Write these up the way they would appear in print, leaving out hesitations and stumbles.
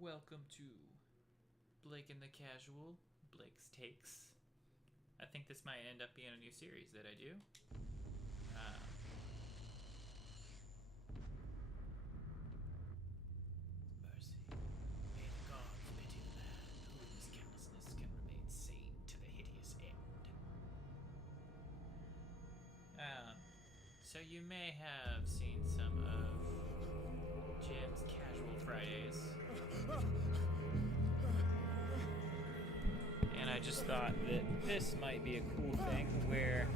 Welcome to Blake and the Casual, Blake's Takes. I think this might end up being a new series that I do. Mercy. May the gods pity the man who in his callousness can remain sane to the hideous end. So you may have seen some of Jim's Casual Fridays. And I just thought that this might be a cool thing where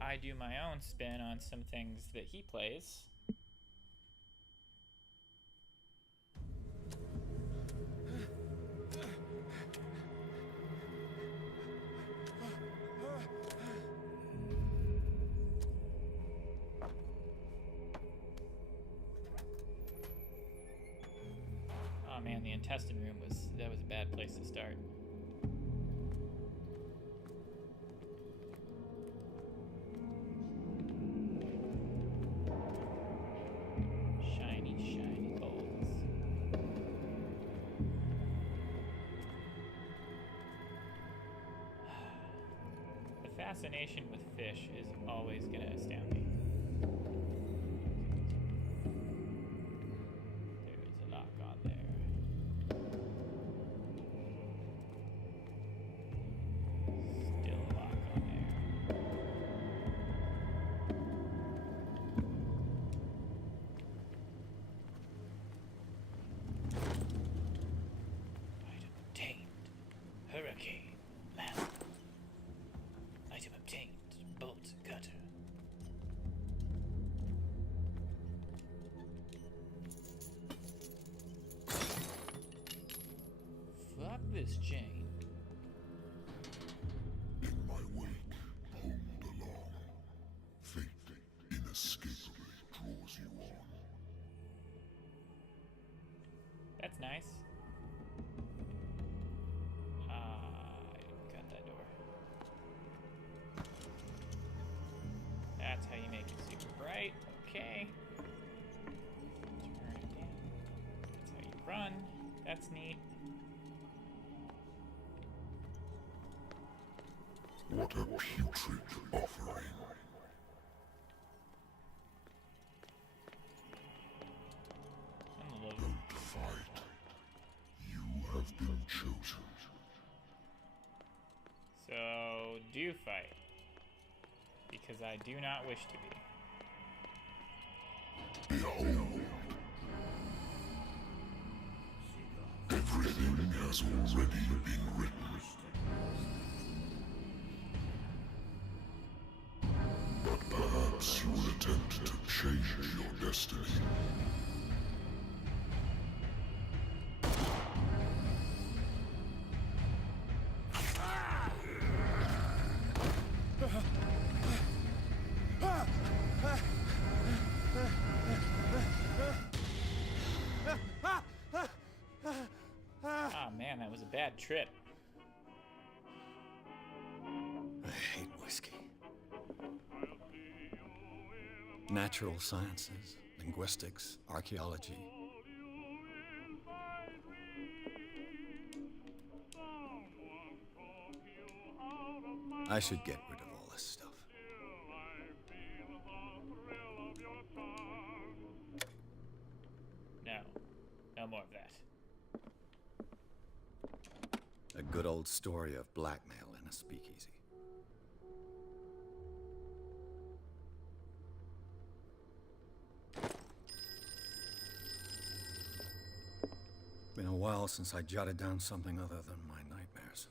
I do my own spin on some things that he plays. Oh man, the intestine room was a bad place to start. Shiny bowls. The fascination with fish is always going to astound me. There's a lock on there. Still a lock on there. Item obtained. Hurricane. Lamp. Item obtained. Bolt cutter. Fuck this chain. In my wake, pulled along. Fate inescapably draws you on. That's nice. Got that door. That's how you make it super bright. Okay. Turn it down. That's how you run. That's neat. What a putrid offering. I'm a little... Don't fight. You have been chosen. So, do fight. Because I do not wish to be. Behold. Everything has already been written. But perhaps you will attempt to change your destiny. Ah, man, that was a bad trip. I hate whiskey. Natural sciences, linguistics, archaeology. I should get rid of all this stuff. No. No more of that. A good old story of blackmail in a speakeasy. Been a while since I jotted down something other than my nightmares.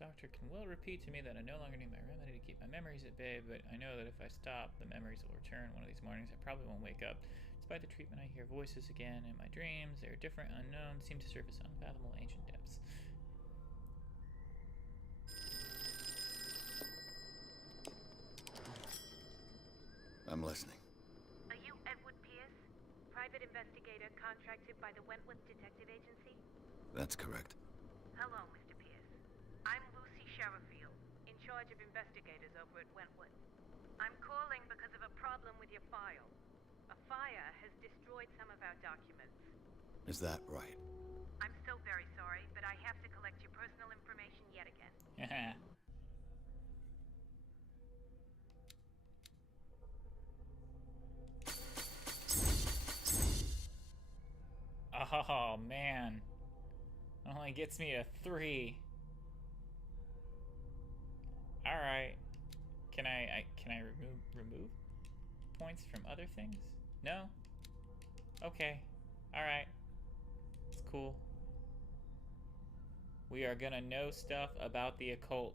Doctor can well repeat to me that I no longer need my remedy to keep my memories at bay, but I know that if I stop, the memories will return one of these mornings. I probably won't wake up. Despite the treatment, I hear voices again in my dreams. They are different, unknown, seem to surface unfathomable ancient depths. I'm listening. Are you Edward Pierce, private investigator contracted by the Wentworth Detective Agency? That's correct. Hello, Mr. Pierce. I'm Lucy Sherifield, in charge of investigators over at Wentworth. I'm calling because of a problem with your file. A fire has destroyed some of our documents. Is that right? I'm so very sorry, but I have to collect your personal information yet again. Oh man, only gets me a 3. All right, can I remove points from other things? No. Okay. All right. It's cool. We are gonna know stuff about the occult.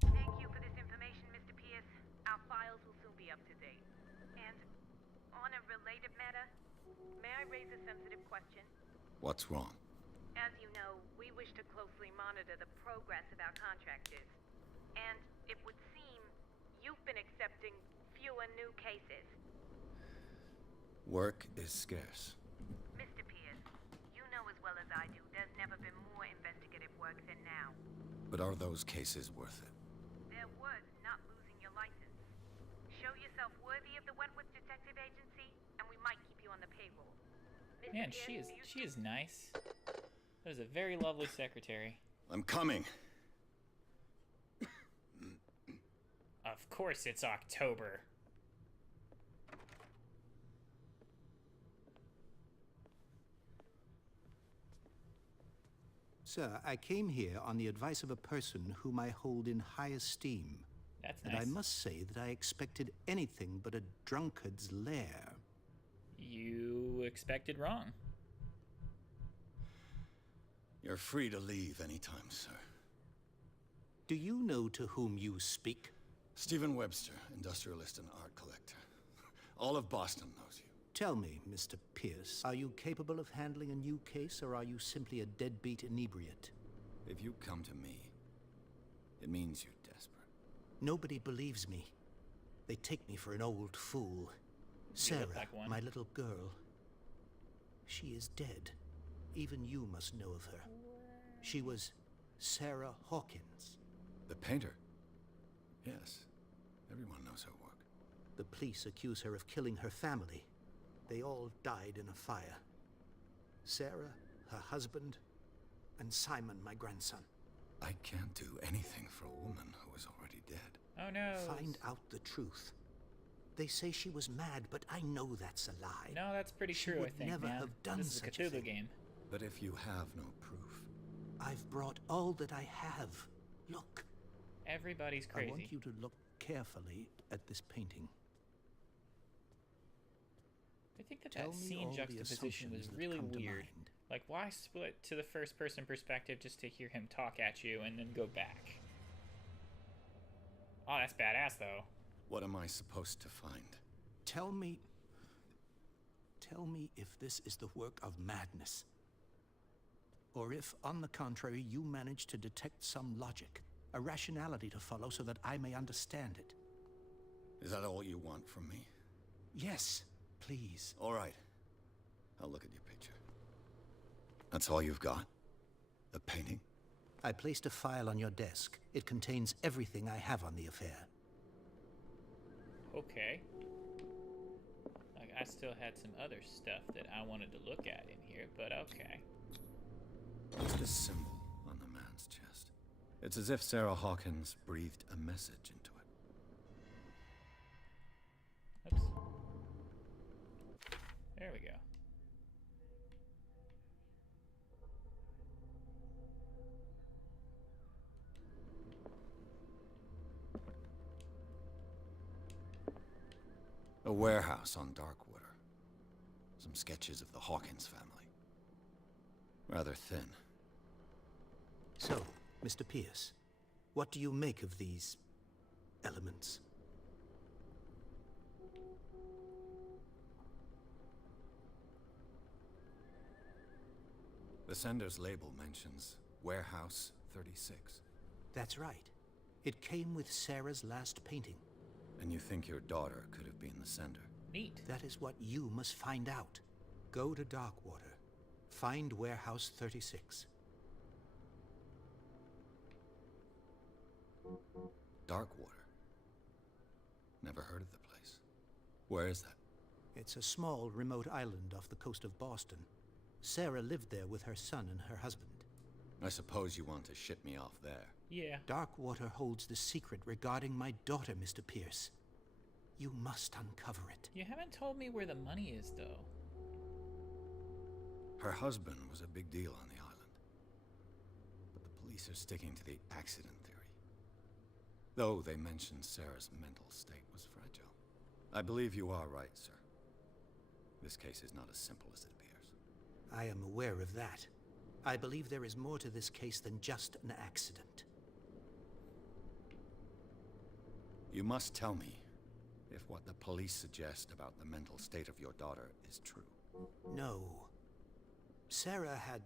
Thank you for this information, Mr. Pierce. Our files will soon be up to date. And on a related matter, may I raise a sensitive question? What's wrong? As you know, we wish to closely monitor the progress of our contractors. And it would seem you've been accepting fewer new cases. Work is scarce. Mr. Pierce, you know as well as I do there's never been more investigative work than now. But are those cases worth it? They're worth not losing your license. Show yourself worthy of the Wentworth Detective Agency, and we might keep you on the payroll. Mr. Man, Pierce, she is nice. That is a very lovely secretary. I'm coming. Of course it's October. Sir, I came here on the advice of a person whom I hold in high esteem. That's And nice. I must say that I expected anything but a drunkard's lair. You expected wrong. You're free to leave anytime, sir. Do you know to whom you speak? Stephen Webster, industrialist and art collector. All of Boston knows you. Tell me, Mr. Pierce, are you capable of handling a new case, or are you simply a deadbeat inebriate? If you come to me, it means you're desperate. Nobody believes me. They take me for an old fool. Sarah, like one. my little girl. She is dead. Even you must know of her. She was Sarah Hawkins. The painter? Yes. Everyone knows her work. The police accuse her of killing her family. They all died in a fire. Sarah, her husband, and Simon, my grandson. I can't do anything for a woman who is already dead. Oh no. Find out the truth. They say she was mad, but I know that's a lie. No, that's pretty She true, would I think, never man. have done This is a such a Cthulhu thing. game. But if you have no proof, I've brought all that I have. Look. Everybody's I crazy. want you to look carefully at this painting. I think that Tell that me scene all the juxtaposition was assumptions that really come to weird. mind. Like, why split to the first-person perspective just to hear him talk at you and then go back? Oh, that's badass, though. what am I supposed to find? Tell me if this is the work of madness. Or if, on the contrary, you manage to detect some logic, a rationality to follow so that I may understand it. Is that all you want from me? Yes, please. All right. I'll look at your picture. That's all you've got? The painting? I placed a file on your desk. It contains everything I have on the affair. Okay. Like, I still had some other stuff that I wanted to look at in here, but okay. What's this symbol on the man's chest? It's as if Sarah Hawkins breathed a message into it. Oops. There we go. A warehouse on Darkwater. Some sketches of the Hawkins family. Rather thin. So, Mr. Pierce, what do you make of these elements? The sender's label mentions Warehouse 36. That's right. It came with Sarah's last painting. And you think your daughter could have been the sender? Neat. That is what you must find out. Go to Darkwater. Find Warehouse 36. Darkwater? Never heard of the place. Where is that? It's a small, remote island off the coast of Boston. Sarah lived there with her son and her husband. I suppose you want to ship me off there. Yeah. Darkwater holds the secret regarding my daughter, Mr. Pierce. You must uncover it. You haven't told me where the money is, though. Her husband was a big deal on the island. But the police are sticking to the accident theory. Though they mentioned Sarah's mental state was fragile. I believe you are right, sir. This case is not as simple as it appears. I am aware of that. I believe there is more to this case than just an accident. You must tell me if what the police suggest about the mental state of your daughter is true. No. Sarah had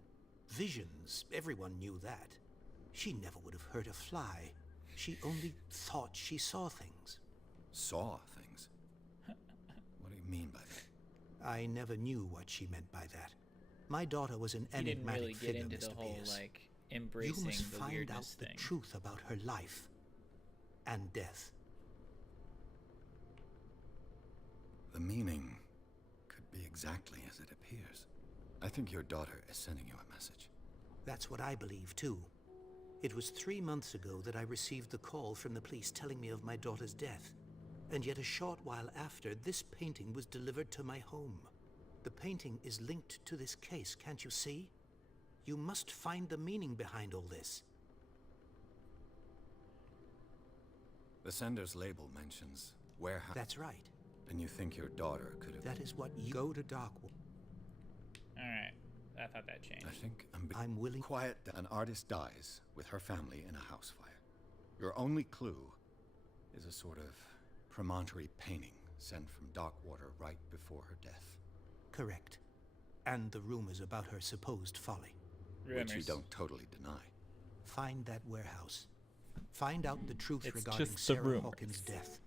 visions. Everyone knew that. She never would have hurt a fly. She only thought she saw things. Saw things? What do you mean by that? I never knew what she meant by that. My daughter was an He didn't enigmatic really get figure, into Mr. the whole, Pierce. like, embracing You must the find out weirdness the thing. truth about her life and death. The meaning could be exactly as it appears. I think your daughter is sending you a message. That's what I believe, too. It was 3 months ago that I received the call from the police telling me of my daughter's death. And yet a short while after, this painting was delivered to my home. The painting is linked to this case, can't you see? You must find the meaning behind all this. The sender's label mentions warehouse. That's right. And you think your daughter could have... That is what you go to Darkwater. Alright. I thought that changed. I think I'm willing... Quiet. An artist dies with her family in a house fire. Your only clue is a sort of promontory painting sent from Darkwater right before her death. Correct. And the rumors about her supposed folly. Rumors. Which you don't totally deny. Find that warehouse. Find out the truth It's regarding just the Sarah rumors. Hawkins' death.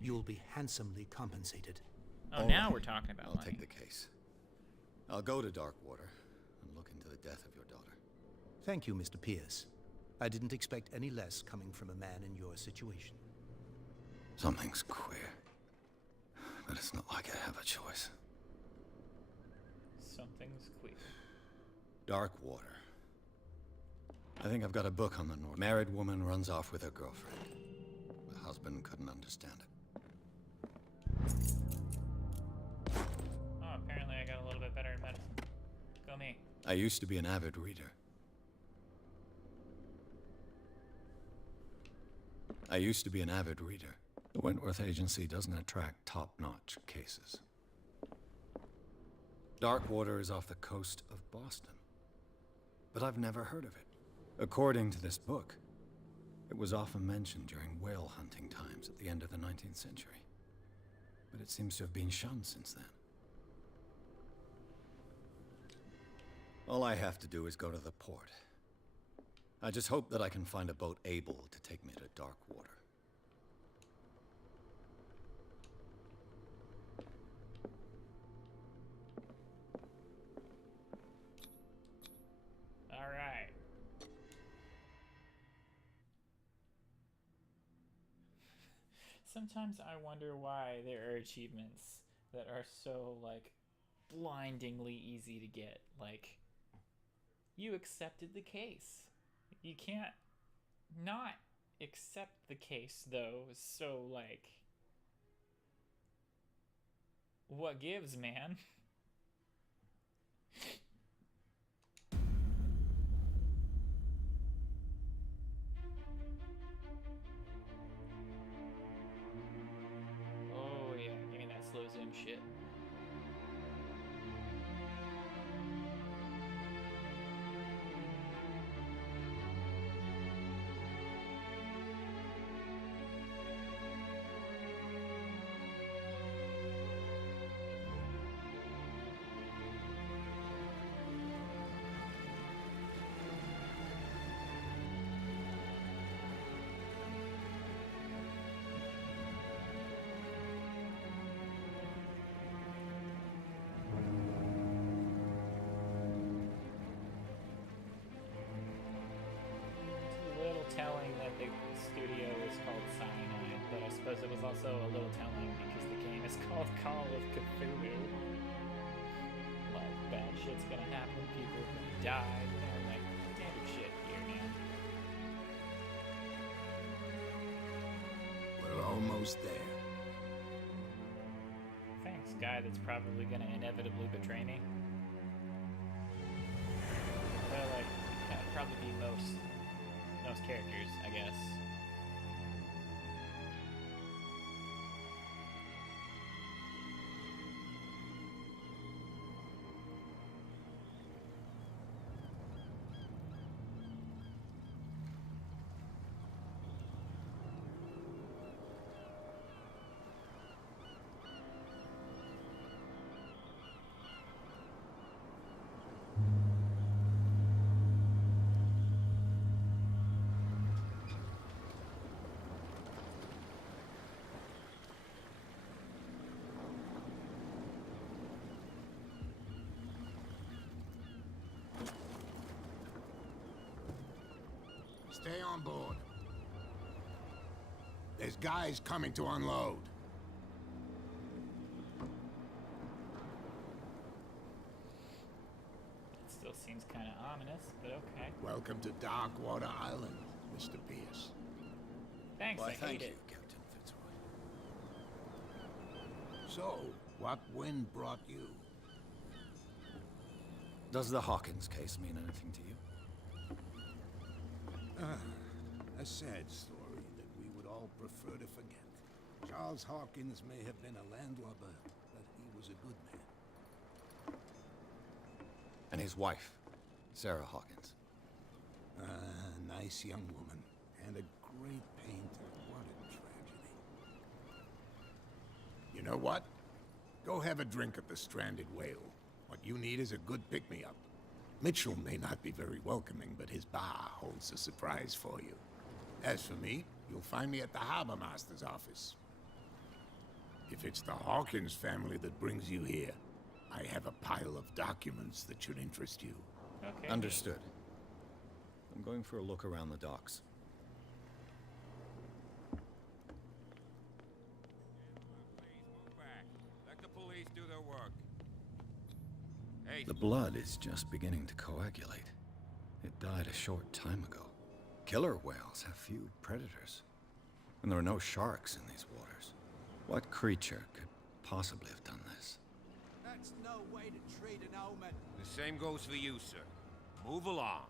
You'll be handsomely compensated. Oh, All now right. we're talking about I'll money. take the case. I'll go to Darkwater and look into the death of your daughter. Thank you, Mr. Pierce. I didn't expect any less coming from a man in your situation. Something's queer. But it's not like I have a choice. Something's queer. Darkwater. I think I've got a book on the north. Married woman runs off with her girlfriend. The husband couldn't understand it. Oh, apparently I got a little bit better in medicine. Go me. I used to be an avid reader. The Wentworth Agency doesn't attract top-notch cases. Darkwater is off the coast of Boston. But I've never heard of it. According to this book, it was often mentioned during whale hunting times at the end of the 19th century. But it seems to have been shunned since then. All I have to do is go to the port. I just hope that I can find a boat able to take me to Darkwater. All right. Sometimes I wonder why there are achievements that are so, like, blindingly easy to get. Like, you accepted the case. You can't not accept the case, though. So, like, what gives, man? Oh yeah, give me that slow zoom shit. It's a little telling that that the studio is called Cyanide, but I suppose it was also a little telling because the game is called Call of Cthulhu. Like, bad shit's gonna happen, people are gonna die, like, standard shit here, man. We're almost there. Thanks, guy that's probably gonna inevitably betray me. Well, like, that would probably be most characters, I guess. Stay on board. There's guys coming to unload. It still seems kind of ominous, but okay. Welcome to Darkwater Island, Mr. Pierce. Thanks, Why, I thank hate you, it. Captain Fitzroy. So, what wind brought you? Does the Hawkins case mean anything to you? A sad story that we would all prefer to forget. Charles Hawkins may have been a landlubber, but he was a good man. And his wife, Sarah Hawkins. Nice young woman, and a great painter. What a tragedy. You know what? Go have a drink at the Stranded Whale. What you need is a good pick-me-up. Mitchell may not be very welcoming, but his bar holds a surprise for you. As for me, you'll find me at the Harbor Master's office. If it's the Hawkins family that brings you here, I have a pile of documents that should interest you. Okay. Understood. I'm going for a look around the docks. Please move back. Let the police do their work. Hey, The blood is just beginning to coagulate. It died a short time ago. Killer whales have few predators. And there are no sharks in these waters. What creature could possibly have done this? That's no way to treat an omen. the same goes for you, sir. Move along.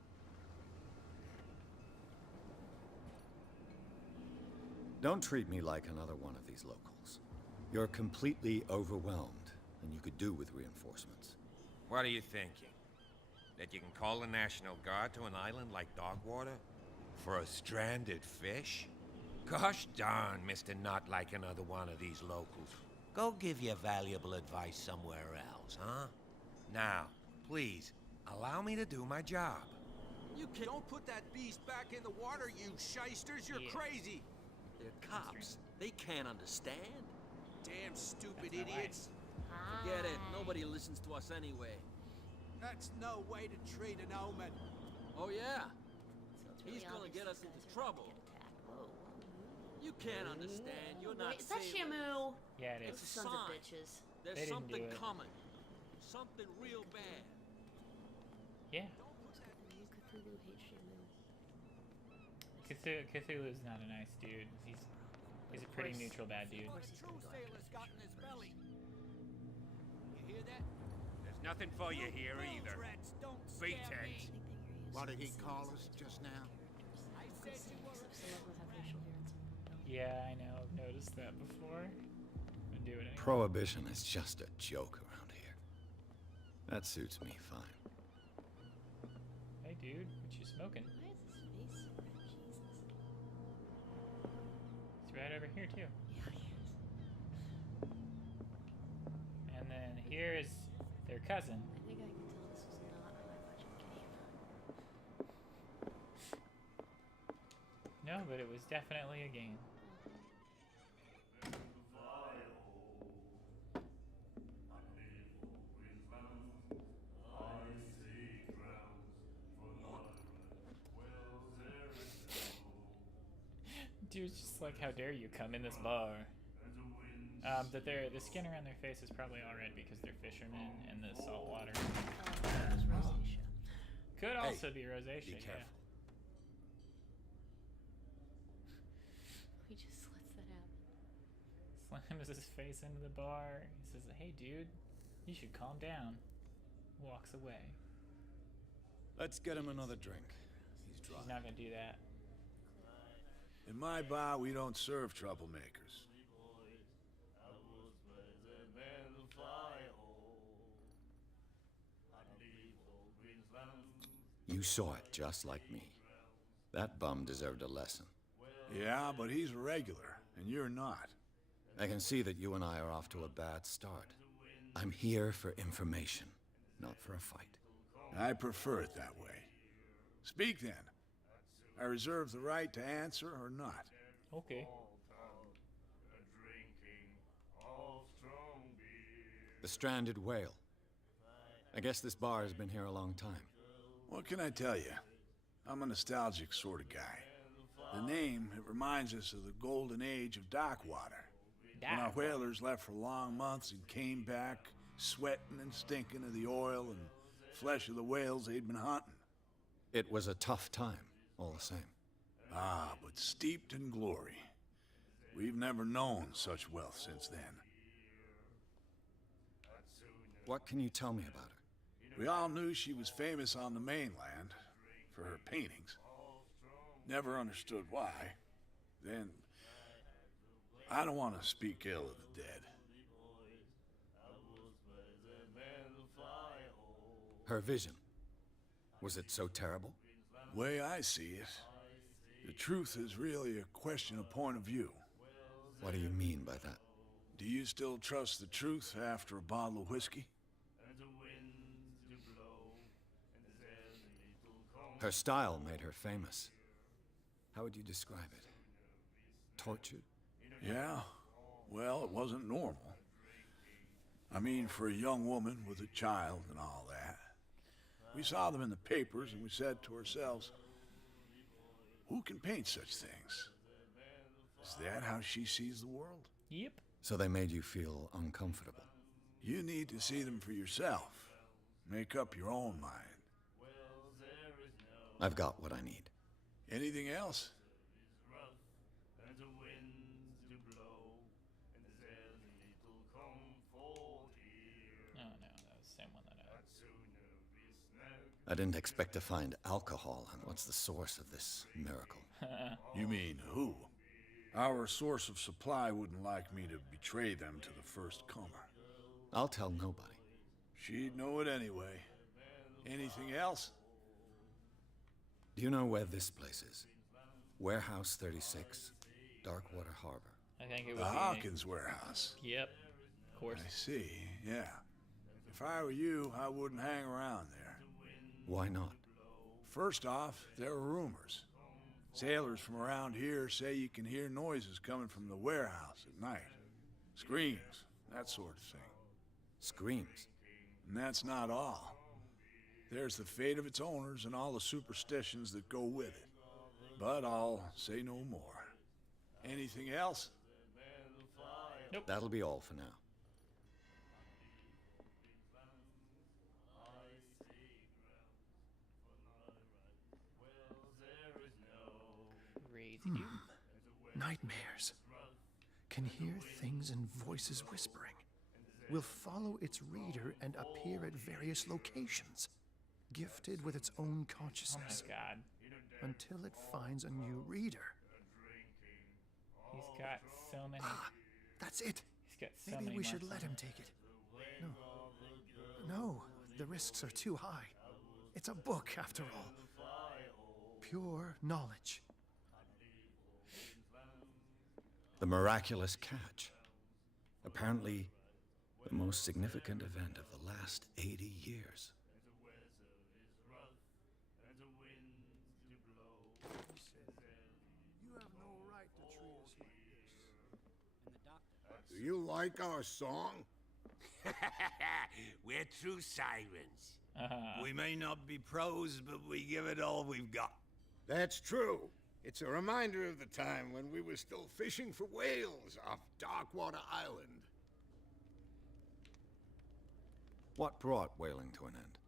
Don't treat me like another one of these locals. You're completely overwhelmed, and you could do with reinforcements. What are you thinking? That you can call the National Guard to an island like Dogwater? For a stranded fish? Gosh darn, Mr. Not like another one of these locals. Go give your valuable advice somewhere else, huh? Now, please, allow me to do my job. You can't. Don't put that beast back in the water, you shysters. You're Yeah. crazy. They're cops. They can't understand. Damn stupid That's my idiots. Forget it. Nobody listens to us anyway. That's no way to treat an omen. Oh, yeah? So it's He's really gonna obvious get us these into guys are trouble. about to get attacked. Whoa. You can't understand. You're not Wait, is that sailors. Shamu? Yeah, it It's is. a Sons of sign. bitches. There's They didn't something do it. coming. Something real bad. Yeah. You Cthulhu hate Shamu. Cthulhu's not a nice dude. He's a pretty neutral bad dude. Of course he's gonna go after sailor's us got in his first. belly. You hear that? There's nothing for you here either. Rats don't Beat scare it. me. What did he call us just now? I said you were Except some of them have facial hair and some of them don't. Yeah, I know. I've noticed that before. I'm gonna do it anyway. Prohibition is just a joke around here. That suits me fine. Hey, dude, what you smoking? Why is his face so red? Jesus. It's right over here too. Yeah, he is. And then here is their cousin. I think I can tell this was not a high budget game. No, but it was definitely a game. Dude's just like, how dare you come in this bar? The skin around their face is probably all red because they're fishermen in the salt water. That was rosacea. Could also be rosacea. Be careful. He just lets that happen. Slams his face into the bar. He says, "Hey, dude, you should calm down." Walks away. Let's get him another drink. He's dry. He's not gonna do that. In my bar, we don't serve troublemakers. You saw it just like me. That bum deserved a lesson. Yeah, but he's a regular, and you're not. I can see that you and I are off to a bad start. I'm here for information, not for a fight. I prefer it that way. Speak then. I reserve the right to answer or not. Okay. The Stranded Whale. I guess this bar has been here a long time. What can I tell you? I'm a nostalgic sort of guy. The name, it reminds us of the golden age of dock water. When our whalers left for long months and came back sweating and stinking of the oil and flesh of the whales they'd been hunting. It was a tough time, all the same. Ah, but steeped in glory. We've never known such wealth since then. What can you tell me about her? We all knew she was famous on the mainland for her paintings. Never understood why. Then, I don't want to speak ill of the dead. Her vision. Was it so terrible? Way I see it, the truth is really a question of point of view. What do you mean by that? Do you still trust the truth after a bottle of whiskey? Her style made her famous. How would you describe it? Tortured? Yeah, well, it wasn't normal. I mean, for a young woman with a child and all that. We saw them in the papers and we said to ourselves, who can paint such things? Is that how she sees the world? Yep. So they made you feel uncomfortable. You need to see them for yourself. Make up your own mind. I've got what I need. Anything else? Oh no, that was the same one that I didn't expect to find alcohol, and what's the source of this miracle? You mean who? Our source of supply wouldn't like me to betray them to the first comer. I'll tell nobody. She'd know it anyway. Anything else? Do you know where this place is? Warehouse 36, Darkwater Harbor. I think it The would be. Hawkins warehouse. Yep. Of course. I see, yeah. If I were you, I wouldn't hang around there. Why not? First off, there are rumors. Sailors from around here say you can hear noises coming from the warehouse at night. Screams, that sort of thing. Screams. And that's not all. There's the fate of its owners and all the superstitions that go with it. But I'll say no more. Anything else? Nope. That'll be all for now. Crazy dude. Nightmares. Can hear things and voices whispering. Will follow its reader and appear at various locations. Gifted with its own Oh my consciousness. god. Until it finds a new reader. He's got so many. That's it. He's got so Maybe many. we should marks let on him take it. No, the risks are too high. It's a book, after all. Pure knowledge. The miraculous catch. Apparently, the most significant event of the last 80 years. You have no right to treat us like this. Do you like our song? We're true sirens. Uh-huh. We may not be pros, but we give it all we've got. That's true. It's a reminder of the time when we were still fishing for whales off Darkwater Island. What brought whaling to an end?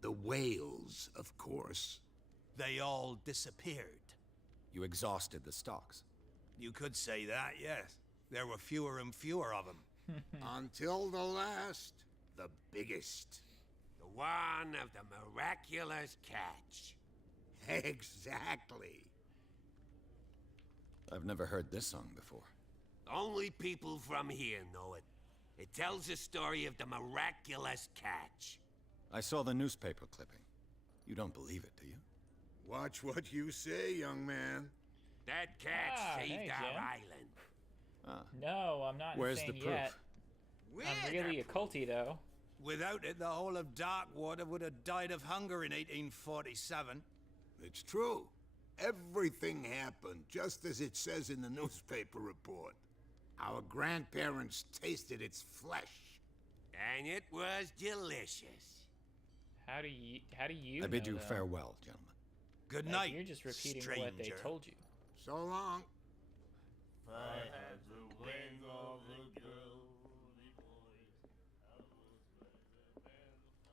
The whales, of course. They all disappeared. You exhausted the stocks. You could say that, yes. There were fewer and fewer of them. Until the last, the biggest. The one of the miraculous catch. Exactly. I've never heard this song before. Only people from here know it. It tells the story of the miraculous catch. I saw the newspaper clipping. You don't believe it, do you? Watch what you say, young man. That catch saved hey, our Jim. island. No, I'm not Where's insane the proof? yet. I'm really occulty, though. Without it, the whole of Darkwater would have died of hunger in 1847. It's true. Everything happened just as it says in the newspaper report. Our grandparents tasted its flesh. And it was delicious. How do you I bid know, you though? farewell, gentlemen. Good Like, night, you're just repeating stranger. what they told you. So long.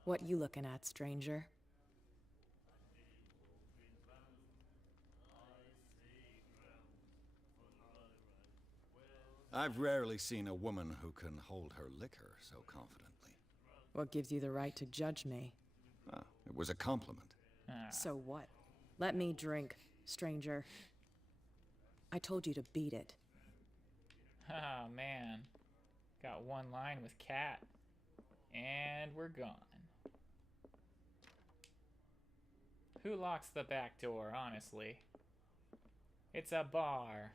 What you looking at, stranger? I've rarely seen a woman who can hold her liquor so confidently. What gives you the right to judge me? Ah, it was a compliment. So what? Let me drink, stranger. I told you to beat it. Oh, man. Got one line with Cat. And we're gone. Who locks the back door, honestly? It's a bar.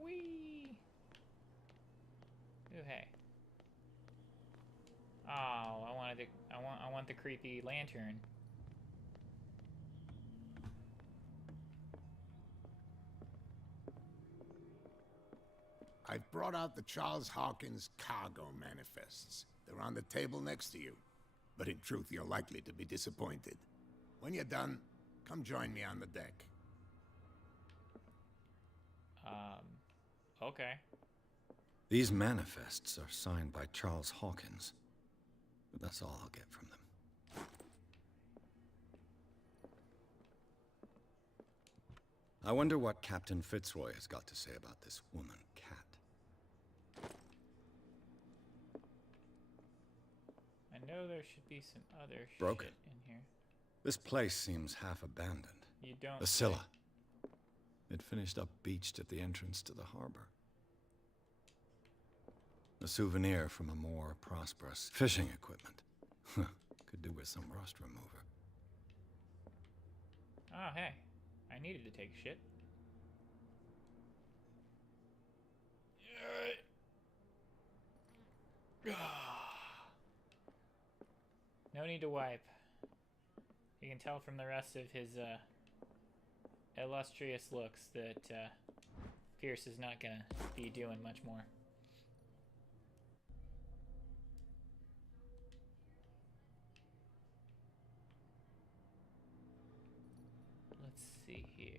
Whee! Ooh, hey. Oh, I want the creepy lantern. I've brought out the Charles Hawkins cargo manifests. They're on the table next to you. But in truth, you're likely to be disappointed. When you're done, come join me on the deck. Okay. These manifests are signed by Charles Hawkins. But that's all I'll get from them. I wonder what Captain Fitzroy has got to say about this woman, Cat. I know there should be some other Broken. shit in here. This place seems half abandoned. You don't The Scylla. It finished up beached at the entrance to the harbor. A souvenir from a more prosperous fishing equipment. Could do with some rust remover. Oh, hey. I needed to take a shit. No need to wipe. You can tell from the rest of his illustrious looks that Pierce is not gonna be doing much more. Let's see here.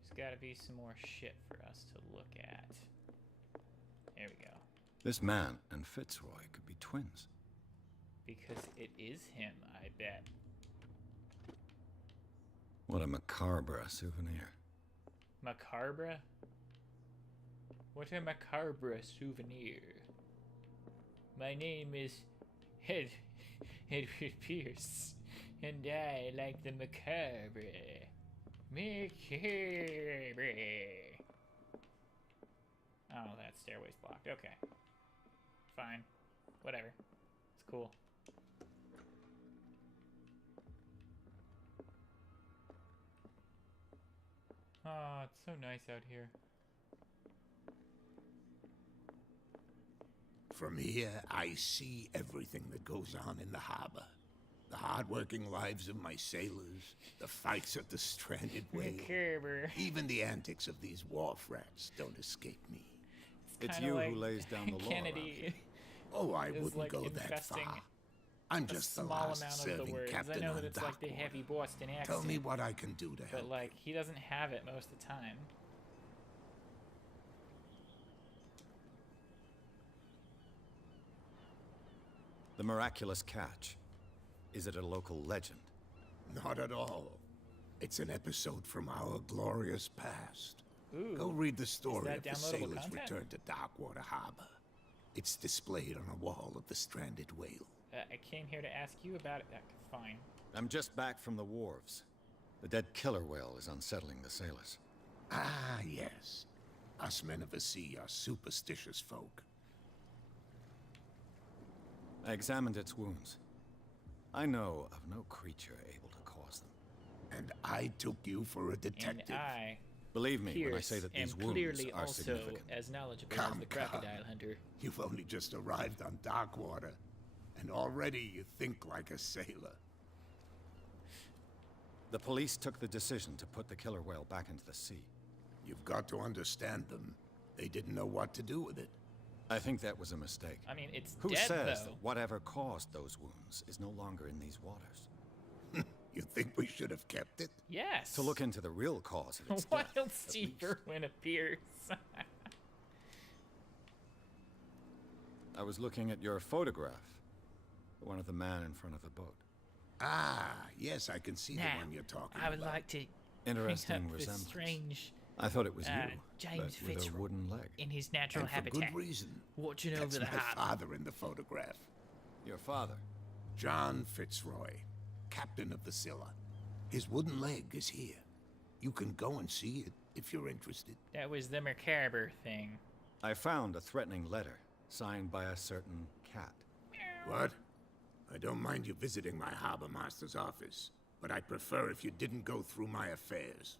There's gotta be some more shit for us to look at. There we go. This man and Fitzroy could be twins. Because it is him, I bet. What a macabre souvenir. Macabre? What a macabre souvenir. My name is Edward Pierce, and I like the macabre. Macabre. Oh, that stairway's blocked. Okay. Fine. Whatever. It's cool. Oh, it's so nice out here. From here, I see everything that goes on in the harbor. The hard-working lives of my sailors, the fights at the stranded whale. Macabre. Even the antics of these wharf rats don't escape me. It's Kinda you like who lays down the law. Kennedy. Oh, I is wouldn't like go that infesting far. I'm just a the small last amount of the serving words. captain I know on that it's like the Darkwater. heavy Boston accent. Tell me what I can do to help. But like he doesn't have it most of the time. The miraculous catch. Is it a local legend? Not at all. It's an episode from our glorious past. Ooh, Go read the story of that the downloadable sailor's content? return to Darkwater Harbor. It's displayed on a wall of the stranded whale. I came here to ask you about it. Fine. I'm just back from the wharves. The dead killer whale is unsettling the sailors. Ah, yes. Us men of the sea are superstitious folk. I examined its wounds. I know of no creature able to cause them. And I took you for a detective. And I, Believe me when I Pierce, say that these am wounds clearly are also significant. as knowledgeable Come, as the crocodile hunter. You've only just arrived on Darkwater, and already you think like a sailor. The police took the decision to put the killer whale back into the sea. You've got to understand them. They didn't know what to do with it. I think that was a mistake. I mean, it's Who dead, says though. that whatever caused those wounds is no longer in these waters? You think we should have kept it? Yes. To look into the real cause of its Wild death, at Steve least. Irwin appears. I was looking at your photograph. The one of the man in front of the boat. Ah, yes, I can see the Now, one you're talking I would about. like to Interesting bring up this resemblance. strange I thought it was you, James but with a Fitzroy wooden leg. in his natural And for habitat. good reason. Watching That's over the my harbor. father in the photograph. Your father? John Fitzroy, captain of the Scylla. His wooden leg is here. You can go and see it if you're interested. That was the Mercaber thing. I found a threatening letter signed by a certain cat. What? I don't mind you visiting my harbor master's office, but I'd prefer if you didn't go through my affairs.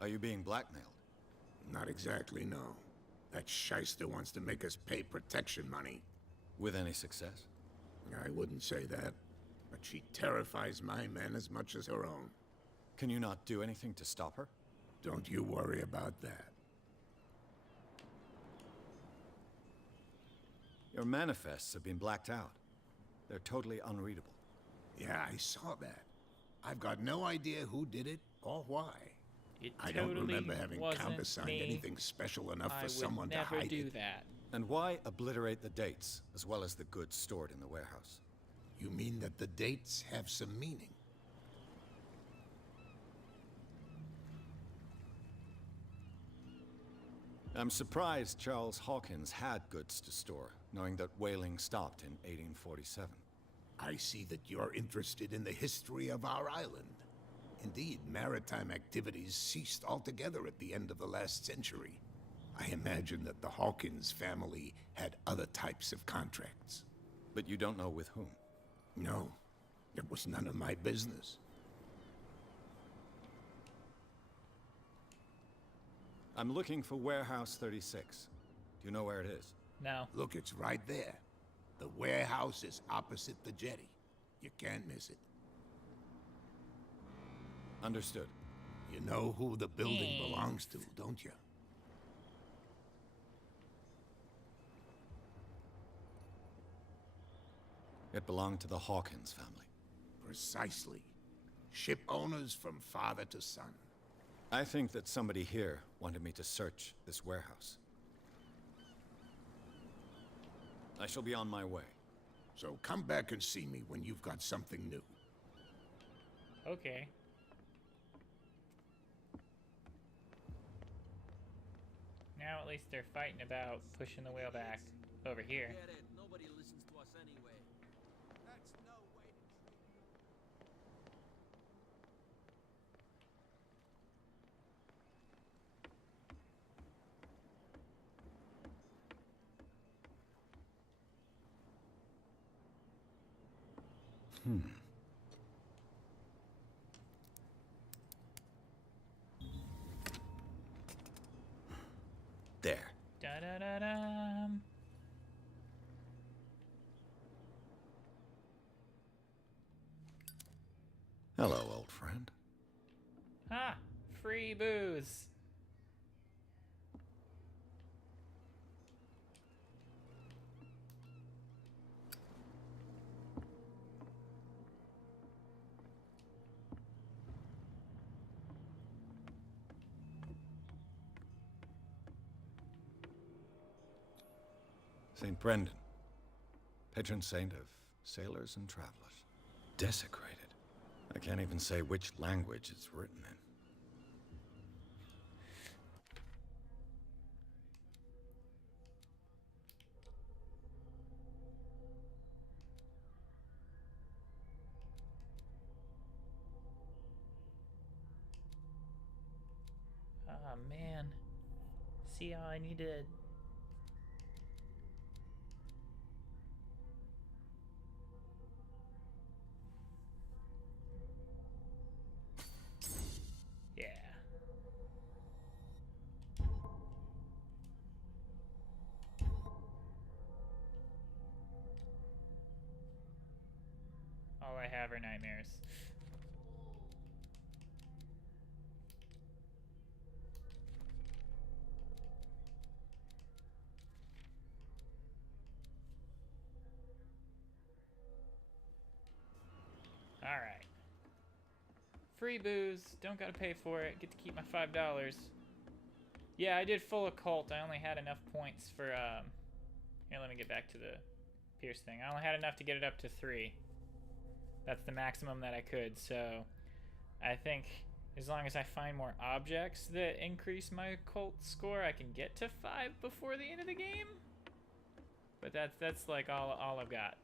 Are you being blackmailed? Not exactly, no. That shyster wants to make us pay protection money. With any success? I wouldn't say that, but she terrifies my men as much as her own. Can you not do anything to stop her? Don't you worry about that. Your manifests have been blacked out. They're totally unreadable. Yeah, I saw that. I've got no idea who did it or why. It I totally don't remember having wasn't countersigned me. anything special enough I for would someone to never hide do it. that. And why obliterate the dates, as well as the goods stored in the warehouse? You mean that the dates have some meaning? I'm surprised Charles Hawkins had goods to store, knowing that whaling stopped in 1847. I see that you're interested in the history of our island. Indeed, maritime activities ceased altogether at the end of the last century. I imagine that the Hawkins family had other types of contracts. But you don't know with whom? No, it was none of my business. I'm looking for Warehouse 36. Do you know where it is? No. Look, it's right there. The warehouse is opposite the jetty. You can't miss it. Understood. You know who the building belongs to, don't you? It belonged to the Hawkins family. Precisely. Ship owners from father to son. I think that somebody here wanted me to search this warehouse. I shall be on my way. So come back and see me when you've got something new. Okay. Now at least they're fighting about pushing the whale back over here. Get it. Nobody listens to us anyway. That's no way to treat There. Da da da dum. Hello, old friend. Ha! Free booze. St. Brendan, patron saint of sailors and travelers. Desecrated. I can't even say which language it's written in. Oh man. See how I need to... Yeah. All I have are nightmares. Alright. Free booze. Don't gotta pay for it. Get to keep my $5. Yeah, I did full occult. I only had enough points for, Here, let me get back to the Pierce thing. I only had enough to get it up to 3. That's the maximum that I could, so... I think as long as I find more objects that increase my occult score, I can get to 5 before the end of the game. But that's like all I've got.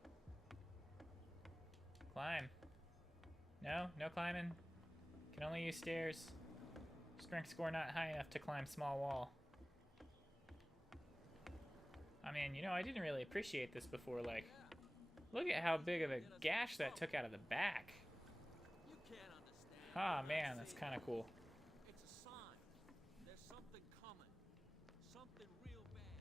Climb. No? No climbing? Can only use stairs. Strength score not high enough to climb small wall. I mean, you know, I didn't really appreciate this before. Like, look at how big of a gash that took out of the back. Ah, man, that's kind of cool. It's a sign. There's something coming. Something real bad.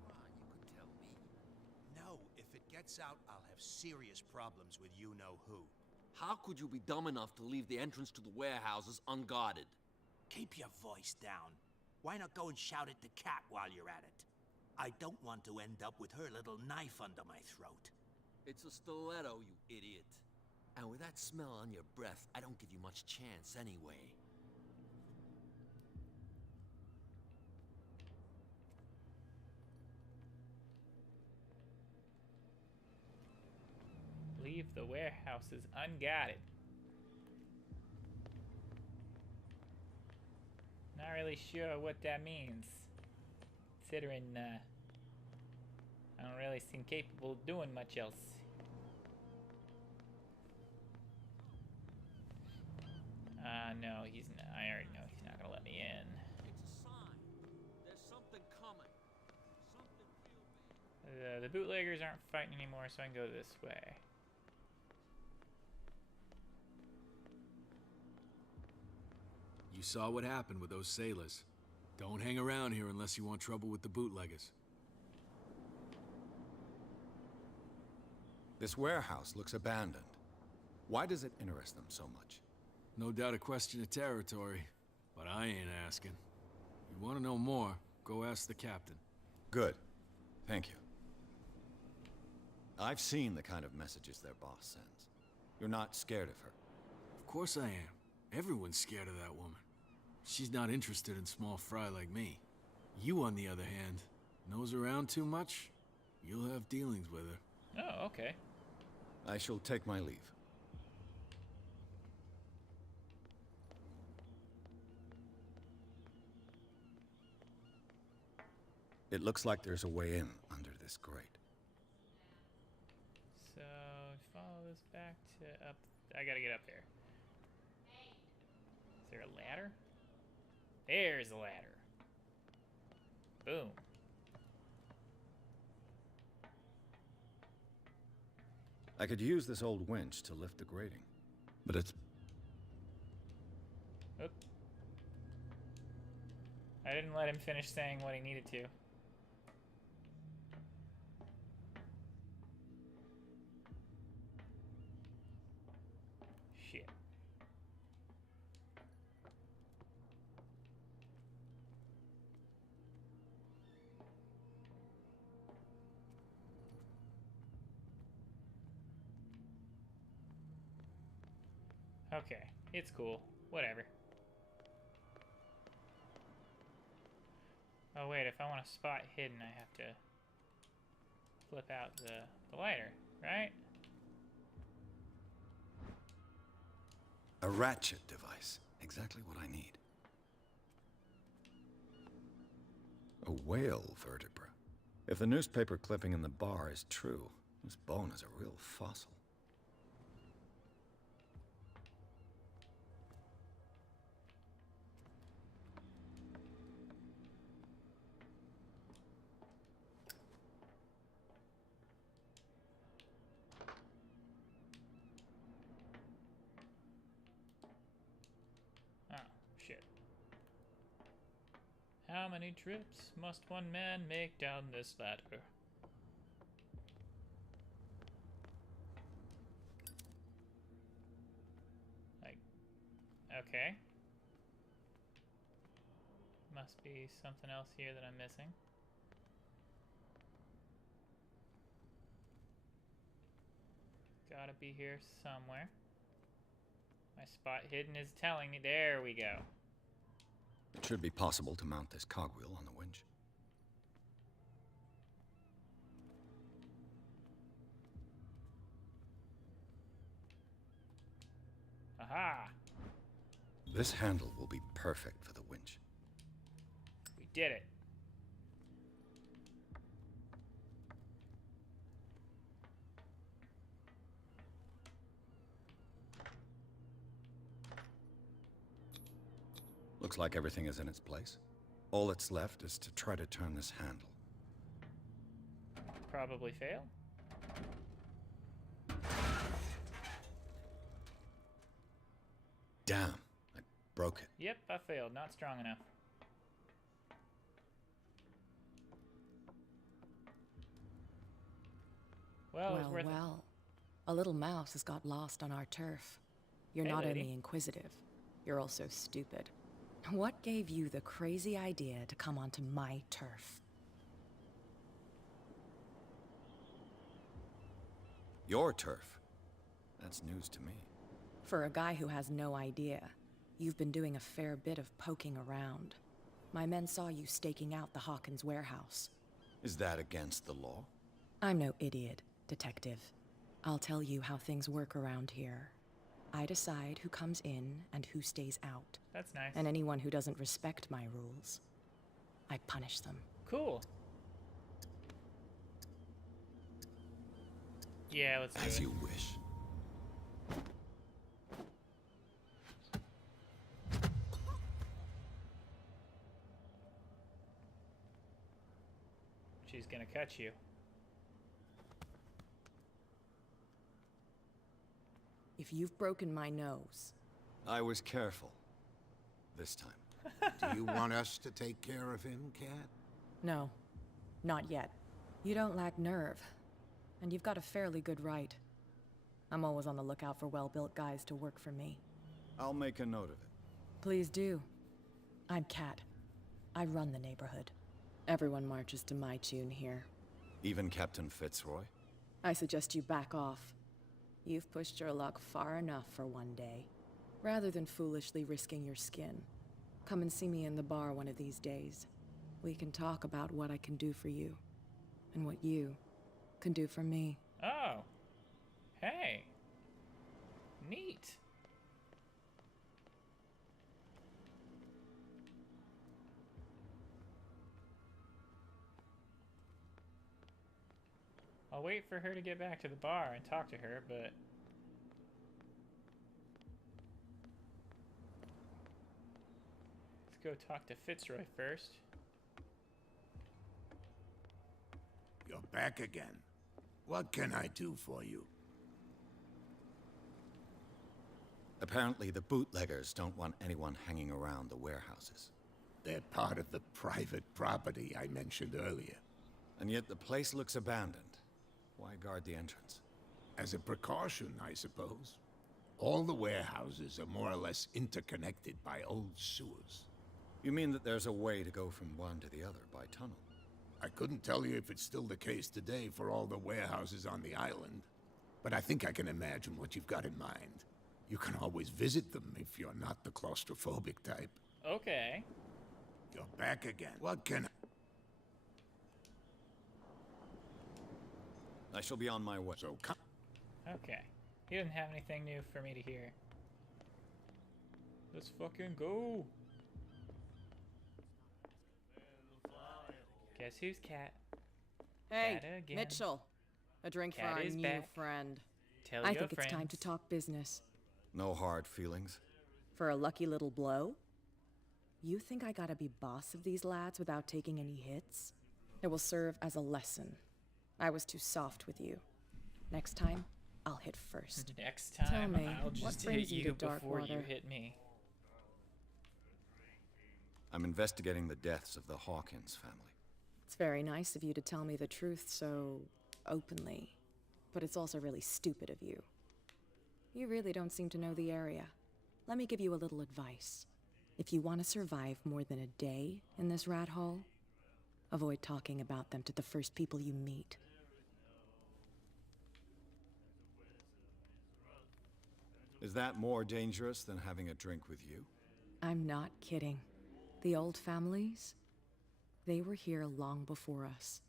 Come on, you could tell me. No, if it gets out, I'll have serious problems with you-know-who. How could you be dumb enough to leave the entrance to the warehouses unguarded? Keep your voice down. Why not go and shout at the cat while you're at it? I don't want to end up with her little knife under my throat. It's a stiletto, you idiot. And with that smell on your breath, I don't give you much chance anyway. Leave the warehouses unguarded. Not really sure what that means, considering I don't really seem capable of doing much else. No, he's not. I already know he's not gonna let me in. It's a sign. There's something coming. Something real bad. The bootleggers aren't fighting anymore, so I can go this way. You saw what happened with those sailors. Don't hang around here unless you want trouble with the bootleggers. This warehouse looks abandoned. Why does it interest them so much? No doubt a question of territory, but I ain't asking. You want to know more, go ask the captain. Good. Thank you. I've seen the kind of messages their boss sends. You're not scared of her. Of course I am. Everyone's scared of that woman. She's not interested in small fry like me. You, on the other hand, nose around too much, you'll have dealings with her. Oh, okay. I shall take my leave. It looks like there's a way in under this grate. So, follow this back to up. I gotta get up there. Is there a ladder? There's a ladder. Boom. I could use this old winch to lift the grating, but it's... Oop. I didn't let him finish saying what he needed to. Shit. Okay, it's cool. Whatever. Oh wait, if I want a spot hidden, I have to flip out the lighter, right? A ratchet device. Exactly what I need. A whale vertebra. If the newspaper clipping in the bar is true, this bone is a real fossil. Oh, shit. How many trips must one man make down this ladder? Like, okay. Must be something else here that I'm missing. Gotta be here somewhere. My spot hidden is telling me. There we go. It should be possible to mount this cogwheel on the winch. Aha! This handle will be perfect for the winch. We did it. Looks like everything is in its place. All that's left is to try to turn this handle. Probably fail. Damn, I broke it. Yep, I failed. Not strong enough. Well, it's worth it. A little mouse has got lost on our turf. You're Hey, not lady. only inquisitive, you're also stupid. What gave you the crazy idea to come onto my turf? Your turf? That's news to me. For a guy who has no idea, you've been doing a fair bit of poking around. My men saw you staking out the Hawkins warehouse. Is that against the law? I'm no idiot, Detective. I'll tell you how things work around here. I decide who comes in and who stays out. That's nice. And anyone who doesn't respect my rules, I punish them. Cool. Yeah, let's do it. As you wish. She's gonna catch you. If you've broken my nose... I was careful. This time. Do you want us to take care of him, Cat? No, not yet. You don't lack nerve, and you've got a fairly good right. I'm always on the lookout for well-built guys to work for me. I'll make a note of it. Please do. I'm Cat. I run the neighborhood. Everyone marches to my tune here. Even Captain Fitzroy? I suggest you back off. You've pushed your luck far enough for one day. Rather than foolishly risking your skin, come and see me in the bar one of these days. We can talk about what I can do for you, and what you can do for me. Oh. Hey. Neat. I'll wait for her to get back to the bar and talk to her, but... let's go talk to Fitzroy first. You're back again. What can I do for you? Apparently the bootleggers don't want anyone hanging around the warehouses. They're part of the private property I mentioned earlier. And yet the place looks abandoned. Why guard the entrance? As a precaution, I suppose. All the warehouses are more or less interconnected by old sewers. You mean that there's a way to go from one to the other by tunnel? I couldn't tell you if it's still the case today for all the warehouses on the island, but I think I can imagine what you've got in mind. You can always visit them if you're not the claustrophobic type. Okay. You're back again. What can I... I shall be on my way. So come. Okay. He doesn't have anything new for me to hear. Let's fucking go. Guess who's Cat? Hey, Cat again. Mitchell. A drink Cat for our is new back. friend. Tell I your think it's time friends. to talk business. No hard feelings. For a lucky little blow? You think I gotta be boss of these lads without taking any hits? It will serve as a lesson. I was too soft with you. Next time, I'll hit first. Next time, Tell me, I'll what just brings hit you you to before you Darkwater? hit me. I'm investigating the deaths of the Hawkins family. It's very nice of you to tell me the truth so openly, but it's also really stupid of you. You really don't seem to know the area. Let me give you a little advice. If you want to survive more than a day in this rat hole, avoid talking about them to the first people you meet. Is that more dangerous than having a drink with you? I'm not kidding. The old families, they were here long before us,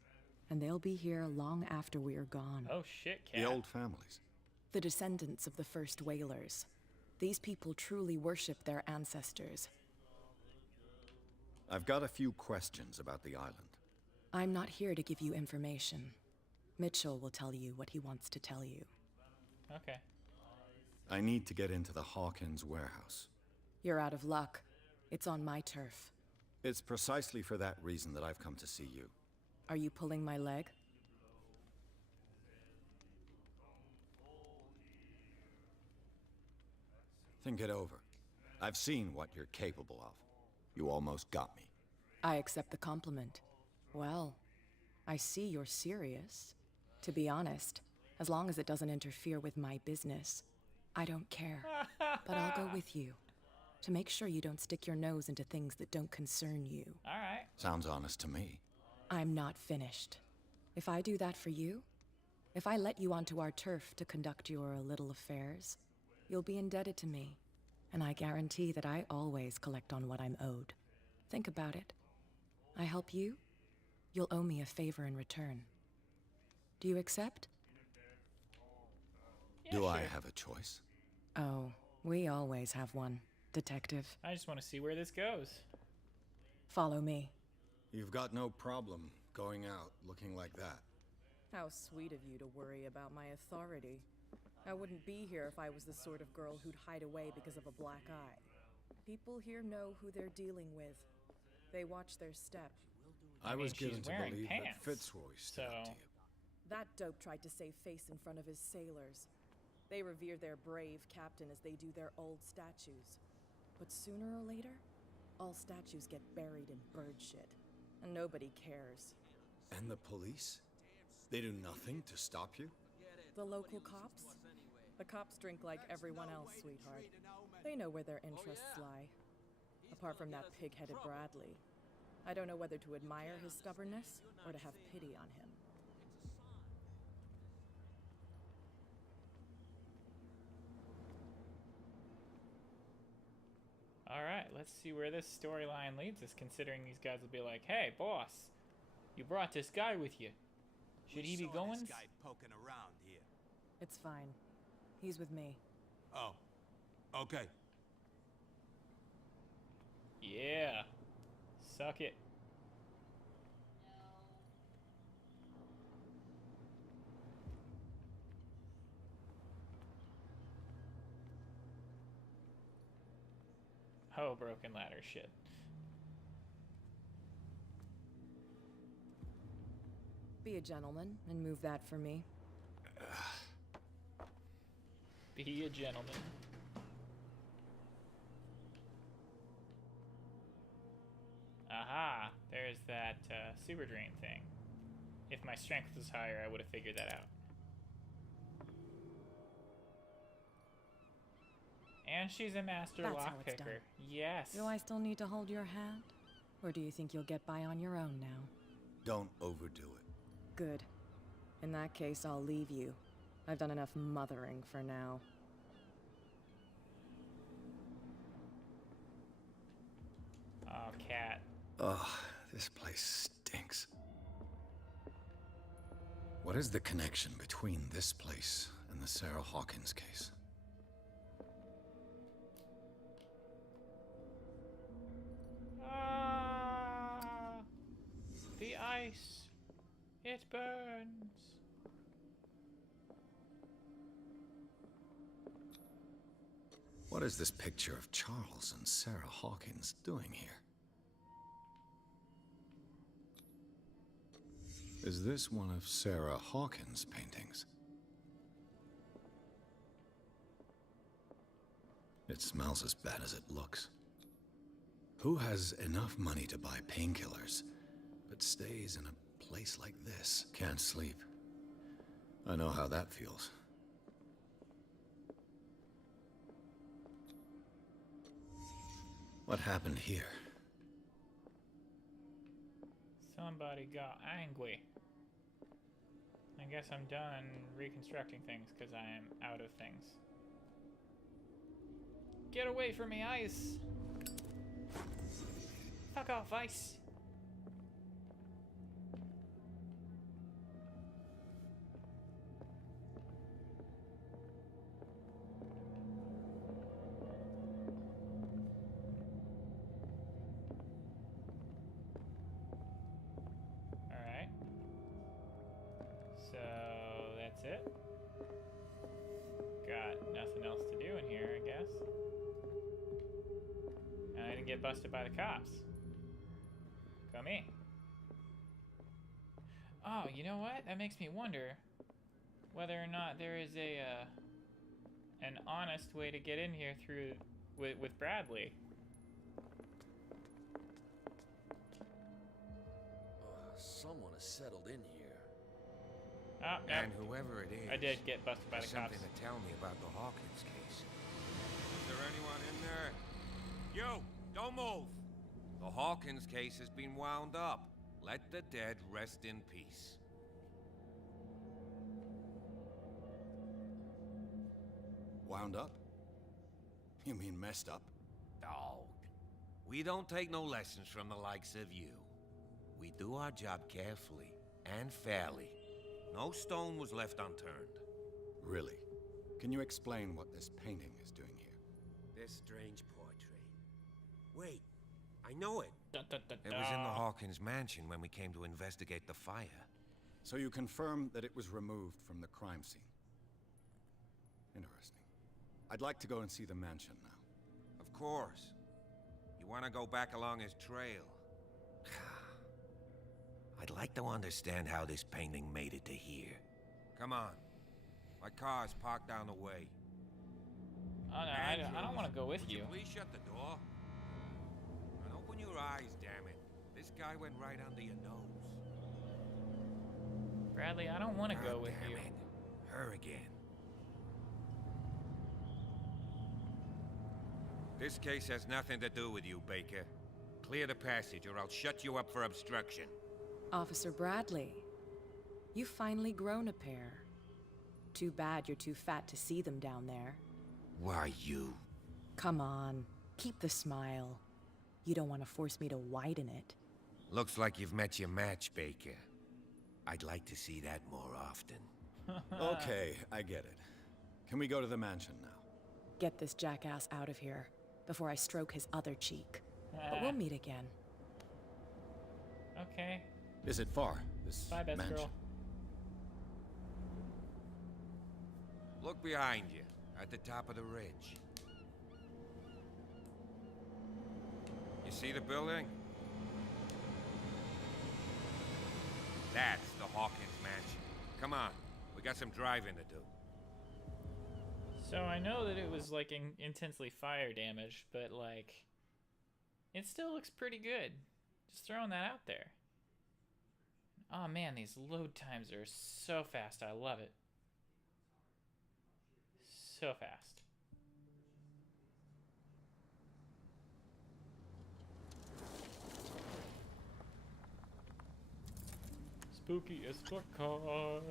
and they'll be here long after we are gone. Oh shit, Cat. The old families. The descendants of the first whalers. These people truly worship their ancestors. I've got a few questions about the island. I'm not here to give you information. Mitchell will tell you what he wants to tell you. Okay. I need to get into the Hawkins warehouse. You're out of luck. It's on my turf. It's precisely for that reason that I've come to see you. Are you pulling my leg? Think it over. I've seen what you're capable of. You almost got me. I accept the compliment. Well, I see you're serious. To be honest, as long as it doesn't interfere with my business, I don't care. But I'll go with you, to make sure you don't stick your nose into things that don't concern you. Alright. Sounds honest to me. I'm not finished. If I do that for you, if I let you onto our turf to conduct your little affairs, you'll be indebted to me, and I guarantee that I always collect on what I'm owed. Think about it. I help you, you'll owe me a favor in return. Do you accept? Yeah, Do I sure. have a choice? Oh, we always have one, Detective. I just want to see where this goes. Follow me. You've got no problem going out looking like that. How sweet of you to worry about my authority. I wouldn't be here if I was the sort of girl who'd hide away because of a black eye. People here know who they're dealing with. They watch their step. I was she's given to wearing believe pants, that Fitzroy stood up to you. That dope tried to save face in front of his sailors. They revere their brave captain as they do their old statues. But sooner or later, all statues get buried in bird shit, and nobody cares. And the police? They do nothing to stop you? The local cops? The cops drink like everyone else, sweetheart. They know where their interests lie. Apart from that pig-headed Bradley. I don't know whether to admire his stubbornness or to have pity on him. Alright, let's see where this storyline leads us, considering these guys will be like, hey, boss, you brought this guy with you. Should he be going? This guy poking around here. It's fine. He's with me. Oh, okay. Yeah. Suck it. Oh, broken ladder shit. Be a gentleman and move that for me. Be a gentleman. Aha! There's that sewer drain thing. If my strength was higher, I would have figured that out. And she's a master That's how it's done. lockpicker. Yes. Do I still need to hold your hand? Or do you think you'll get by on your own now? Don't overdo it. Good. In that case, I'll leave you. I've done enough mothering for now. Oh, cat. Ugh, this place stinks. What is the connection between this place and the Sarah Hawkins case? Ah, the ice. It burns. What is this picture of Charles and Sarah Hawkins doing here? Is this one of Sarah Hawkins' paintings? It smells as bad as it looks. Who has enough money to buy painkillers, but stays in a place like this? Can't sleep. I know how that feels. What happened here? Somebody got angry. I guess I'm done reconstructing things because I am out of things. Get away from me, ice! Fuck off, ice! Alright. So, that's it. Got nothing else to do in here, I guess. And I didn't get busted by the cops. Go me. Oh, you know what? That makes me wonder whether or not there is an honest way to get in here through with Bradley. Someone has settled in here. Oh, no. And whoever it is, I did get busted by the has cops. something to tell me about the Hawkins case. Is there anyone in there? You! Don't move! The Hawkins case has been wound up. Let the dead rest in peace. Wound up? You mean messed up? Dog. We don't take no lessons from the likes of you. We do our job carefully and fairly. No stone was left unturned. Really? Can you explain what this painting is doing here? This strange portrait. Wait, I know it. Da, da, da, It was in the Hawkins mansion when we came to investigate the fire. So you confirm that it was removed from the crime scene? Interesting. I'd like to go and see the mansion now. Of course. You want to go back along his trail? I'd like to understand how this painting made it to here. Come on. My car's parked down the way. Oh no, I don't want to go with you. Please shut the door. And open your eyes, damn it. This guy went right under your nose. Bradley, I don't want to go with you. Damn it. Her again. This case has nothing to do with you, Baker. Clear the passage or I'll shut you up for obstruction. Officer Bradley, you've finally grown a pair. Too bad you're too fat to see them down there. Why, you? Come on, keep the smile. You don't want to force me to widen it. Looks like you've met your match, Baker. I'd like to see that more often. Okay, I get it. Can we go to the mansion now? Get this jackass out of here before I stroke his other cheek. But we'll meet again. Okay. Is it far, this Bye, best mansion? girl. Look behind you, at the top of the ridge. You see the building? That's the Hawkins mansion. Come on, we got some driving to do. So I know that it was like intensely fire damaged, but like it still looks pretty good. Just throwing that out there. Oh man, these load times are so fast. I love it. So fast. Spooky escort car.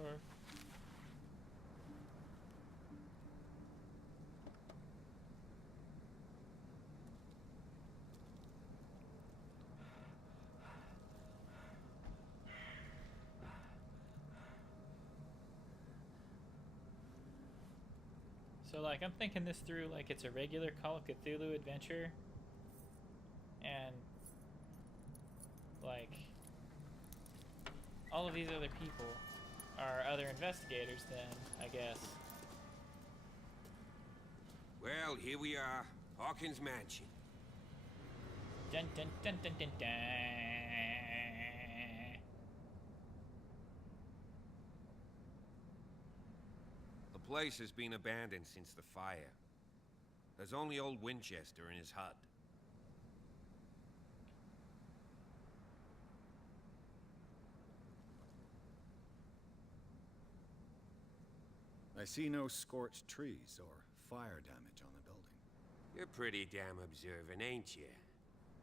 So, like, I'm thinking this through like it's a regular Call of Cthulhu adventure. And, like, all of these other people are other investigators then, I guess. Well, here we are. Hawkins Mansion. Dun dun dun dun dun dun. The place has been abandoned since the fire. There's only old Winchester in his hut. I see no scorched trees or fire damage on the building. You're pretty damn observant, ain't you?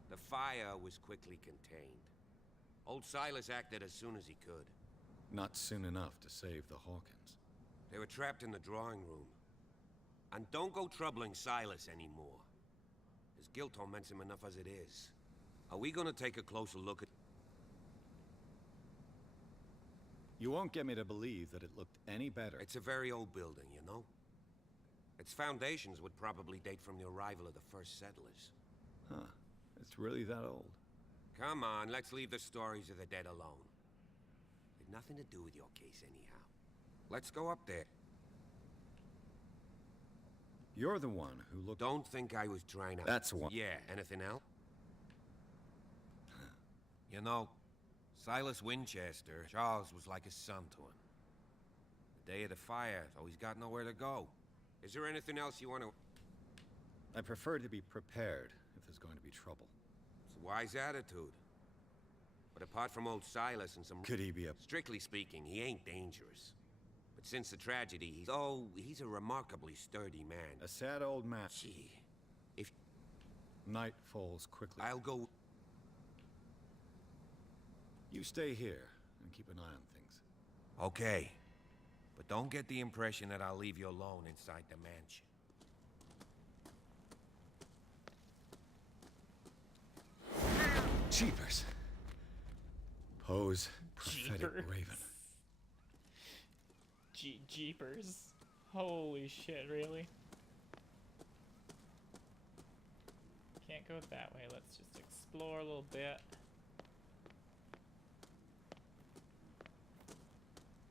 The fire was quickly contained. Old Silas acted as soon as he could. Not soon enough to save the Hawkins. They were trapped in the drawing room. And don't go troubling Silas anymore. His guilt torments him enough as it is. Are we gonna take a closer look at... You won't get me to believe that it looked any better. It's a very old building, you know? Its foundations would probably date from the arrival of the first settlers. Huh. It's really that old. Come on, let's leave the stories of the dead alone. They've nothing to do with your case anyhow. Let's go up there. You're the one who looked... Don't think I was trying to... That's one. Yeah, anything else? You know, Silas Winchester, Charles was like a son to him. The day of the fire, though he's got nowhere to go. Is there anything else you want to... I prefer to be prepared if there's going to be trouble. It's a wise attitude. But apart from old Silas and some... Could he be a... Strictly speaking, he ain't dangerous. But since the tragedy, he's a remarkably sturdy man. A sad old man. Gee, if... Night falls quickly. I'll go... You stay here and keep an eye on things. Okay. But don't get the impression that I'll leave you alone inside the mansion. Jeepers. Poe's prophetic Jeepers. raven. Jeepers. Holy shit, really? Can't go that way. Let's just explore a little bit.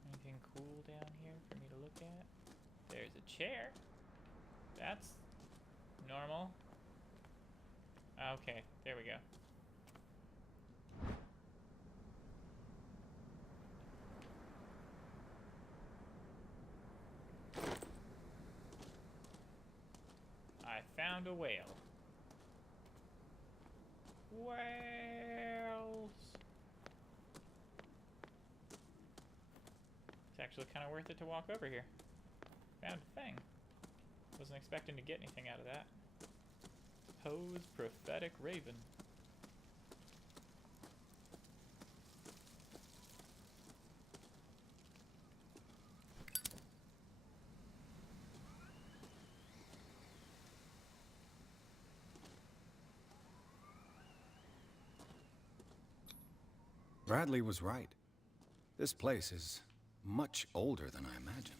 Anything cool down here for me to look at? There's a chair. That's normal. Okay, there we go. I found a whale. Whales! It's actually kind of worth it to walk over here. Found a thing. Wasn't expecting to get anything out of that. Poe's prophetic raven. Bradley was right. This place is much older than I imagined.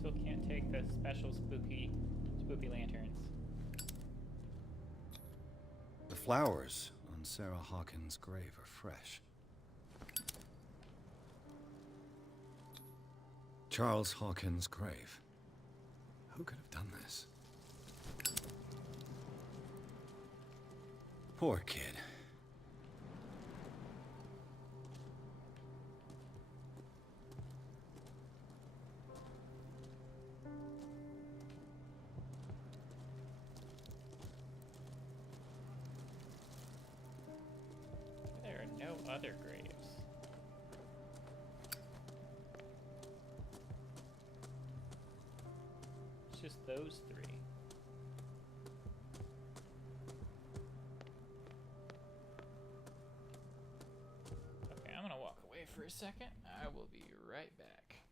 Still can't take the special spooky lanterns. The flowers on Sarah Hawkins' grave are fresh. Charles Hawkins' grave. Who could have done this? Poor kid. There are no other graves. It's just those three. Okay, I'm gonna walk away for a second. I will be right back.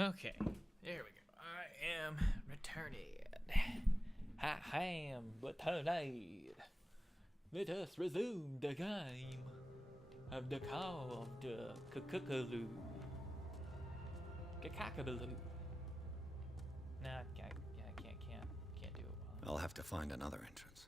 Okay, there we go. I am returning. I am returning. Let us resume the game of the call of the Cthulhu. Cthulhu. Nah, can't do it well. I'll have to find another entrance.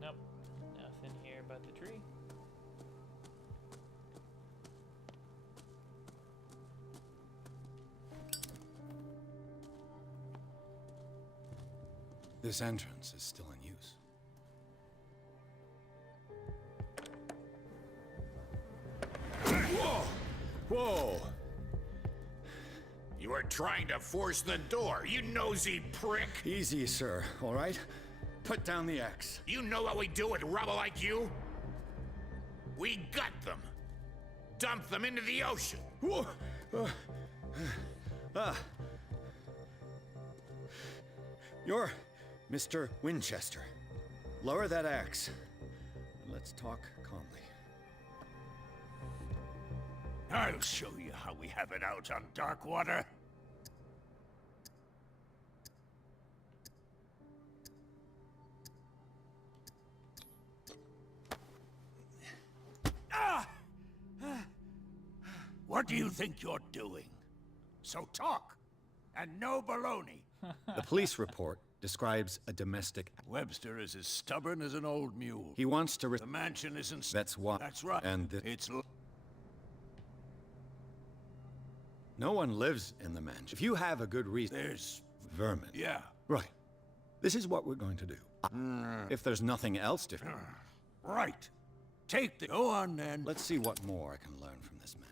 Nope, nothing here but the tree. This entrance is still in use. Whoa! Whoa! You are trying to force the door, you nosy prick! Easy, sir, all right? Put down the axe. You know what we do with rubble like you? We gut them. Dump them into the ocean. Whoa! You're Mr. Winchester. Lower that axe. And let's talk calmly. I'll show you how we have it out on Darkwater. What do you think you're doing? So talk, and no baloney. The police report describes a domestic... Webster is as stubborn as an old mule. He wants to... The mansion isn't... That's why... That's right. And It's... No one lives in the mansion. If you have a good reason... There's... Vermin. Yeah. Right. This is what we're going to do. If there's nothing else to... Right. Take the... Go on, then. Let's see what more I can learn from this mansion.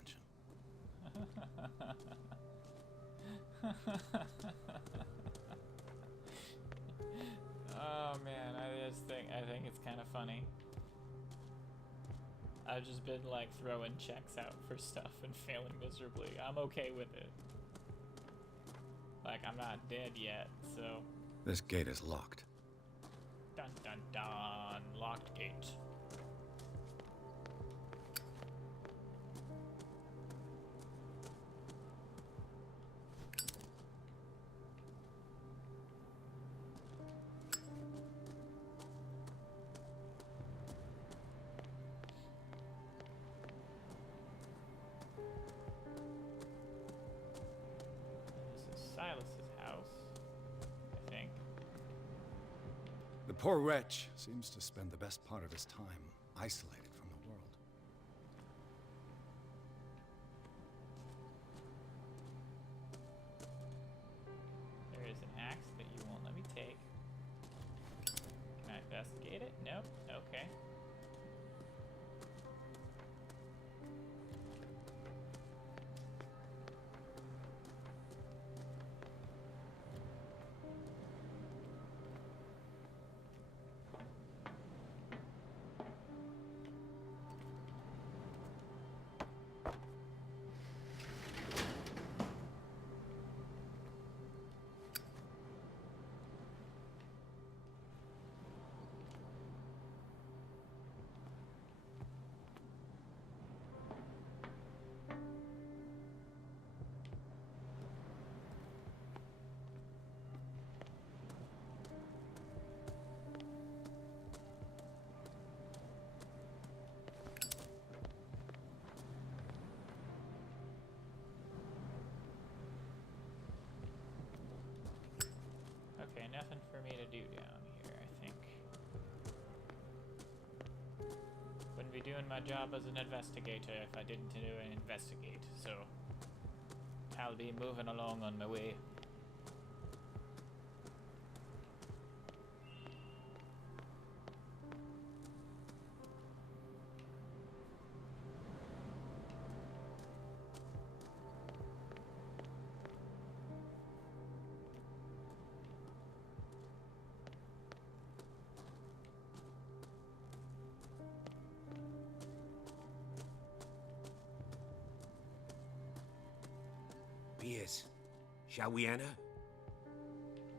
Oh man, I think it's kind of funny. I've just been like throwing checks out for stuff and failing miserably. I'm okay with it. Like I'm not dead yet, so. This gate is locked. Dun dun dun, locked gate. Silas's house, I think. The poor wretch seems to spend the best part of his time isolated from the world. There is an axe that you won't let me take. Can I investigate it? Nope. Okay. Okay, nothing for me to do down here, I think. Wouldn't be doing my job as an investigator if I didn't do and investigate, so I'll be moving along on my way. Pierce, shall we enter?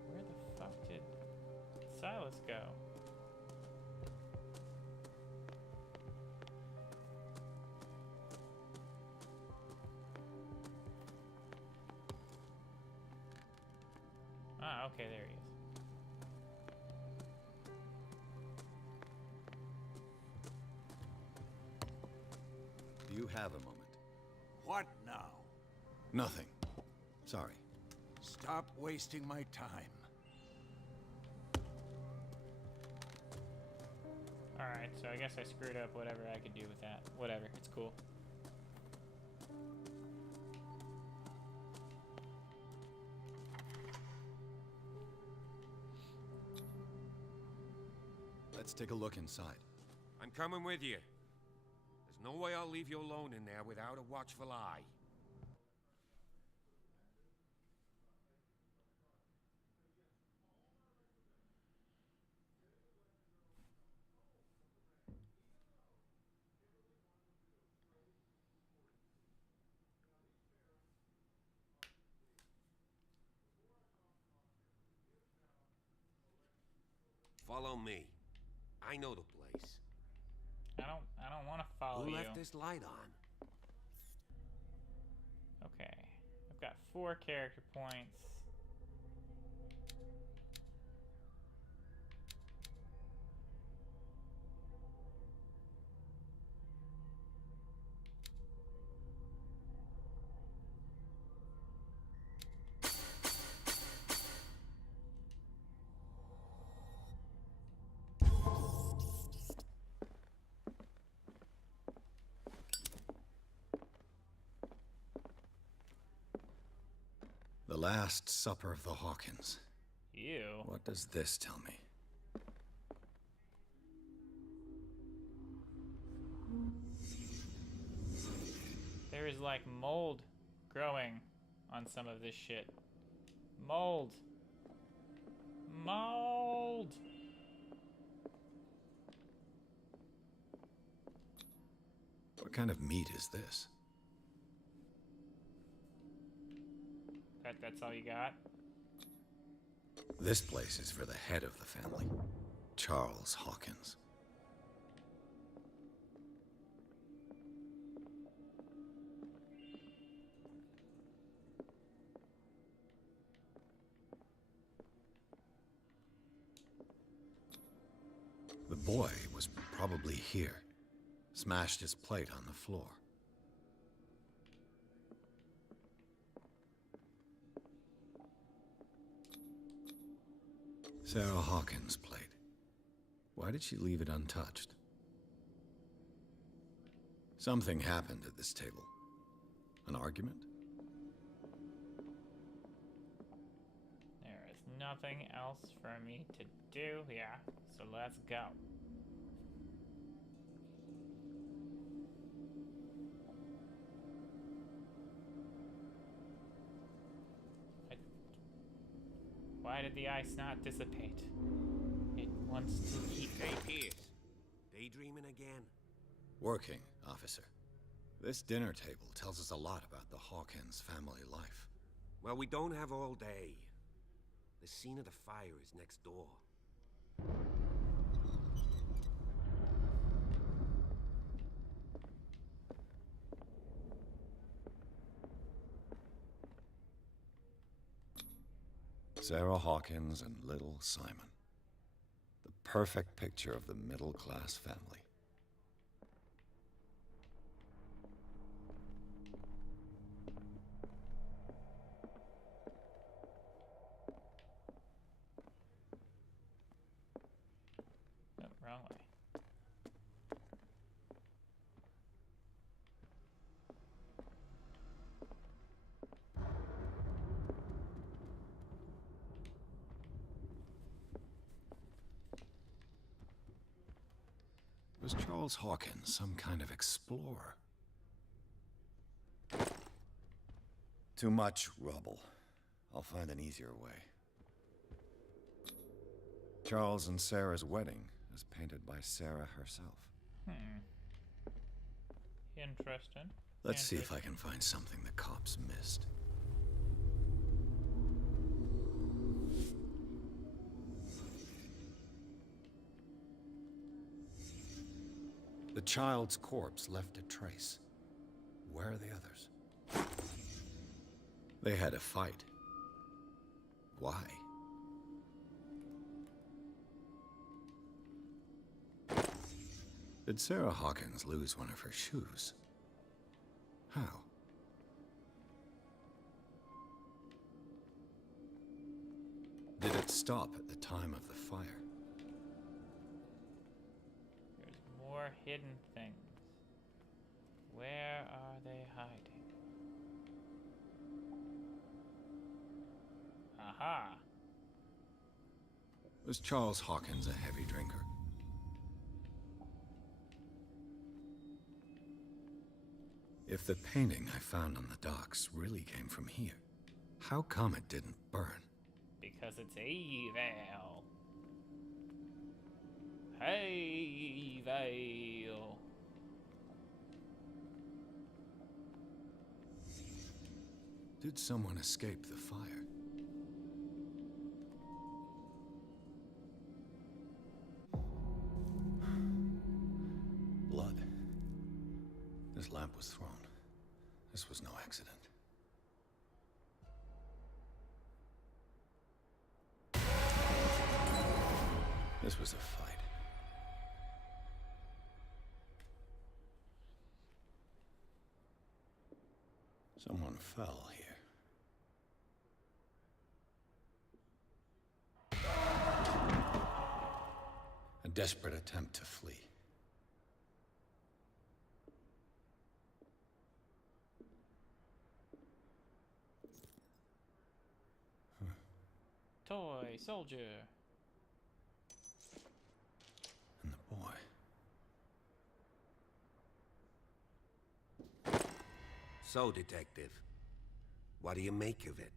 Where the fuck did... go. Ah, okay, there he is. Do you have a moment? What now? Nothing. Sorry. Stop wasting my time. Alright, so I guess I screwed up whatever I could do with that. Whatever, it's cool. Let's take a look inside. I'm coming with you. There's no way I'll leave you alone in there without a watchful eye. Follow me. I know the place. I don't want to follow Who you. left this light on? Okay. I've got 4 character points. The Last Supper of the Hawkins. Ew. What does this tell me? There is like mold growing on some of this shit. Mold. Mold. What kind of meat is this? That's all you got? This place is for the head of the family, Charles Hawkins. The boy was probably here, smashed his plate on the floor. Sarah Hawkins' plate. Why did she leave it untouched? Something happened at this table. An argument? There is nothing else for me to do here, so let's go. Why did the ice not dissipate? It wants to eat. Hey, Pierce. Daydreaming again? Working, officer. This dinner table tells us a lot about the Hawkins family life. Well, we don't have all day. The scene of the fire is next door. Sarah Hawkins and little Simon. The perfect picture of the middle-class family. Oh, wrong way. Was Charles Hawkins some kind of explorer? Too much rubble. I'll find an easier way. Charles and Sarah's wedding is painted by Sarah herself. Interesting. Let's see if I can find something the cops missed. The child's corpse left a trace. Where are the others? They had a fight. Why? Did Sarah Hawkins lose one of her shoes? How? Did it stop at the time of the fire? There's more hidden things. Where are they hiding? Aha! Was Charles Hawkins a heavy drinker? If the painting I found on the docks really came from here, how come it didn't burn? Because it's evil. Evil. Did someone escape the fire? Blood. This lamp was thrown. This was no accident. This was a fight. Someone fell here. A desperate attempt to flee. Toy soldier. And the boy. So, Detective, what do you make of it?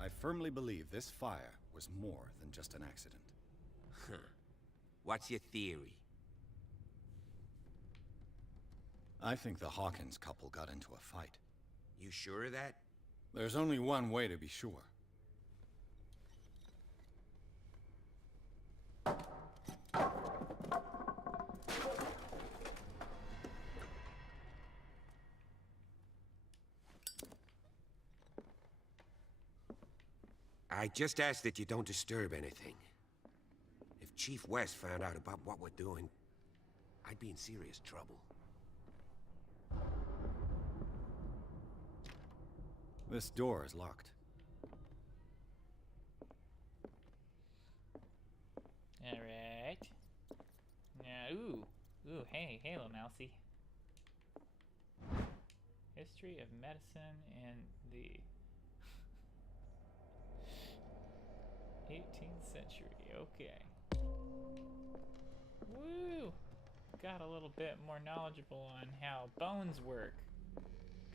I firmly believe this fire was more than just an accident. Huh. What's your theory? I think the Hawkins couple got into a fight. You sure of that? There's only one way to be sure. I just ask that you don't disturb anything. If Chief West found out about what we're doing, I'd be in serious trouble. This door is locked. Alright. Now, ooh, hey, little mousey. History of medicine in the 18th century. Okay. Woo! Got a little bit more knowledgeable on how bones work.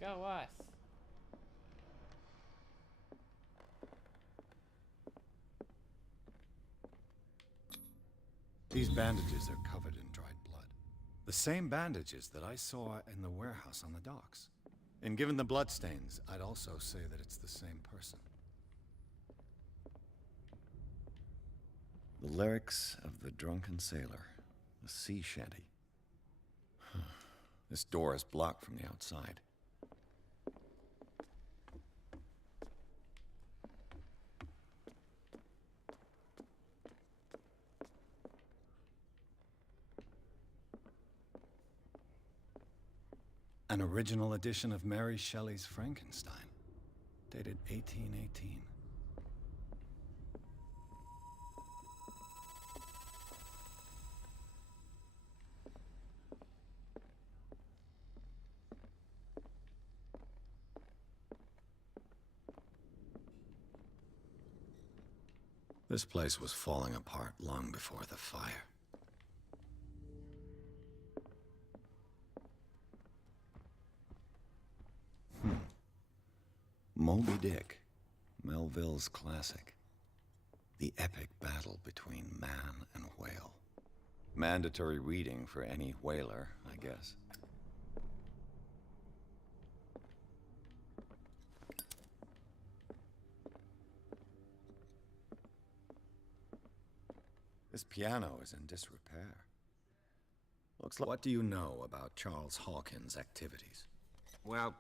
Go us! These bandages are covered in dried blood. The same bandages that I saw in the warehouse on the docks. And given the bloodstains, I'd also say that it's the same person. The lyrics of the drunken sailor, a sea shanty. This door is blocked from the outside. An original edition of Mary Shelley's Frankenstein, dated 1818. This place was falling apart long before the fire. Moby Dick, Melville's classic. The epic battle between man and whale. Mandatory reading for any whaler, I guess. This piano is in disrepair. Looks like... What do you know about Charles Hawkins' activities? Well,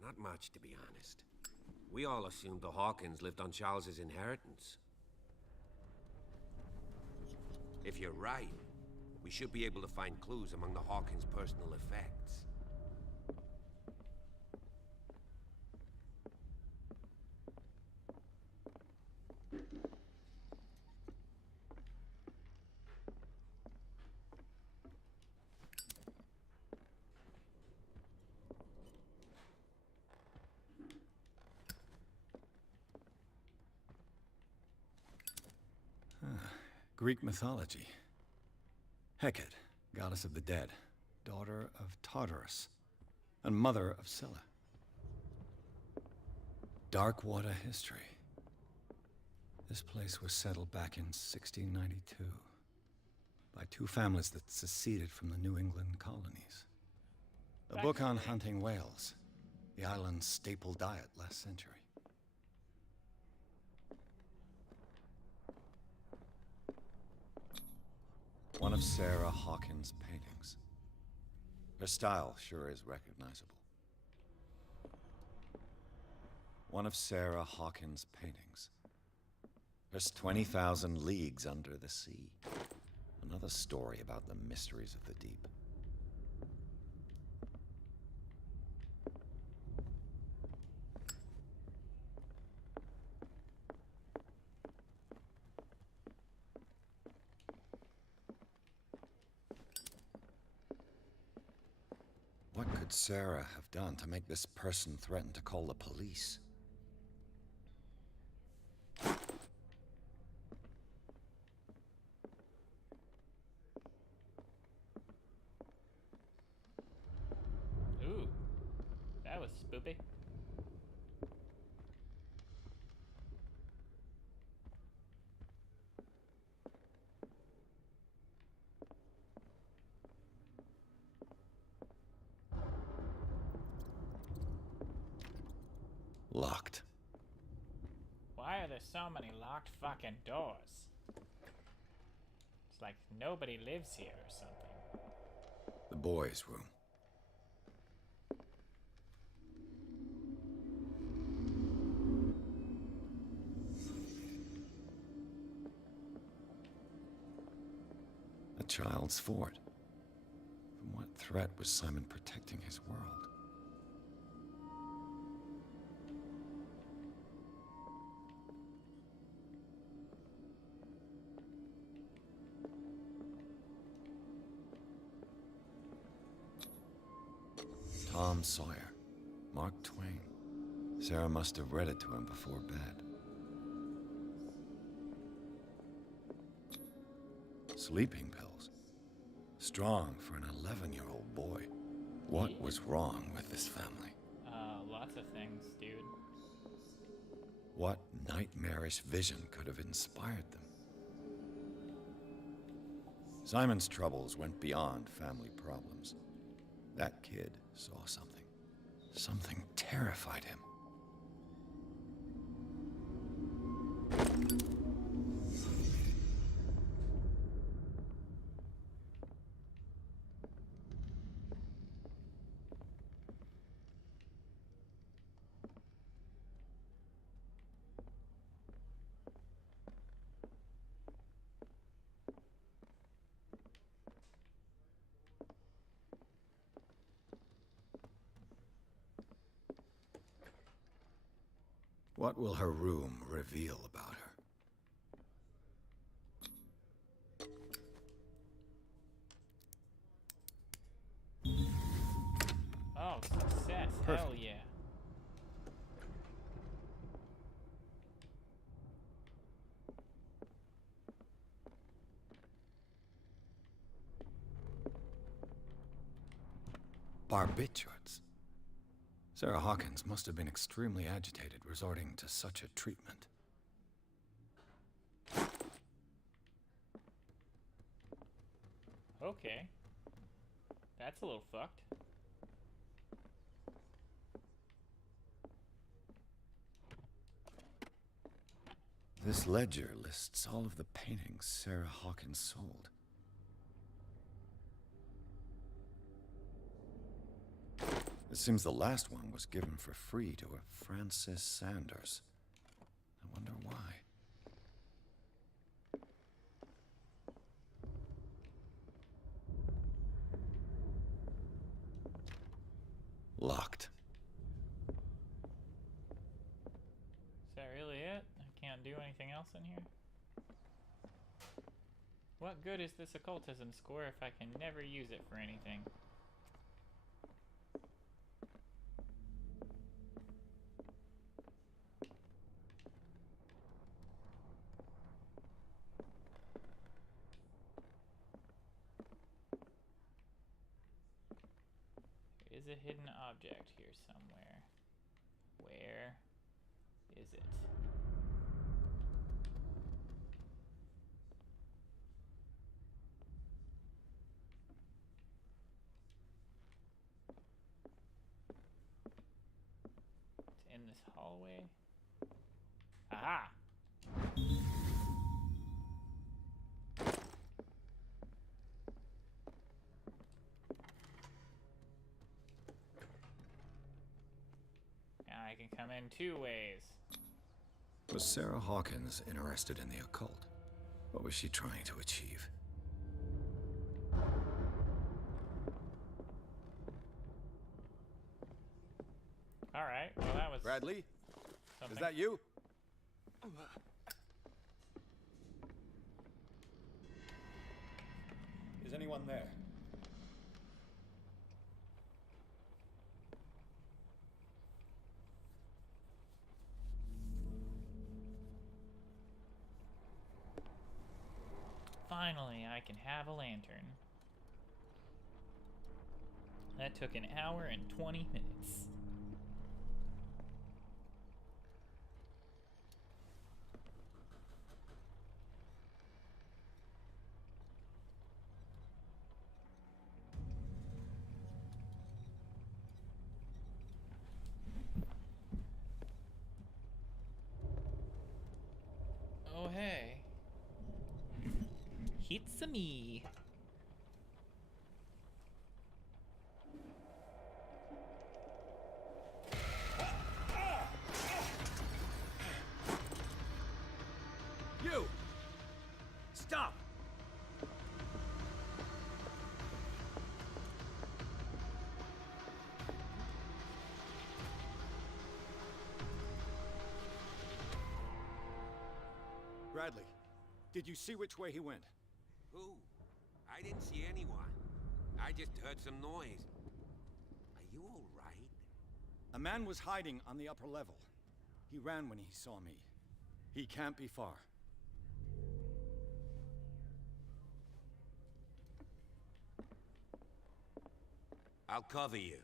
not much, to be honest. We all assumed the Hawkins lived on Charles's inheritance. If you're right, we should be able to find clues among the Hawkins' personal effects. Greek mythology. Hecate, goddess of the dead, daughter of Tartarus, and mother of Scylla. Darkwater history. This place was settled back in 1692 by two families that seceded from the New England colonies. A book on hunting whales, the island's staple diet last century. One of Sarah Hawkins' paintings. Her style sure is recognizable. One of Sarah Hawkins' paintings. There's 20,000 leagues under the sea. Another story about the mysteries of the deep. What could Sarah have done to make this person threaten to call the police? Ooh, that was spoopy. Locked. Why are there so many locked fucking doors? It's like nobody lives here or something. The boys' room. A child's fort. From what threat was Simon protecting his world? Tom Sawyer, Mark Twain. Sarah must have read it to him before bed. Sleeping pills. Strong for an 11-year-old boy. What was wrong with this family? Lots of things, dude. What nightmarish vision could have inspired them? Simon's troubles went beyond family problems. That kid saw something. Something terrified him. What will her room reveal about her? Oh, success. Perfect. Hell yeah. Barbiturates. Sarah Hawkins must have been extremely agitated resorting to such a treatment. Okay. That's a little fucked. This ledger lists all of the paintings Sarah Hawkins sold. It seems the last one was given for free to a Francis Sanders. I wonder why. Locked. Is that really it? I can't do anything else in here? What good is this occultism score if I can never use it for anything? There is a hidden object here somewhere. Where is it? It's in this hallway. Aha! Now I can come in 2 ways. Was Sarah Hawkins interested in the occult? What was she trying to achieve? Alright, well that was... Bradley? something. Is that you? Is anyone there? Finally, I can have a lantern. That took an hour and 20 minutes. Oh, hey. It's me. You! Stop! Bradley, did you see which way he went? Who? I didn't see anyone. I just heard some noise. Are you all right? A man was hiding on the upper level. He ran when he saw me. He can't be far. I'll cover you.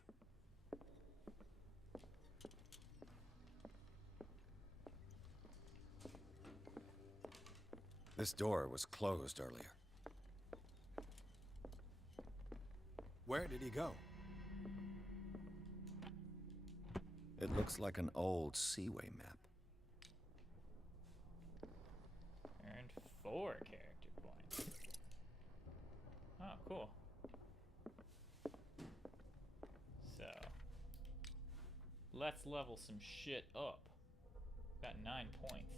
This door was closed earlier. Where did he go? It looks like an old Seaway map. Earned 4 character points. Oh, cool. So, let's level some shit up. Got 9 points.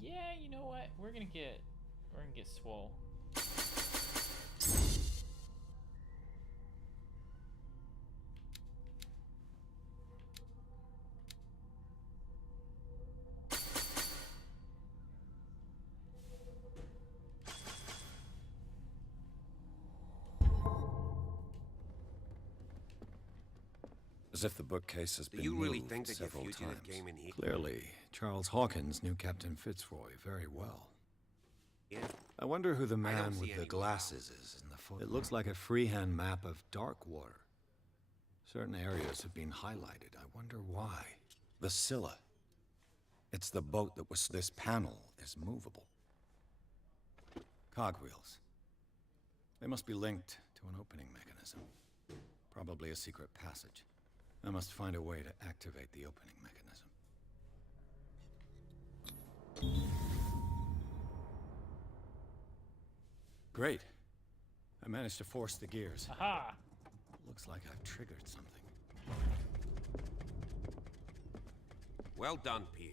Yeah, you know what? We're gonna get swole. As if the bookcase has been Do you really moved think that your several fugitive times. came in here? Clearly, Charles Hawkins knew Captain Fitzroy very well. Yeah. I wonder who the I man don't see with the anyone. glasses is in the photo. It looks like a freehand map of dark water. Certain areas have been highlighted. I wonder why. The Scylla. It's the boat that was... This panel is movable. Cogwheels. They must be linked to an opening mechanism. Probably a secret passage. I must find a way to activate the opening mechanism. Great. I managed to force the gears. Aha! Looks like I've triggered something. Well done, Pierce.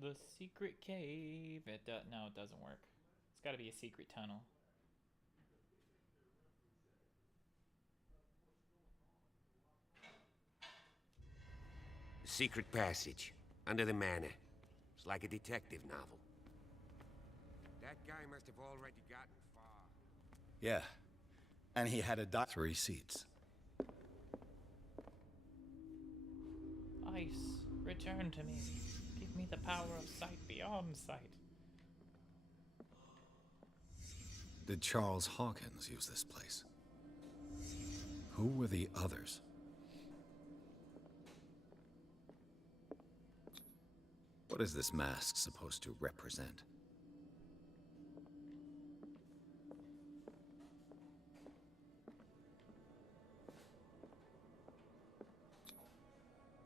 The secret cave. No, it doesn't work. It's got to be a secret tunnel. Secret passage under the manor. It's like a detective novel. That guy must have already gotten far. Yeah. And he had a 3 seats. Ice, return to me. Give me the power of sight beyond sight. Did Charles Hawkins use this place? Who were the others? What is this mask supposed to represent?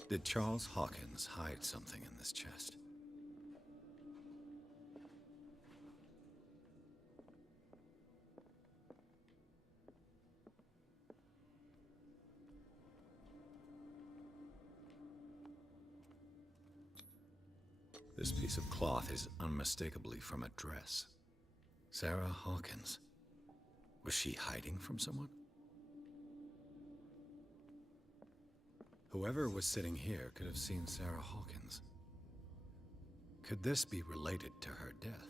Did Charles Hawkins hide something in this chest? This piece of cloth is unmistakably from a dress. Sarah Hawkins. Was she hiding from someone? Whoever was sitting here could have seen Sarah Hawkins. Could this be related to her death?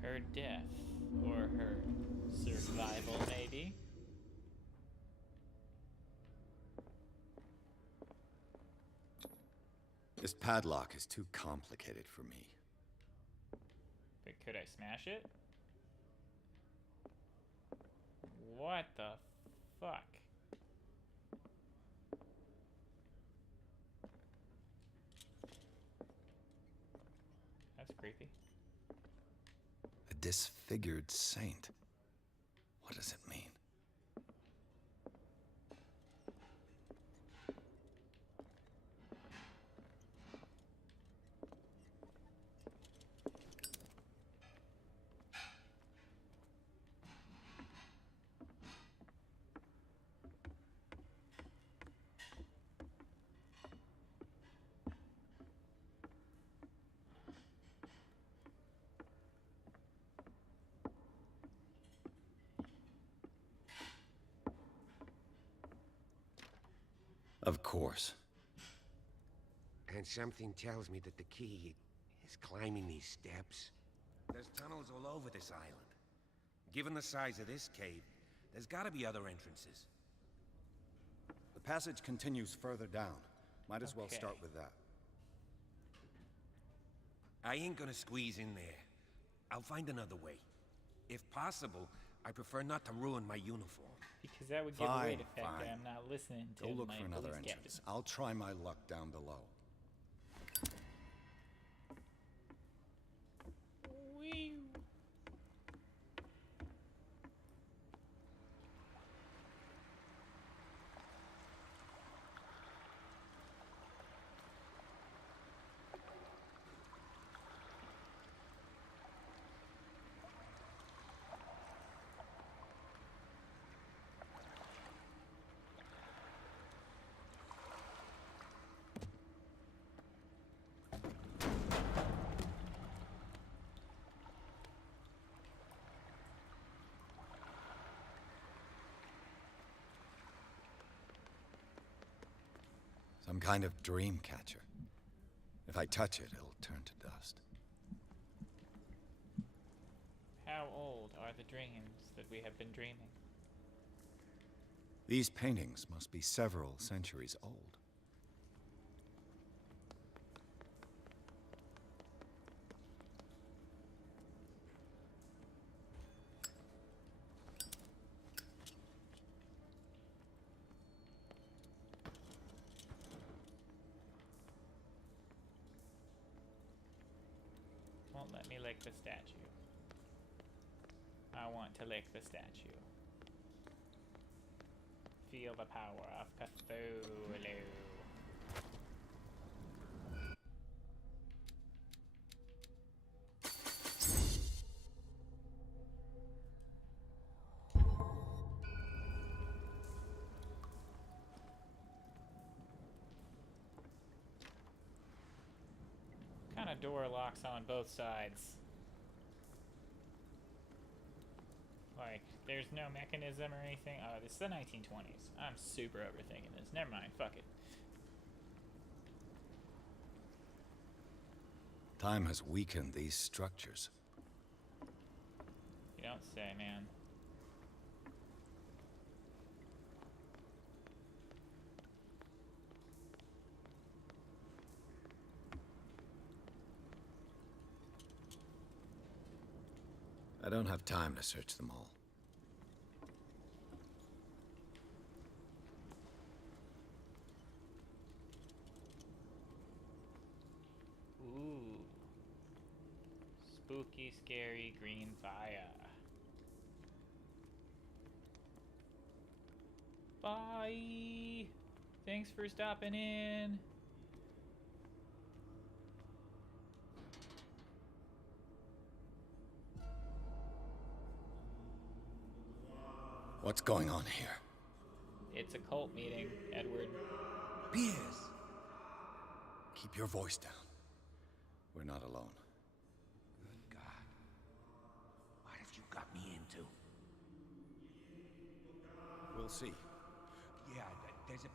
Her death, or her survival, maybe? This padlock is too complicated for me. But could I smash it? What the fuck? That's creepy. A disfigured saint. What does it mean? Of course. And something tells me that the key is climbing these steps. There's tunnels all over this island. Given the size of this cave, there's gotta be other entrances. The passage continues further down. Might as well Okay. start with that. I ain't gonna squeeze in there. I'll find another way. If possible, I prefer not to ruin my uniform. Because that would give away Fine, the fact that fine. I'm not listening to Go look my for another police entrance. captain. I'll try my luck down below. Whee! Some kind of dream catcher. If I touch it, it'll turn to dust. How old are the dreams that we have been dreaming? These paintings must be several centuries old. won't let me lick the statue. I want to lick the statue. Feel the power of Cthulhu. Kind of door locks on both sides. Like, there's no mechanism or anything. Oh, this is the 1920s. I'm super overthinking this. Never mind. Fuck it. Time has weakened these structures. You don't say, man. I don't have time to search them all. Ooh. Spooky, scary green fire. Bye! Thanks for stopping in. What's going on here? It's a cult meeting, Edward. Piers! Keep your voice down. We're not alone. Good God. What have you got me into? We'll see. Yeah, there's a...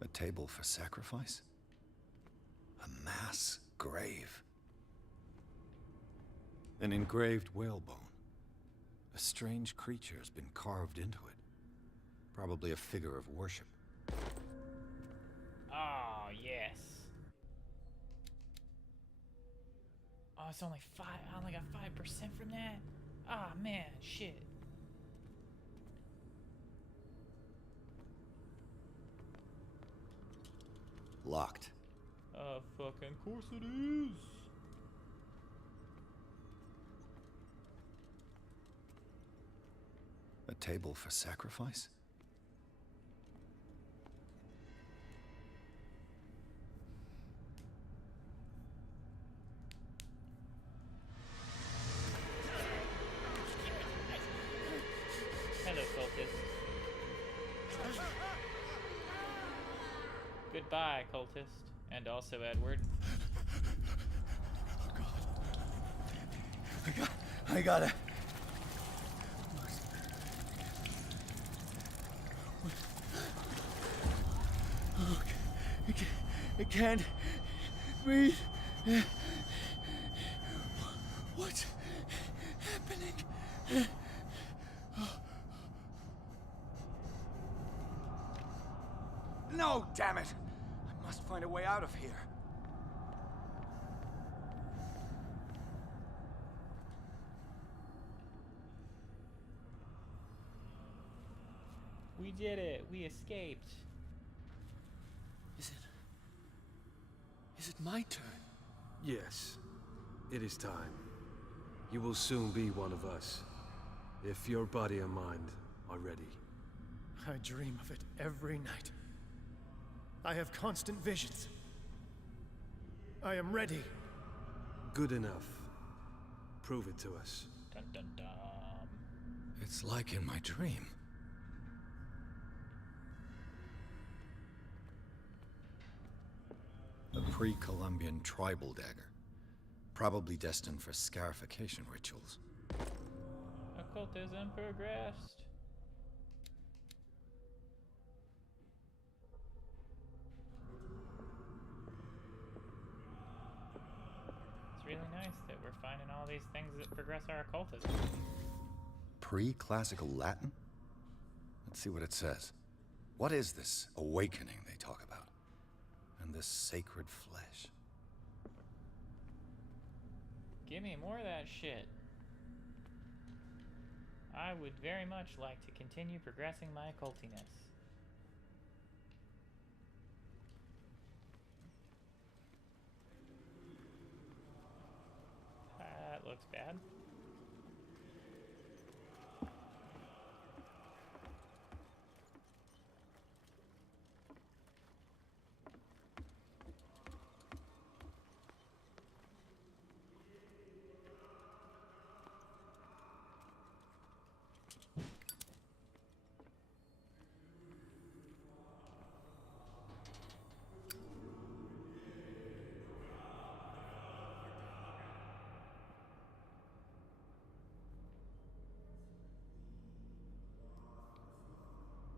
A table for sacrifice? A mass grave? An engraved whalebone. A strange creature has been carved into it. Probably a figure of worship. Oh, yes. Oh, it's only 5. I only got 5% from that? Ah, oh, man, shit. Locked. Fucking course it is. A table for sacrifice? Hello, cultist. Goodbye, cultist. And also Edward. I gotta... Oh, I can't breathe. What's happening? No, damn it! I must find a way out of here. We did it. We escaped. Is it my turn? Yes. It is time. You will soon be one of us. If your body and mind are ready. I dream of it every night. I have constant visions. I am ready. Good enough. Prove it to us. Dun, dun, dun. It's like in my dream. A pre-Columbian tribal dagger. Probably destined for scarification rituals. Occultism progressed. really nice that we're finding all these things that progress our occultism. Pre-classical Latin? Let's see what it says. What is this awakening they talk about? And this sacred flesh? Give me more of that shit. I would very much like to continue progressing my occultiness. That looks bad.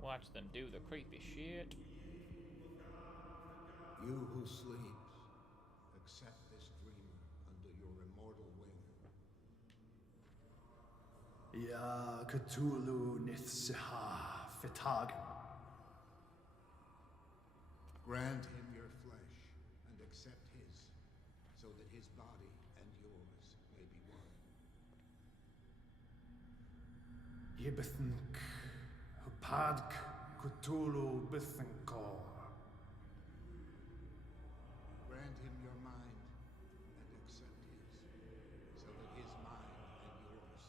Watch them do the creepy shit. You who sleeps, accept this dreamer under your immortal wing. Ya Cthulhu Nithsiha Fetagen. Grant him your flesh and accept his, so that his body and yours may be one. Yibithink Hupadk Cthulhu Bithinkor. Grant him your mind and accept his, so that his mind and yours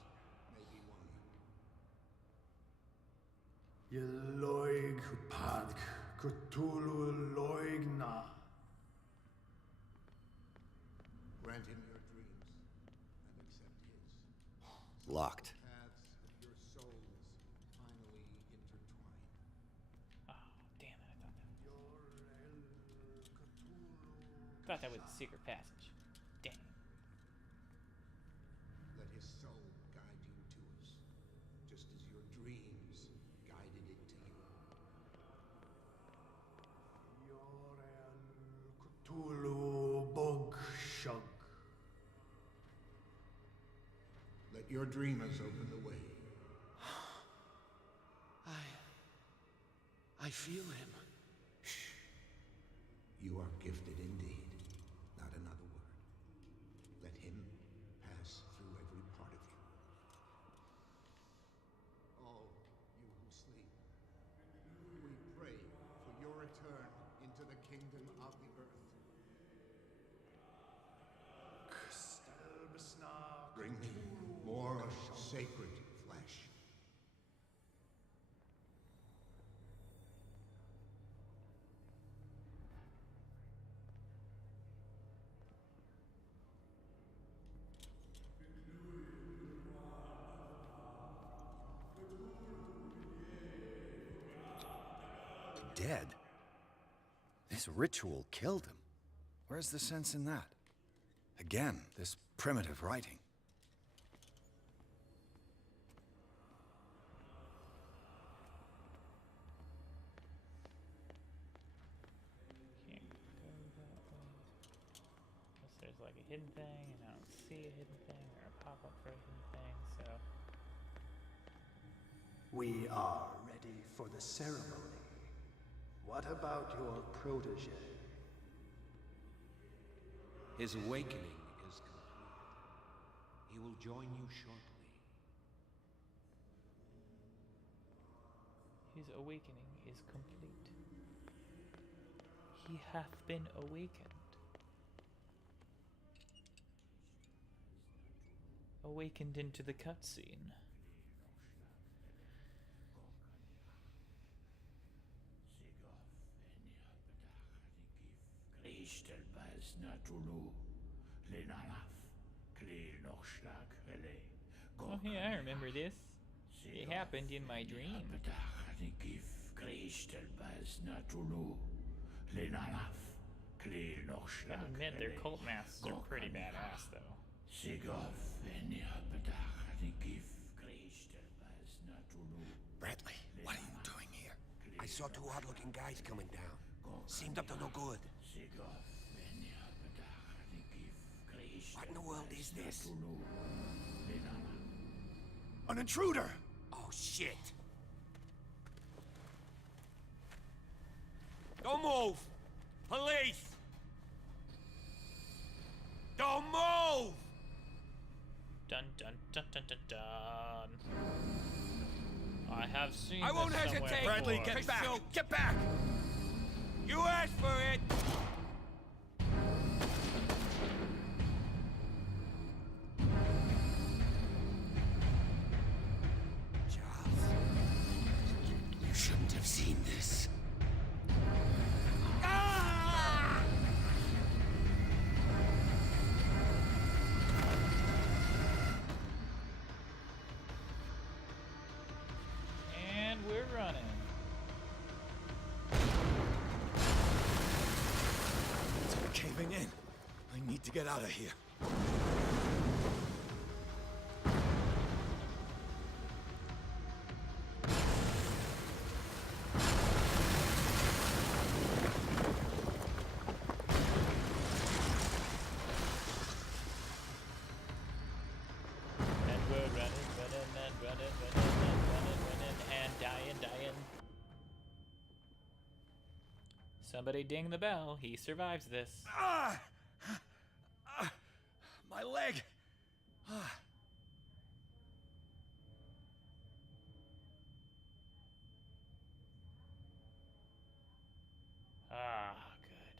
may be one. Yeloig Hupadk Cthulhu Loigna. Grant him your dreams and accept his. Locked. Paths of your souls finally intertwine. Oh, damn it, I thought that was a secret passage. Dang. Let his soul guide you to us, just as your dreams guided it to you. Cthulhu Bogshug. Let your dreamers open the way. I feel him. You are gifted indeed. Not another word. Let him pass through every part of you. All you who sleep, we pray for your return into the kingdom of the earth. Bring me more sacred flesh. Dead? This ritual killed him. Where's the sense in that? Again, this primitive writing. Can't go that way. Unless there's like a hidden thing, and I don't see a hidden thing or a pop-up for a hidden thing, so. We are ready for the ceremony. What about your protege? His awakening is complete. He will join you shortly. His awakening is complete. He hath been awakened. Awakened into the cutscene. Oh yeah, I remember this. It happened in my dream. Gotta admit, their cult masks are pretty badass, though. Bradley, what are you doing here? I saw two odd-looking guys coming down. Seemed up to no good. What in the world is this? An intruder! Oh, shit. Don't move! Police! Don't move! Dun dun dun dun dun dun. I have seen I won't this somewhere hesitate. Bradley, before. get back! Shoot. Get back! You asked for it! Charles, you shouldn't have seen this. Ah! And we're running. It's all caving in. I need to get out of here. And we're running and dying. Somebody ding the bell. He survives this. My leg! Ah, good.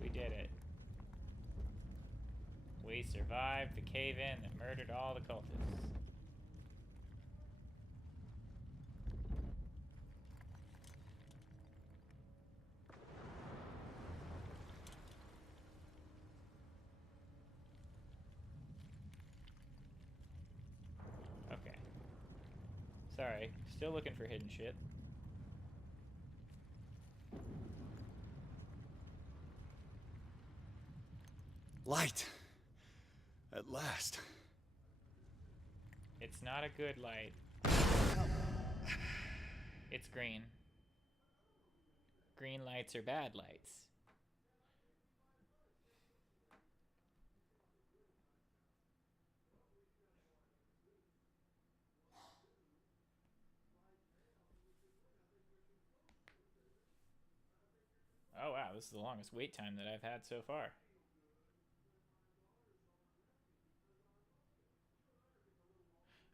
We did it. We survived the cave-in that murdered all the cultists. Okay. Sorry, still looking for hidden shit. Light! At last. It's not a good light. It's green. Green lights are bad lights. Oh wow, this is the longest wait time that I've had so far.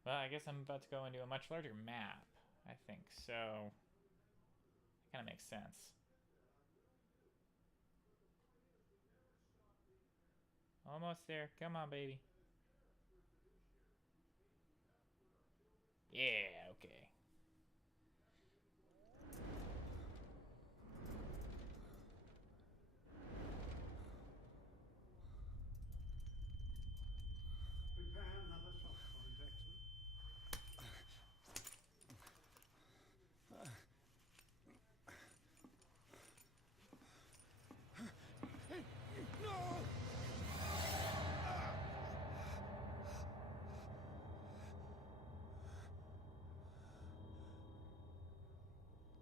Well, I guess I'm about to go into a much larger map. I think so. Kind of makes sense. Almost there. Come on, baby. Yeah, okay.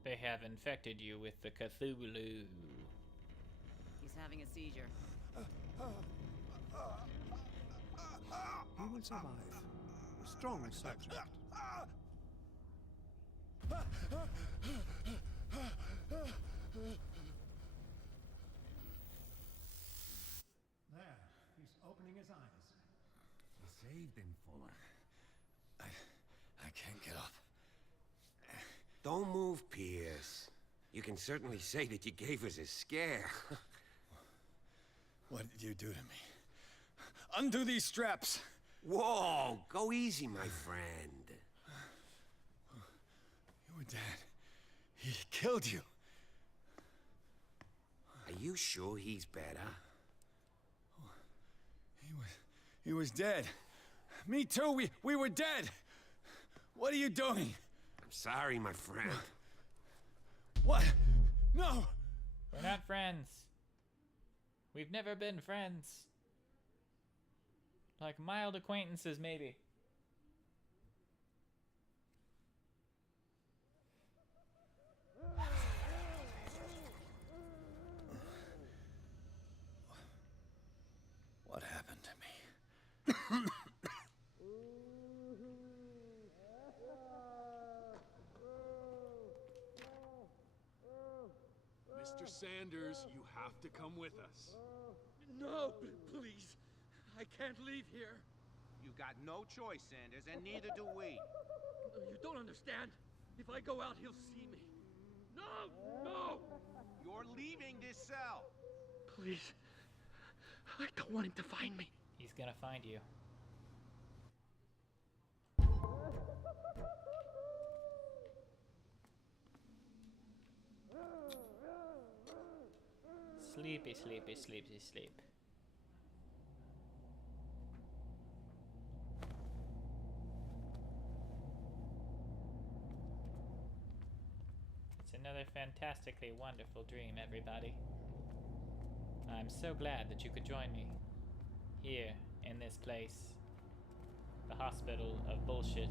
They have infected you with the Cthulhu. He's having a seizure. He will survive. Strong subject. There, he's opening his eyes. You saved him, Fuller. I can't get up. Don't move, Pierce. You can certainly say that you gave us a scare. What did you do to me? Undo these straps! Whoa! Go easy, my friend. Your dad, he killed you. Are you sure he's better? He was dead. Me too, we were dead. What are you doing? I'm sorry, my friend. What? No! We're not friends. We've never been friends. Like mild acquaintances, maybe. Mr. Sanders, you have to come with us. No, please. I can't leave here. You got no choice, Sanders, and neither do we. You don't understand. If I go out, he'll see me. No! No! You're leaving this cell. Please. I don't want him to find me. He's gonna find you. Sleepy, sleepy, sleepy, sleep. It's another fantastically wonderful dream, everybody. I'm so glad that you could join me here in this place, the hospital of bullshit.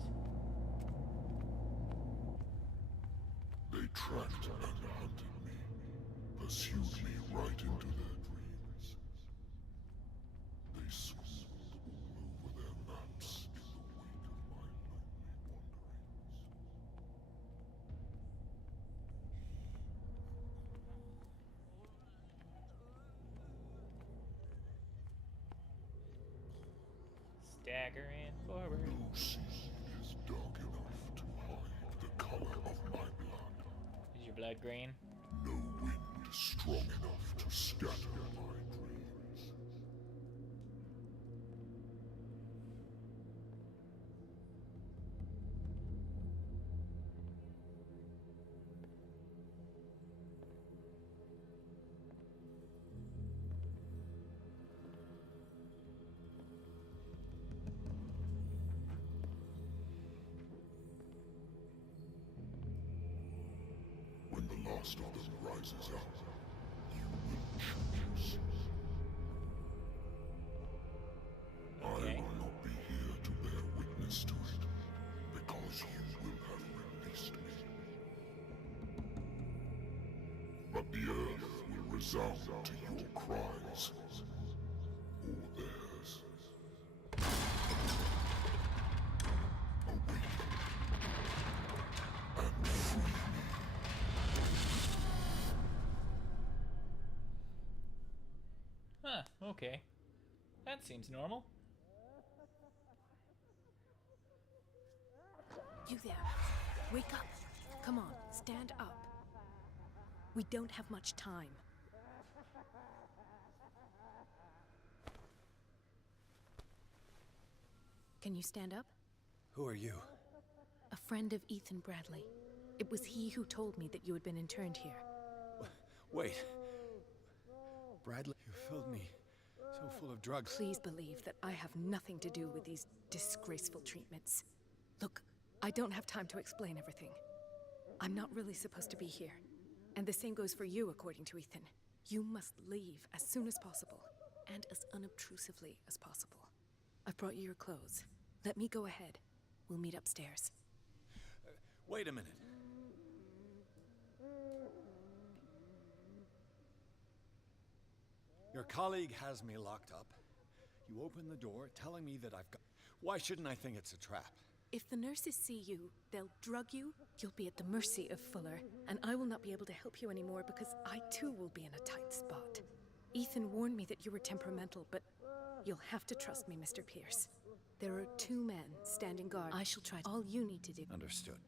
They tracked and hunted me, pursued me right into their dreams. They scribbled all over their maps in the wake of my lonely wanderings. Staggering forward. No sea is dark enough to hide the color of my blood. Is your blood green? No wind strong enough to scatter my dreams. When the last of them rises up, you will choose. Okay. I will not be here to bear witness to it, because you will have released me. But the earth will resound to your cries, or theirs. Awaken and free me. Huh, okay. That seems normal. You there. Wake up. Come on, stand up. We don't have much time. Can you stand up? Who are you? A friend of Ethan Bradley. It was he who told me that you had been interned here. Wait. Bradley, you filled me so full of drugs. Please believe that I have nothing to do with these disgraceful treatments. Look, I don't have time to explain everything. I'm not really supposed to be here. And the same goes for you, according to Ethan. You must leave as soon as possible, and as unobtrusively as possible. I've brought you your clothes. Let me go ahead. We'll meet upstairs. Wait a minute. Your colleague has me locked up. You open the door, telling me that I've got... Why shouldn't I think it's a trap? If the nurses see you, they'll drug you, you'll be at the mercy of Fuller, and I will not be able to help you anymore because I too will be in a tight spot. Ethan warned me that you were temperamental, but you'll have to trust me, Mr. Pierce. There are 2 men standing guard. I shall try all you need to do. Understood.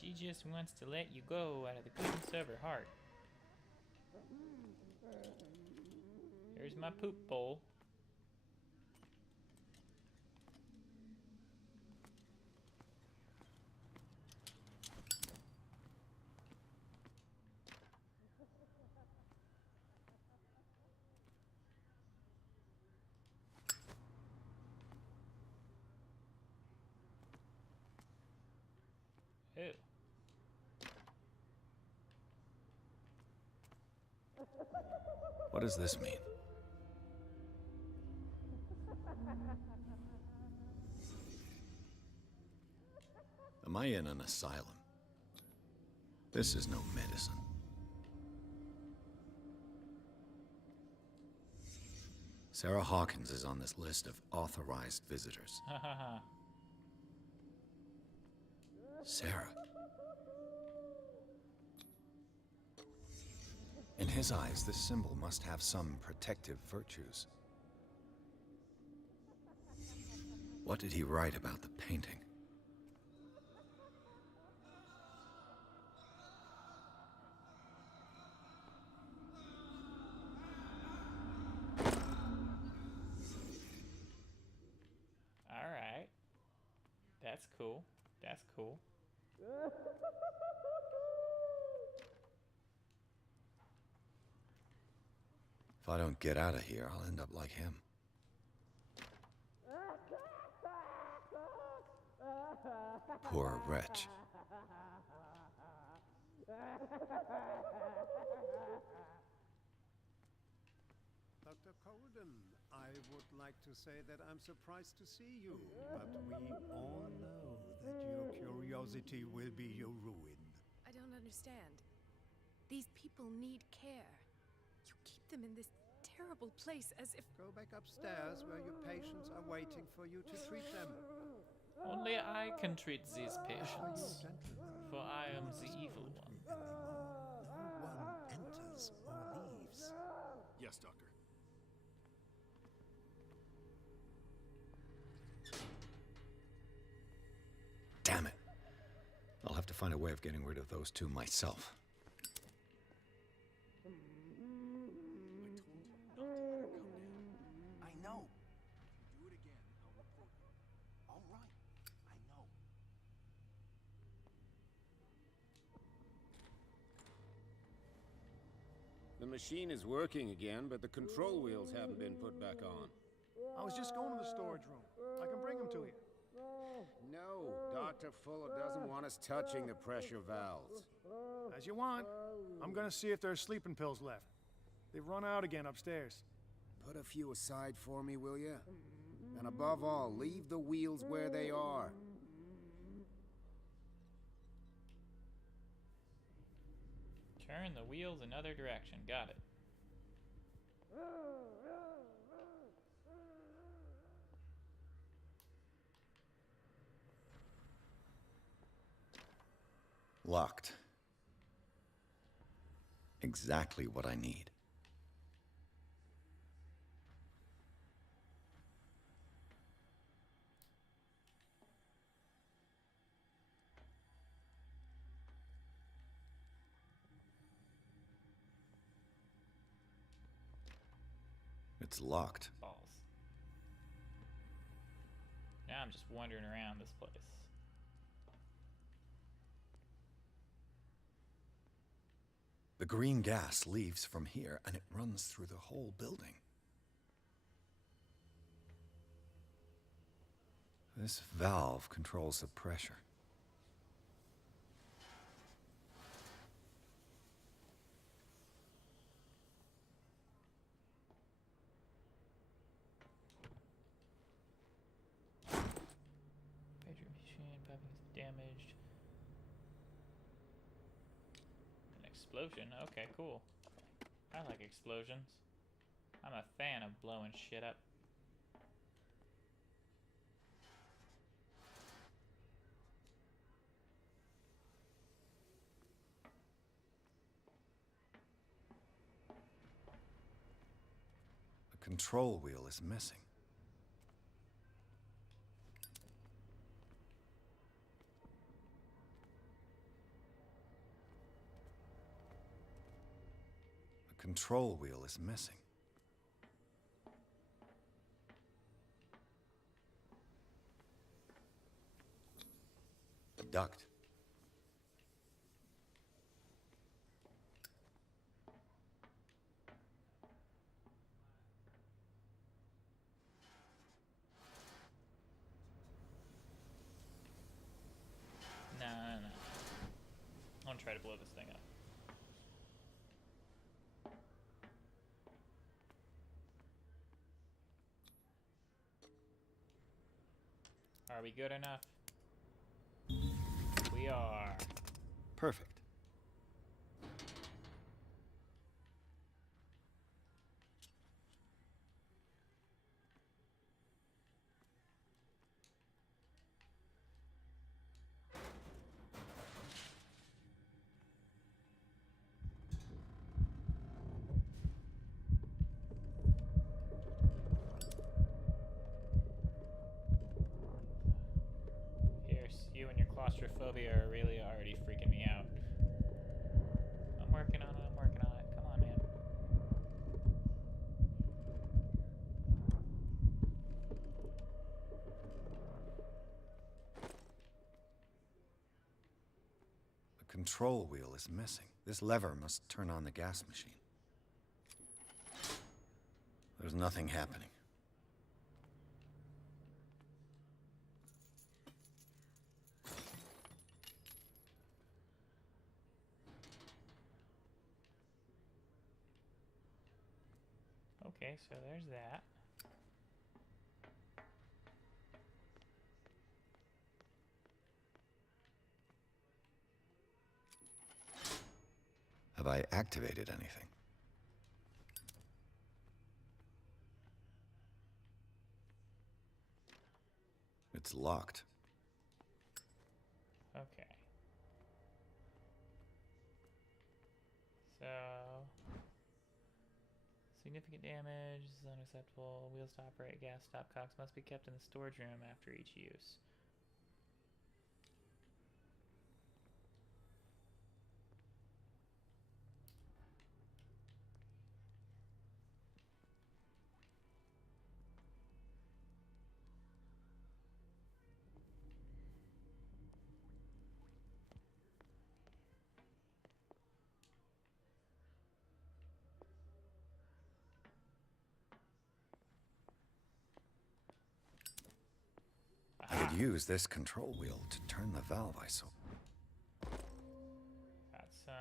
She just wants to let you go out of the goodness of her heart. Here's my poop bowl. Ew. What does this mean? Am I in an asylum? This is no medicine. Sarah Hawkins is on this list of authorized visitors. Ha ha ha. Sarah. his eyes, this symbol must have some protective virtues. What did he write about the painting? Alright. That's cool. That's cool. If I don't get out of here, I'll end up like him. Poor wretch. Dr. Colden, I would like to say that I'm surprised to see you, but we all know that your curiosity will be your ruin. I don't understand. These people need care. You keep them in this terrible place as if... Go back upstairs where your patients are waiting for you to treat them. Only I can treat these patients, for I am the evil one. No one enters or leaves. Yes, Doctor. Damn it. I'll have to find a way of getting rid of those two myself. I know. If you do it again, I'll report you. All right. I know. The machine is working again, but the control wheels haven't been put back on. I was just going to the storage room. I can bring them to you. No, Dr. Fuller doesn't want us touching the pressure valves. As you want. I'm gonna see if there's sleeping pills left. They've run out again upstairs. Put a few aside for me, will you? And above all, leave the wheels where they are. Turn the wheels another direction. Got it. Locked. Exactly what I need. It's locked. Balls. Now I'm just wandering around this place. The green gas leaves from here, and it runs through the whole building. This valve controls the pressure. Bedroom machine, piping is damaged. An explosion? Okay, cool. I like explosions. I'm a fan of blowing shit up. The control wheel is missing. The control wheel is missing. Duct. No. I want to try to blow this thing up. Are we good enough? We are. Perfect. claustrophobia are really already freaking me out. I'm working on it, I'm working on it. Come on, man. The control wheel is missing. This lever must turn on the gas machine. There's nothing happening. Okay, so there's that. Have I activated anything? It's locked. Okay. So... significant damage is unacceptable. Wheel stop, right, gas stop cocks must be kept in the storage room after each use. I could use this control wheel to turn the valve I saw. Got some.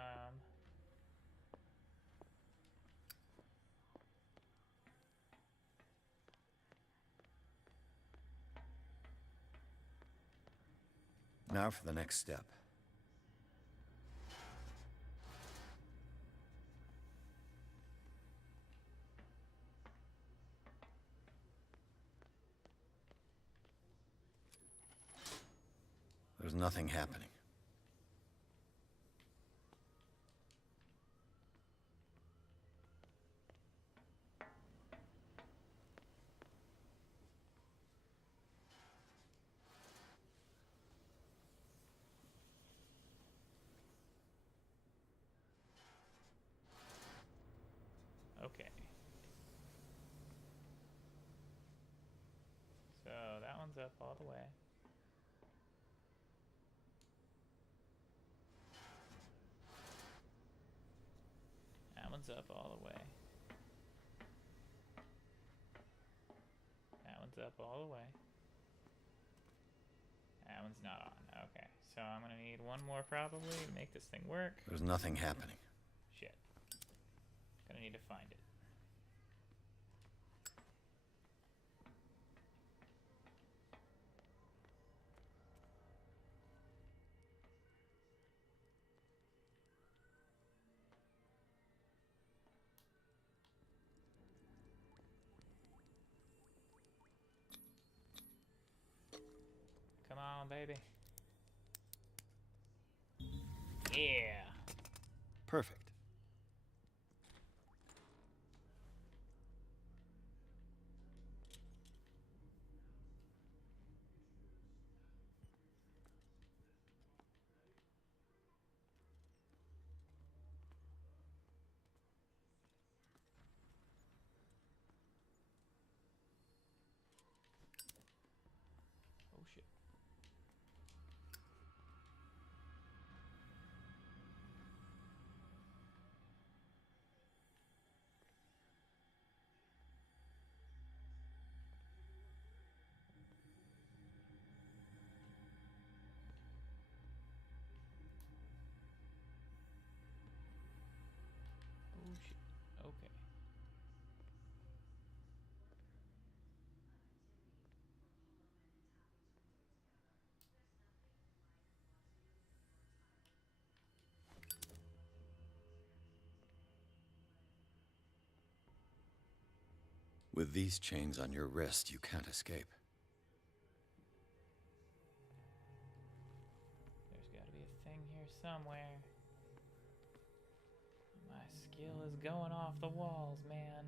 Now for the next step. There's nothing happening. Okay. So that one's up all the way. That one's up all the way. That one's up all the way. That one's not on. Okay. So I'm gonna need one more probably to make this thing work. There's nothing happening. Shit. Gonna need to find it. Come on, baby. Yeah. Perfect. Oh shit. Oh shit. Okay. With these chains on your wrist, you can't escape. There's gotta be a thing here somewhere. My skill is going off the walls, man.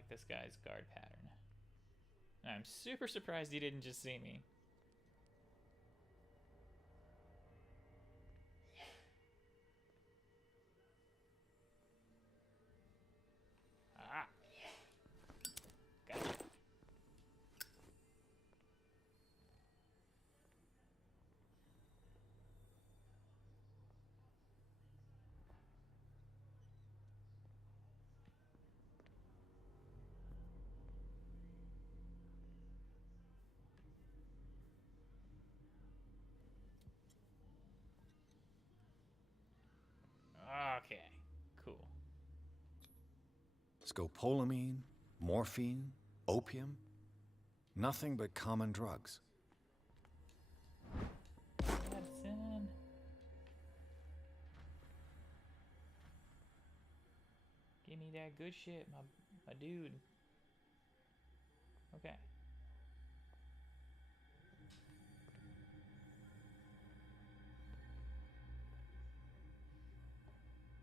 like this guy's guard pattern. I'm super surprised he didn't just see me. Ah. Gotcha. Okay, cool. Scopolamine, morphine, opium. Nothing but common drugs. Medicine. Give me that good shit, my dude. Okay.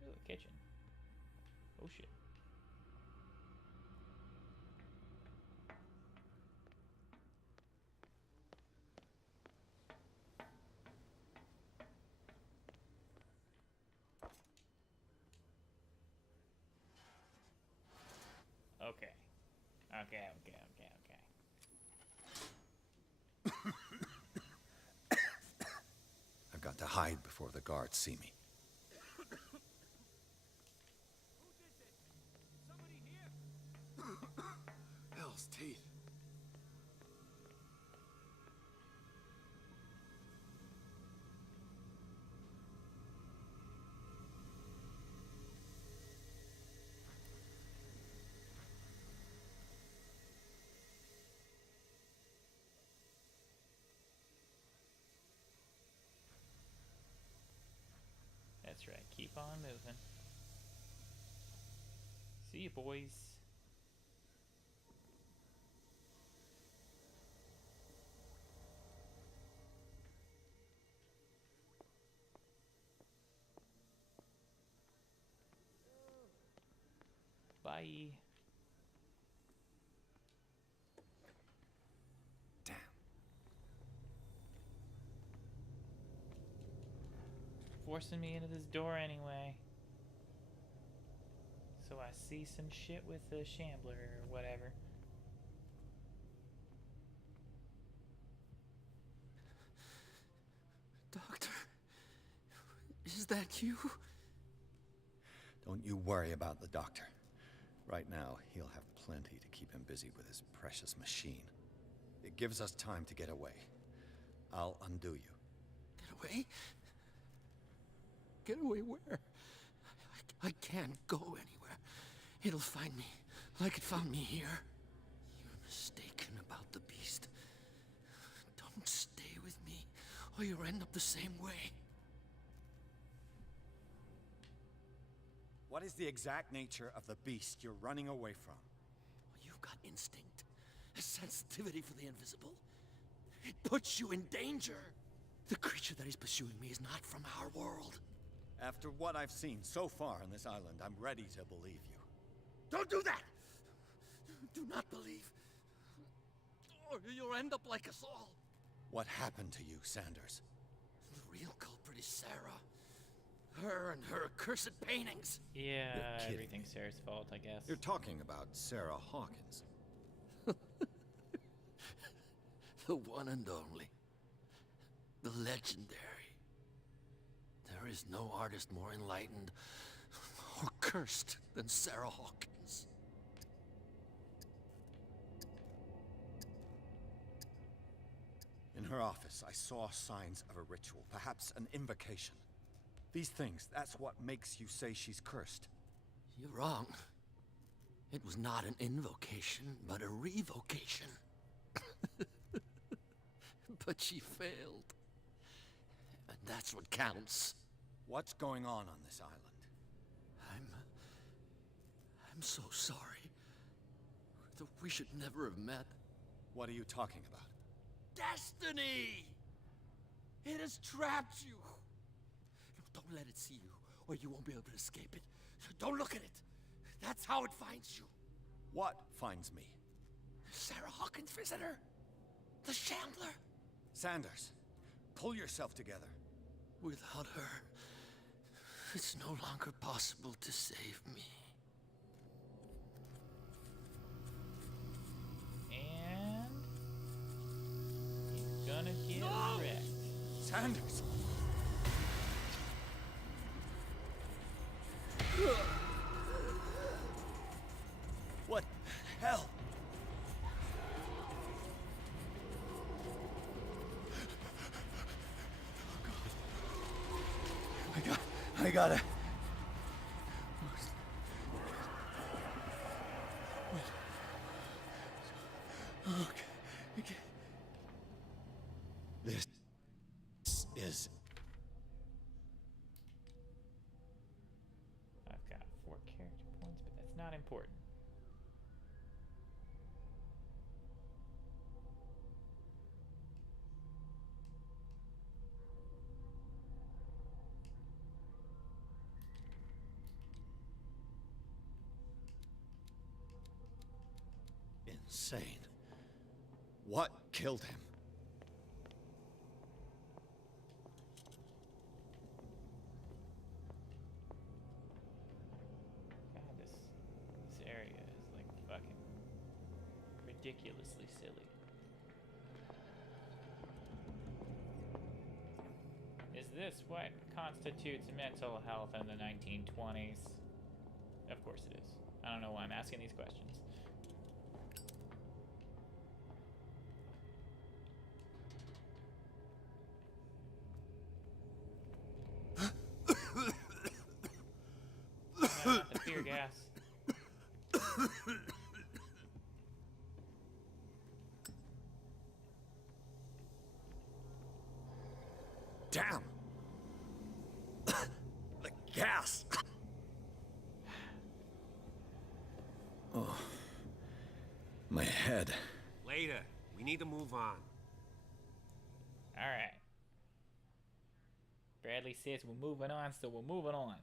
Ooh, a kitchen. Oh shit. Okay. I've got to hide before the guards see me. Hell's teeth. That's right. Keep on moving. See you, boys. Bye. Damn. Forcing me into this door anyway. So I see some shit with the Shambler or whatever. Doctor, is that you? Don't you worry about the doctor. Right now, he'll have plenty to keep him busy with his precious machine. It gives us time to get away. I'll undo you. Get away? Get away where? I can't go anywhere. It'll find me, like it found me here. You're mistaken about the beast. Don't stay with me, or you'll end up the same way. What is the exact nature of the beast you're running away from? You've got instinct, a sensitivity for the invisible. It puts you in danger. The creature that is pursuing me is not from our world. After what I've seen so far on this island, I'm ready to believe you. Don't do that! Do not believe, or you'll end up like us all. What happened to you, Sanders? The real culprit is Sarah. Her and her accursed paintings. Yeah, everything's Sarah's fault, I guess. You're talking about Sarah Hawkins. The one and only. The legendary. There is no artist more enlightened or cursed than Sarah Hawkins. In her office, I saw signs of a ritual, perhaps an invocation. These things, that's what makes you say she's cursed. You're wrong. It was not an invocation, but a revocation. But she failed. And that's what counts. What's going on this island? I'm so sorry. We should never have met. What are you talking about? Destiny! It has trapped you. No, don't let it see you, or you won't be able to escape it. Don't look at it. That's how it finds you. What finds me? Sarah Hawkins' visitor. The Shambler. Sanders, pull yourself together. Without her, it's no longer possible to save me. And he's gonna get wrecked. Sanders! What the hell? I gotta... Okay. This is... I've got 4 character points, but that's not important. Insane. What killed him? God, this area is like fucking ridiculously silly. Is this what constitutes mental health in the 1920s? Of course it is. I don't know why I'm asking these questions. Not the tear gas. Damn! The gas! Oh. My head. Later. We need to move on. Alright. Bradley says we're moving on, so we're moving on.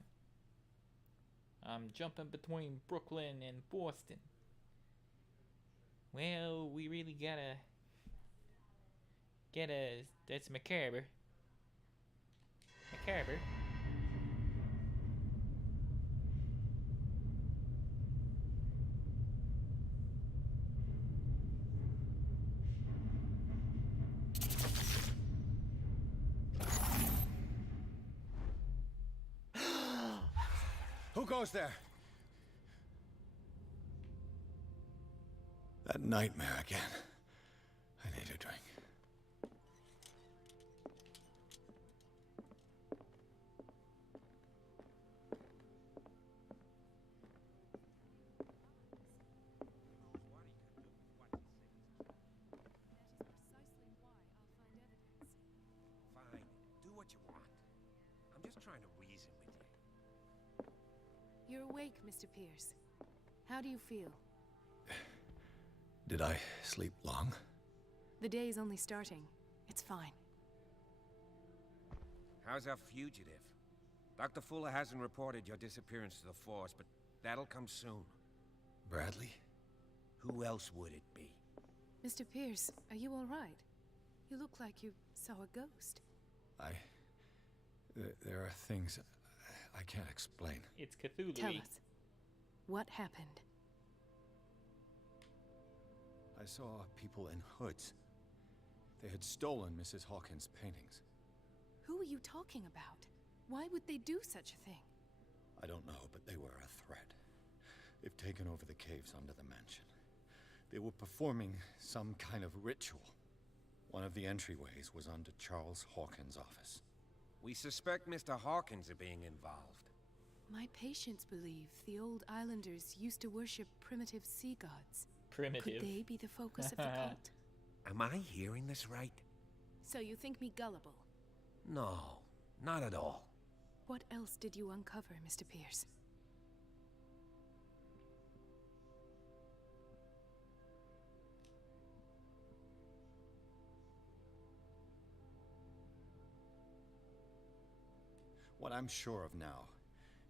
I'm jumping between Brooklyn and Boston. Well, we really gotta get a... That's macabre. Macabre. Who goes there? That nightmare again. I need a drink. Fine. Do what you want. I'm just trying to reason with you. You're awake, Mr. Pierce. How do you feel? Did I sleep long? The day is only starting. It's fine. How's our fugitive? Dr. Fuller hasn't reported your disappearance to the force, but that'll come soon. Bradley? Who else would it be? Mr. Pierce, are you all right? You look like you saw a ghost. There are things I can't explain. It's Cthulhu. Tell us. What happened? I saw people in hoods. They had stolen Mrs. Hawkins' paintings. Who are you talking about? Why would they do such a thing? I don't know, but they were a threat. They've taken over the caves under the mansion. They were performing some kind of ritual. One of the entryways was under Charles Hawkins' office. We suspect Mr. Hawkins of being involved. My patients believe the old islanders used to worship primitive sea gods. Primitive. Could they be the focus of the cult? Am I hearing this right? So you think me gullible? No, not at all. What else did you uncover, Mr. Pierce? What I'm sure of now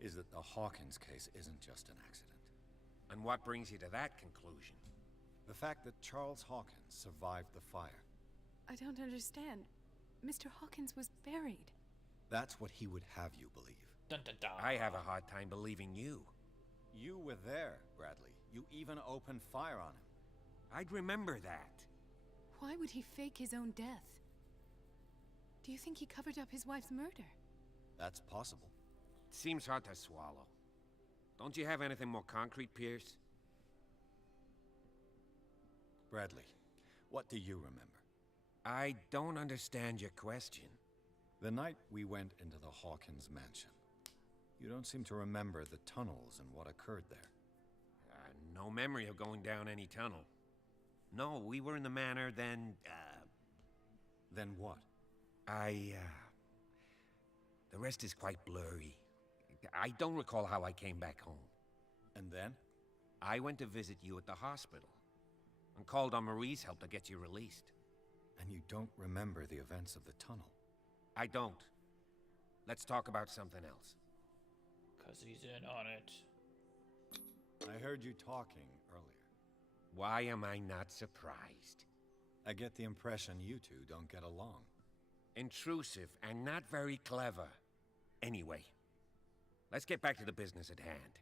is that the Hawkins case isn't just an accident. And what brings you to that conclusion? The fact that Charles Hawkins survived the fire. I don't understand. Mr. Hawkins was buried. That's what he would have you believe. Dun, dun, dun. I have a hard time believing you. You were there, Bradley. You even opened fire on him. I'd remember that. Why would he fake his own death? Do you think he covered up his wife's murder? That's possible. Seems hard to swallow. Don't you have anything more concrete, Pierce? Bradley, what do you remember? I don't understand your question. The night we went into the Hawkins mansion. You don't seem to remember the tunnels and what occurred there. No memory of going down any tunnel. No, we were in the manor, then, Then what? The rest is quite blurry. I don't recall how I came back home. And then? I went to visit you at the hospital, and called on Marie's help to get you released. And you don't remember the events of the tunnel? I don't. Let's talk about something else. 'Cause he's in on it. I heard you talking earlier. Why am I not surprised? I get the impression you two don't get along. Intrusive and not very clever. Anyway, let's get back to the business at hand.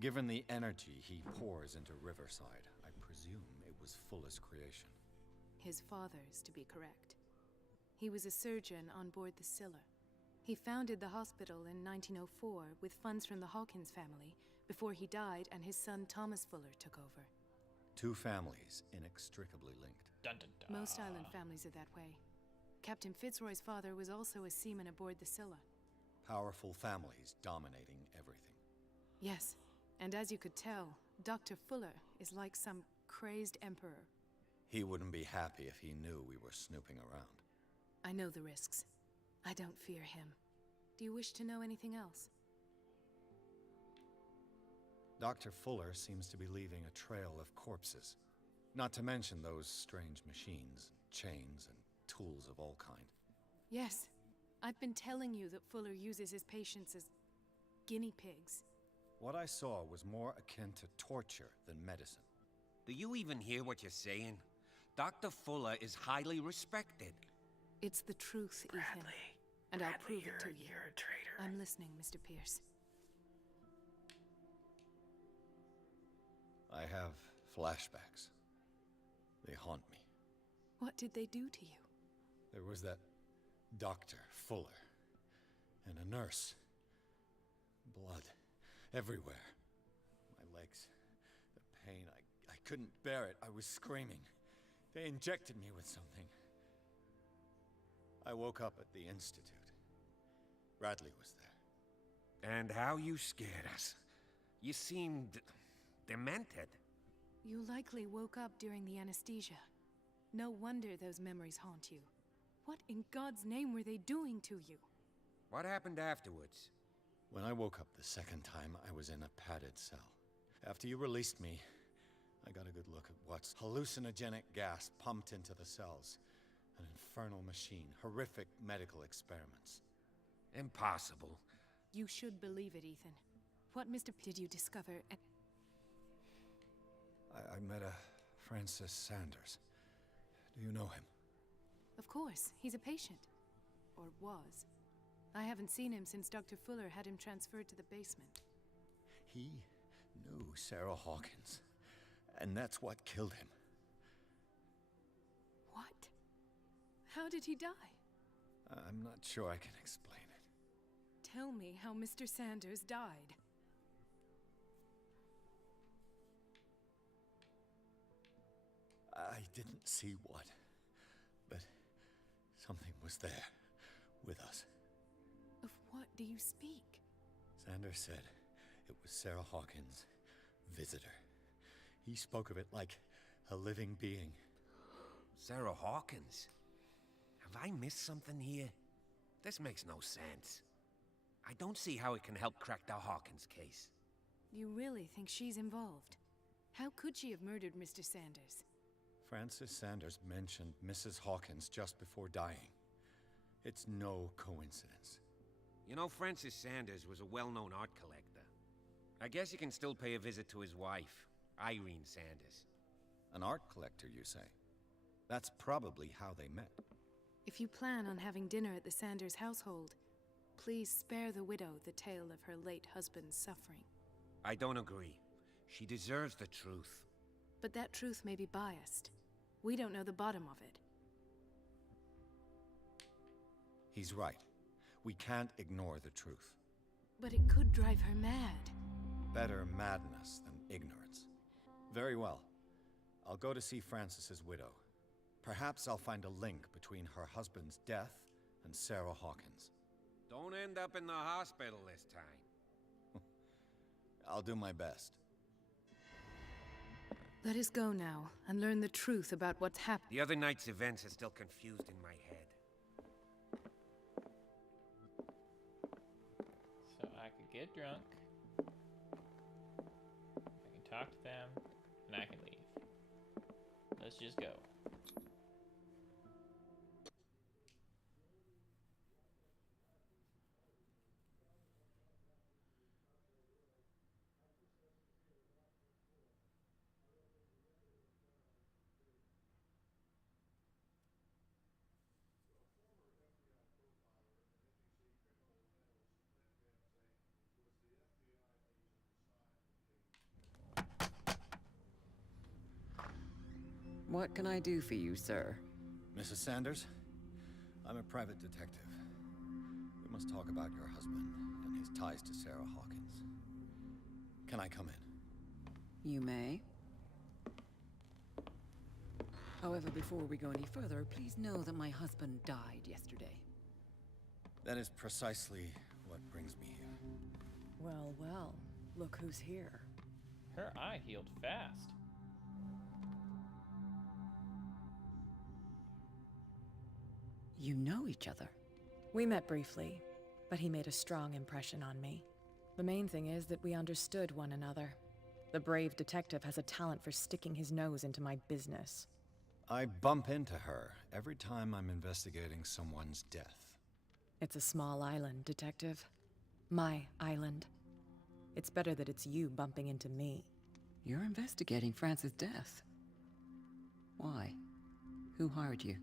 Given the energy he pours into Riverside, I presume it was Fuller's creation. His father's, to be correct. He was a surgeon on board the Scylla. He founded the hospital in 1904 with funds from the Hawkins family before he died and his son Thomas Fuller took over. Two families inextricably linked. Dun, dun, dun. Most island families are that way. Captain Fitzroy's father was also a seaman aboard the Scylla. Powerful families dominating everything. Yes, and as you could tell, Dr. Fuller is like some crazed emperor. He wouldn't be happy if he knew we were snooping around. I know the risks. I don't fear him. Do you wish to know anything else? Dr. Fuller seems to be leaving a trail of corpses. Not to mention those strange machines, chains, and tools of all kind. Yes. I've been telling you that Fuller uses his patients as guinea pigs. What I saw was more akin to torture than medicine. Do you even hear what you're saying? Dr. Fuller is highly respected. It's the truth, Ethan. And I'll prove it to you. You're a traitor. I'm listening, Mr. Pierce. I have flashbacks. They haunt me. What did they do to you? There was that Dr. Fuller and a nurse. Blood everywhere. My legs, the pain, I couldn't bear it. I was screaming. They injected me with something. I woke up at the Institute. Bradley was there. And how you scared us. You seemed demented. You likely woke up during the anesthesia. No wonder those memories haunt you. What in God's name were they doing to you? What happened afterwards? When I woke up the second time, I was in a padded cell. After you released me, I got a good look at what's hallucinogenic gas pumped into the cells. An infernal machine, horrific medical experiments. Impossible. You should believe it, Ethan. What did you discover? I met a Francis Sanders. Do you know him? Of course, he's a patient. Or was. I haven't seen him since Dr. Fuller had him transferred to the basement. He knew Sarah Hawkins, and that's what killed him. What? How did he die? I'm not sure I can explain it. Tell me how Mr. Sanders died. I didn't see what, but something was there, with us. Of what do you speak? Sanders said it was Sarah Hawkins' visitor. He spoke of it like a living being. Sarah Hawkins? Have I missed something here? This makes no sense. I don't see how it can help crack the Hawkins case. You really think she's involved? How could she have murdered Mr. Sanders? Francis Sanders mentioned Mrs. Hawkins just before dying. It's no coincidence. You know, Francis Sanders was a well-known art collector. I guess you can still pay a visit to his wife, Irene Sanders. An art collector, you say? That's probably how they met. If you plan on having dinner at the Sanders household, please spare the widow the tale of her late husband's suffering. I don't agree. She deserves the truth. But that truth may be biased. We don't know the bottom of it. He's right. We can't ignore the truth. But it could drive her mad. Better madness than ignorance. Very well. I'll go to see Francis's widow. Perhaps I'll find a link between her husband's death and Sarah Hawkins. Don't end up in the hospital this time. I'll do my best. Let us go now and learn the truth about what's happened. The other night's events are still confused in my head. So I could get drunk, I can talk to them, and I can leave. Let's just go. What can I do for you, sir? Mrs. Sanders, I'm a private detective. We must talk about your husband and his ties to Sarah Hawkins. Can I come in? You may. However, before we go any further, please know that my husband died yesterday. That is precisely what brings me here. Well, well, look who's here. Her eye healed fast. You know each other? We met briefly, but he made a strong impression on me. The main thing is that we understood one another. The brave detective has a talent for sticking his nose into my business. I bump into her every time I'm investigating someone's death. It's a small island, Detective. My island. It's better that it's you bumping into me. You're investigating Francis' death. Why? Who hired you?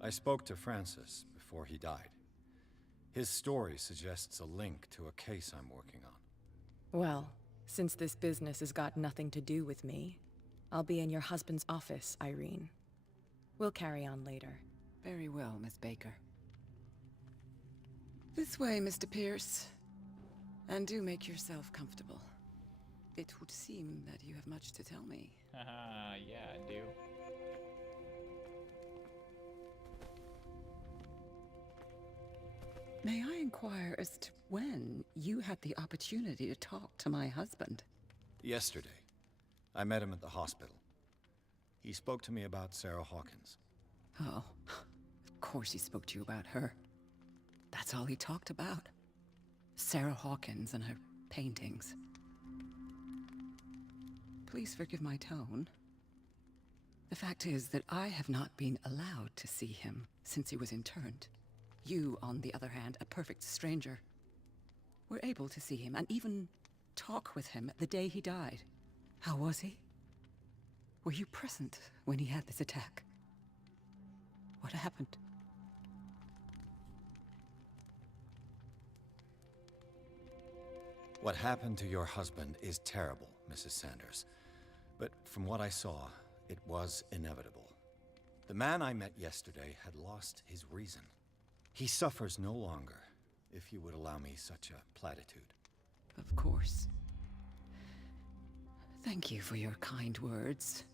I spoke to Francis before he died. His story suggests a link to a case I'm working on. Well, since this business has got nothing to do with me, I'll be in your husband's office, Irene. We'll carry on later. Very well, Miss Baker. This way, Mr. Pierce. And do make yourself comfortable. It would seem that you have much to tell me. Haha, yeah, I do. May I inquire as to when you had the opportunity to talk to my husband? Yesterday. I met him at the hospital. He spoke to me about Sarah Hawkins. Oh, of course he spoke to you about her. That's all he talked about. Sarah Hawkins and her paintings. Please forgive my tone. The fact is that I have not been allowed to see him since he was interned. You, on the other hand, a perfect stranger, were able to see him and even talk with him the day he died. How was he? Were you present when he had this attack? What happened? What happened to your husband is terrible, Mrs. Sanders. But from what I saw, it was inevitable. The man I met yesterday had lost his reason. He suffers no longer, if you would allow me such a platitude. Of course. Thank you for your kind words.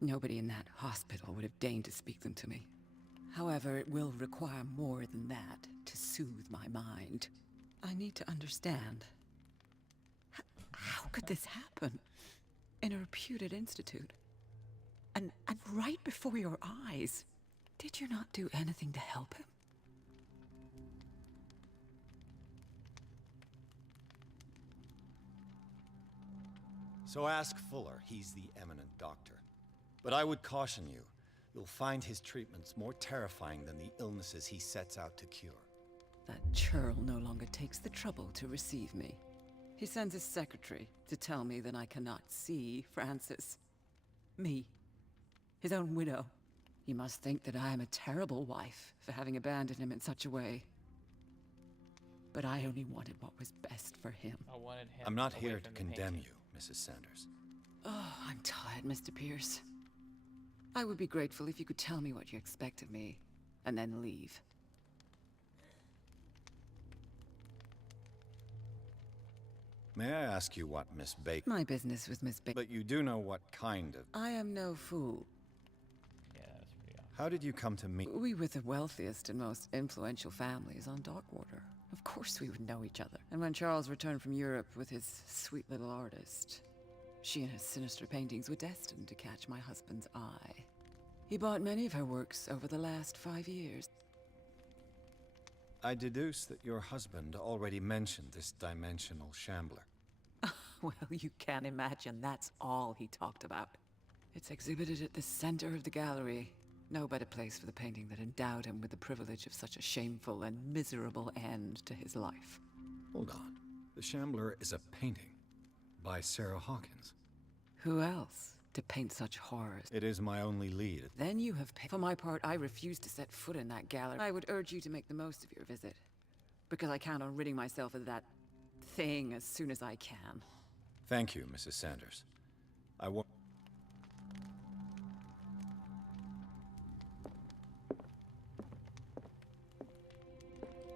Nobody in that hospital would have deigned to speak them to me. However, it will require more than that to soothe my mind. I need to understand. How could this happen? In a reputed institute? And right before your eyes? Did you not do anything to help him? So ask Fuller, he's the eminent doctor. But I would caution you, You'll find his treatments more terrifying than the illnesses he sets out to cure. That churl no longer takes the trouble to receive me. He sends his secretary to tell me that I cannot see Francis. Me. His own widow. He must think that I am a terrible wife for having abandoned him in such a way. But I only wanted what was best for him. I wanted him I'm not away here from to the condemn painting. you, Mrs. Sanders. Oh, I'm tired, Mr. Pierce. I would be grateful if you could tell me what you expect of me, and then leave. May I ask you what Miss Baker... My business with Miss Baker. But you do know what kind of... I am no fool. Yeah, that's pretty awesome. How did you come to meet... We were the wealthiest and most influential families on Darkwater. Of course we would know each other. And when Charles returned from Europe with his sweet little artist, she and her sinister paintings were destined to catch my husband's eye. He bought many of her works over the last 5 years. I deduce that your husband already mentioned this dimensional shambler. Well, you can imagine that's all he talked about. It's exhibited at the center of the gallery. No better place for the painting that endowed him with the privilege of such a shameful and miserable end to his life. Hold on. The shambler is a painting by Sarah Hawkins. Who else to paint such horrors? It is my only lead. Then you have paid. For my part, I refuse to set foot in that gallery. I would urge you to make the most of your visit, because I count on ridding myself of that thing as soon as I can. Thank you, Mrs. Sanders. I won't...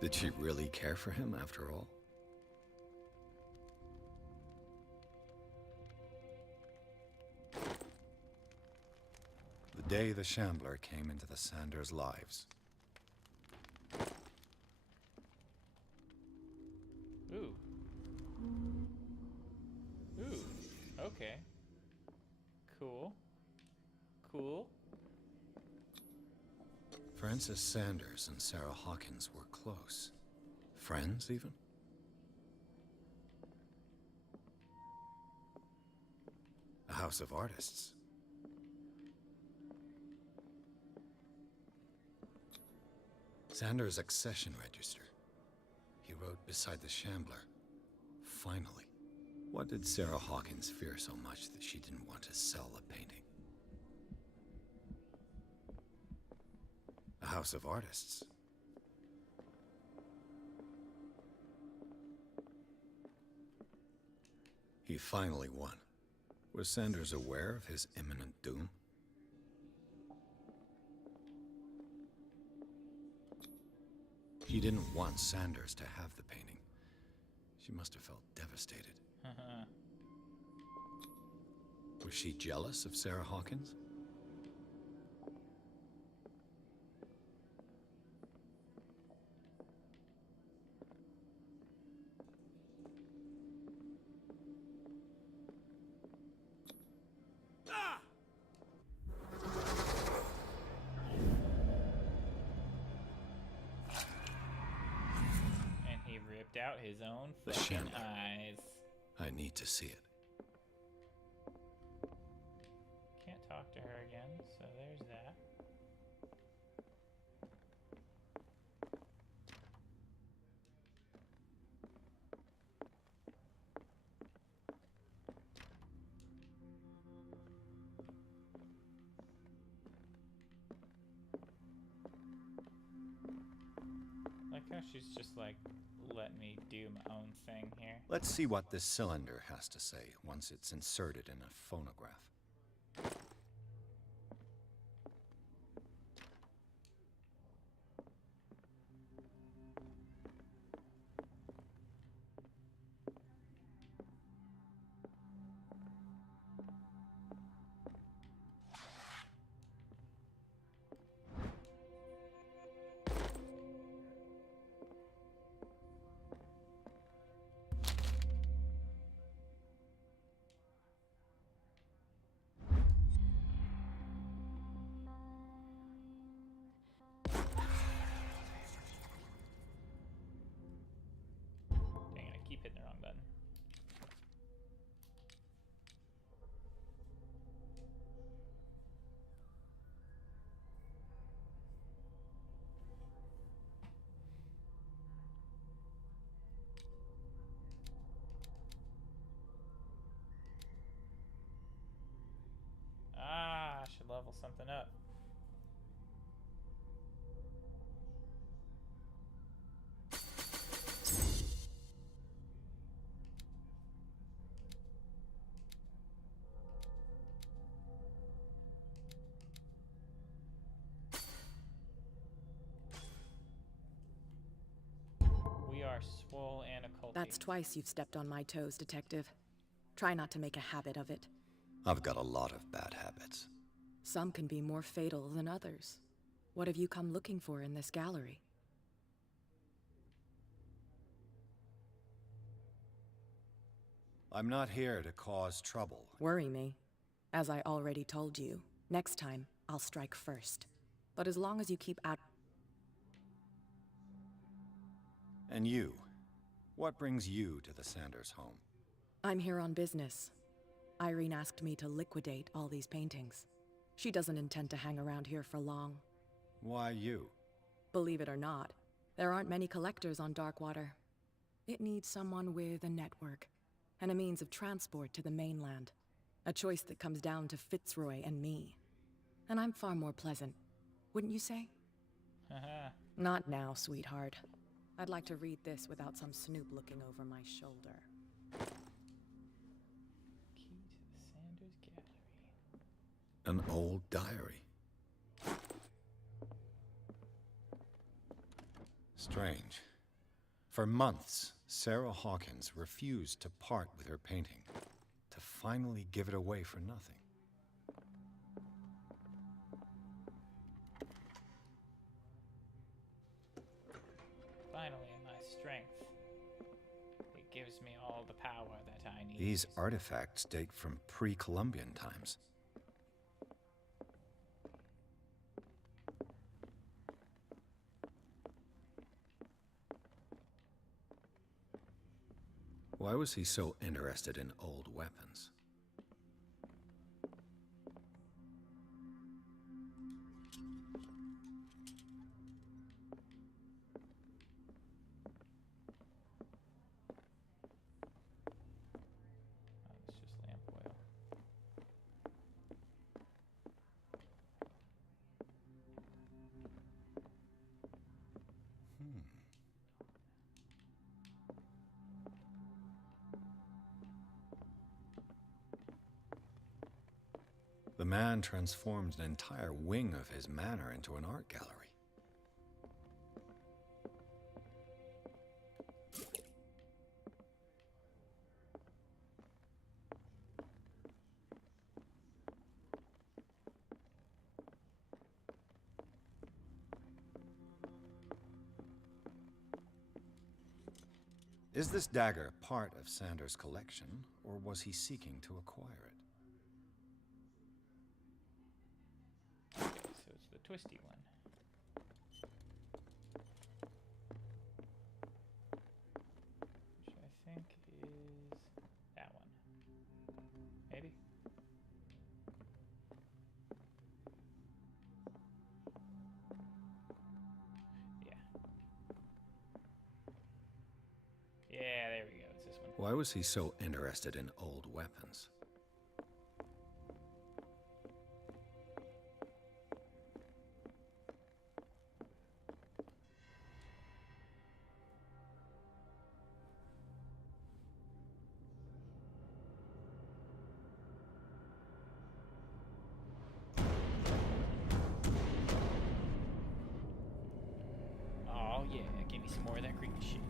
Did she really care for him after all? The day the Shambler came into the Sanders' lives. Ooh. Ooh. Okay. Cool. Cool. Francis Sanders and Sarah Hawkins were close. Friends, even? A house of artists. Sanders' accession register. He wrote beside the Shambler, "Finally." What did Sarah Hawkins fear so much that she didn't want to sell the painting? A house of artists. He finally won. Was Sanders aware of his imminent doom? She didn't want Sanders to have the painting. She must have felt devastated. Was she jealous of Sarah Hawkins? And he ripped out his own The fucking Shambler. eyes. I need to see it. Can't talk to her again, so there's that. Like how she's just like, let me do my own thing here. Let's see what this cylinder has to say once it's inserted in a phonograph. something up. We are swole and occulty. That's twice you've stepped on my toes, Detective. Try not to make a habit of it. I've got a lot of bad habits. Some can be more fatal than others. What have you come looking for in this gallery? I'm not here to cause trouble. Worry me. As I already told you, next time, I'll strike first. But as long as you keep out... And you? What brings you to the Sanders home? I'm here on business. Irene asked me to liquidate all these paintings. She doesn't intend to hang around here for long. Why you? Believe it or not, there aren't many collectors on Darkwater. It needs someone with a network, and a means of transport to the mainland. A choice that comes down to Fitzroy and me. And I'm far more pleasant, wouldn't you say? Not now, sweetheart. I'd like to read this without some snoop looking over my shoulder. Key to the Sanders Gallery. An old diary. Strange. For months, Sarah Hawkins refused to part with her painting, to finally give it away for nothing. Finally, my strength. It gives me all the power that I need. These artifacts date from pre-Columbian times. Why was he so interested in old weapons? It's just lamp oil. The man transformed an entire wing of his manor into an art gallery. Is this dagger part of Sanders' collection, or was he seeking to acquire it? So it's the twisty one. Which I think is that one. Maybe? Yeah. Yeah, there we go. It's this one. Why was he so interested in old weapons? Oh yeah, give me some more of that creepy shit.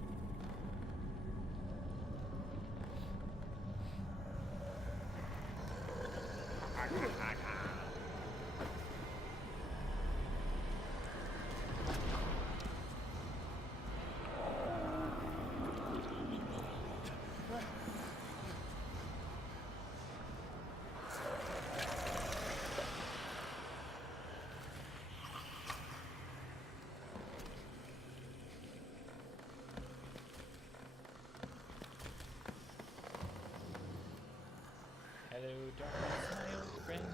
Hello, darkness, my old friend.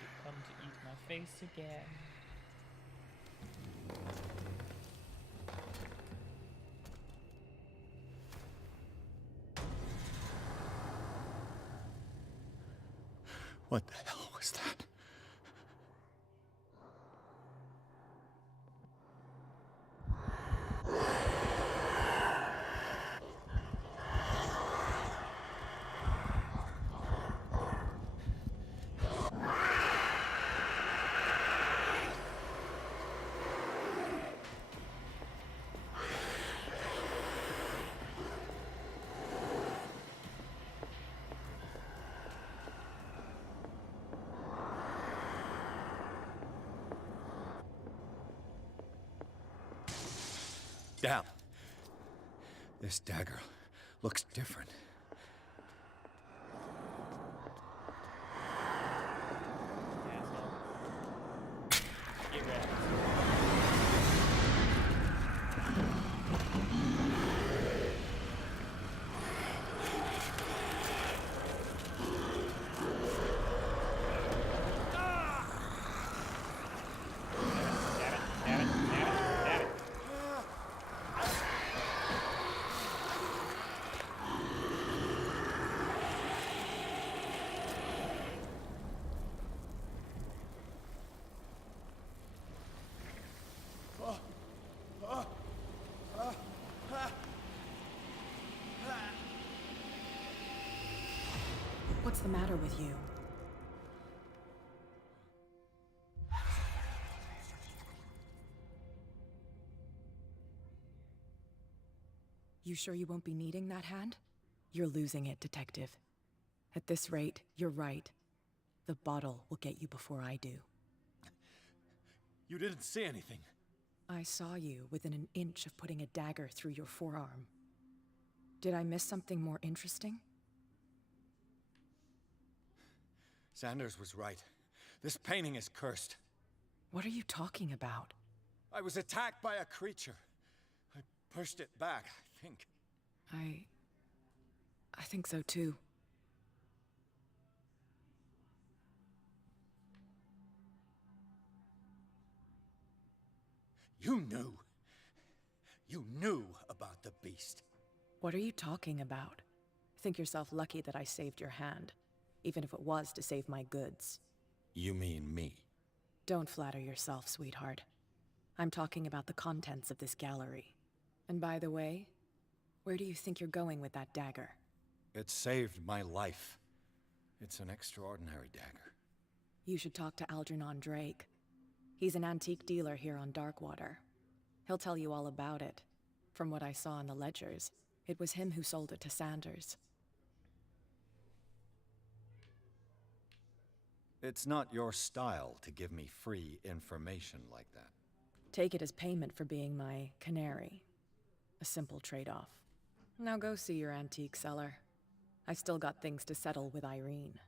You come to eat my face again. What the hell was that? Damn. This dagger looks different. Get ready. What's the matter with you? You sure you won't be needing that hand? You're losing it, Detective. At this rate, you're right. The bottle will get you before I do. You didn't see anything. I saw you within an inch of putting a dagger through your forearm. Did I miss something more interesting? Sanders was right. This painting is cursed. What are you talking about? I was attacked by a creature. I pushed it back, I think. I think so too. You knew. You knew about the beast. What are you talking about? Think yourself lucky that I saved your hand, even if it was to save my goods. You mean me? Don't flatter yourself, sweetheart. I'm talking about the contents of this gallery. And by the way, where do you think you're going with that dagger? It saved my life. It's an extraordinary dagger. You should talk to Algernon Drake. He's an antique dealer here on Darkwater. He'll tell you all about it. From what I saw in the ledgers, it was him who sold it to Sanders. It's not your style to give me free information like that. Take it as payment for being my canary. A simple trade-off. Now go see your antique seller. I still got things to settle with Irene.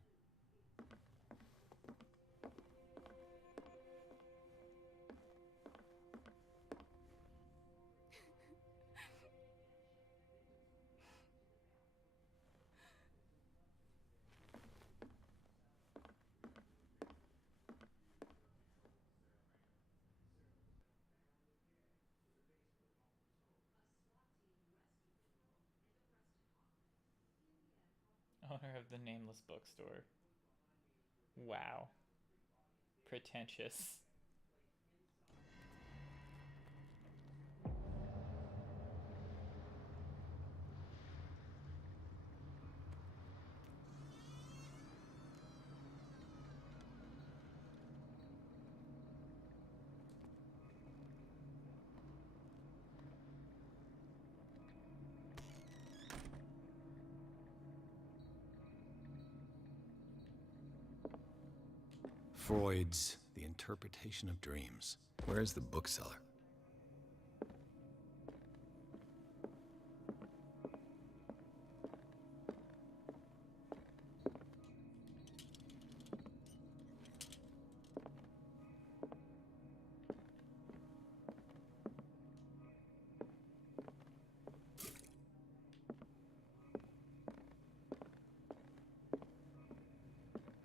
Owner of the nameless bookstore. Wow. Pretentious. Freud's The Interpretation of Dreams. Where's the bookseller?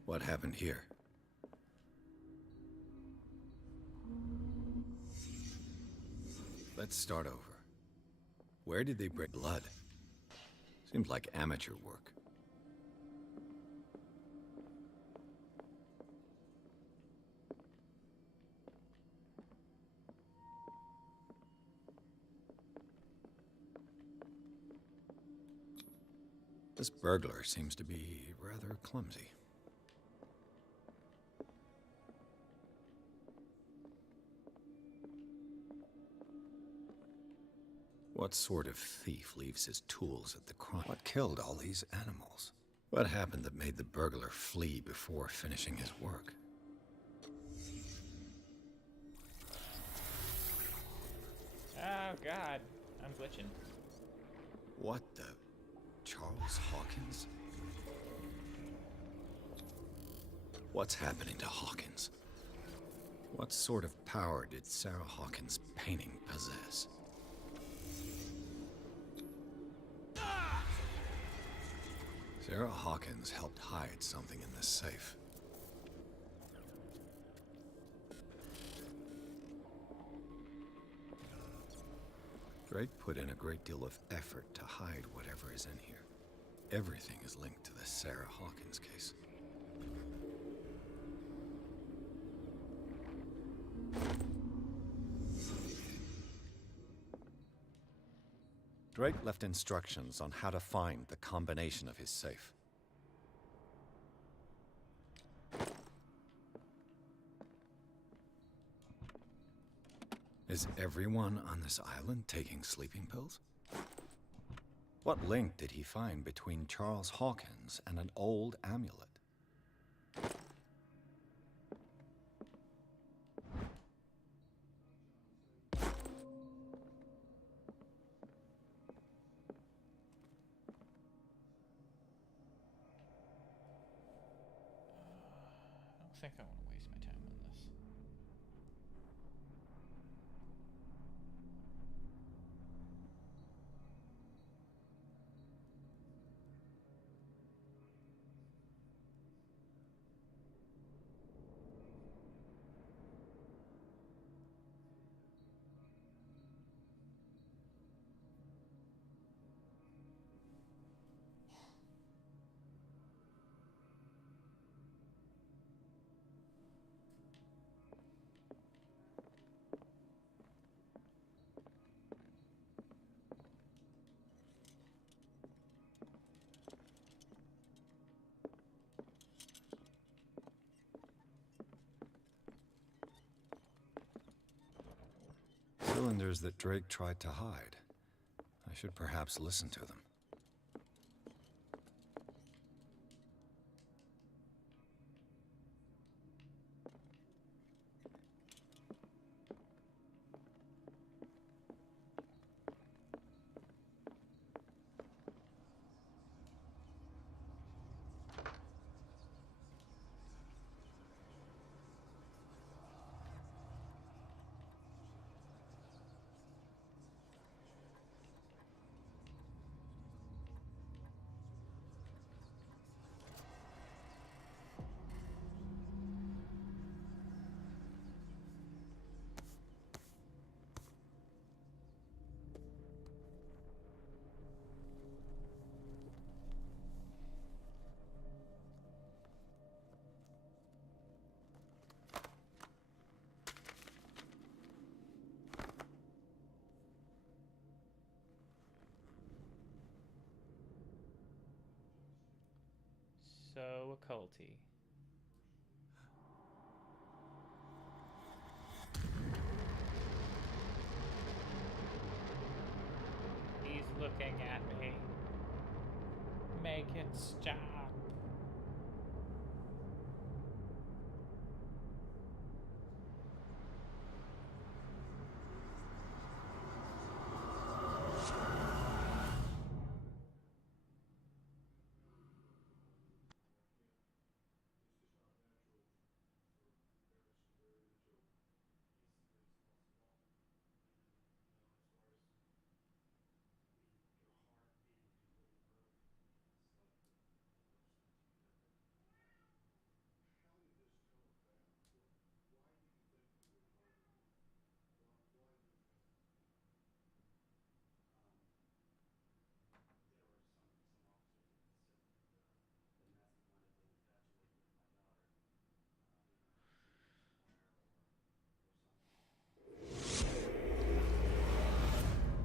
What happened here? Let's start over. Where did they break blood? Seems like amateur work. This burglar seems to be rather clumsy. What sort of thief leaves his tools at the crime? What killed all these animals? What happened that made the burglar flee before finishing his work? Oh god, I'm glitching. What the... Charles Hawkins? What's happening to Hawkins? What sort of power did Sarah Hawkins' painting possess? Sarah Hawkins helped hide something in this safe. Drake put in a great deal of effort to hide whatever is in here. Everything is linked to the Sarah Hawkins case. Drake left instructions on how to find the combination of his safe. Is everyone on this island taking sleeping pills? What link did he find between Charles Hawkins and an old amulet? I don't think I want to waste my time on this. Cylinders that Drake tried to hide. I should perhaps listen to them. So occulty. He's looking at me. Make it stop.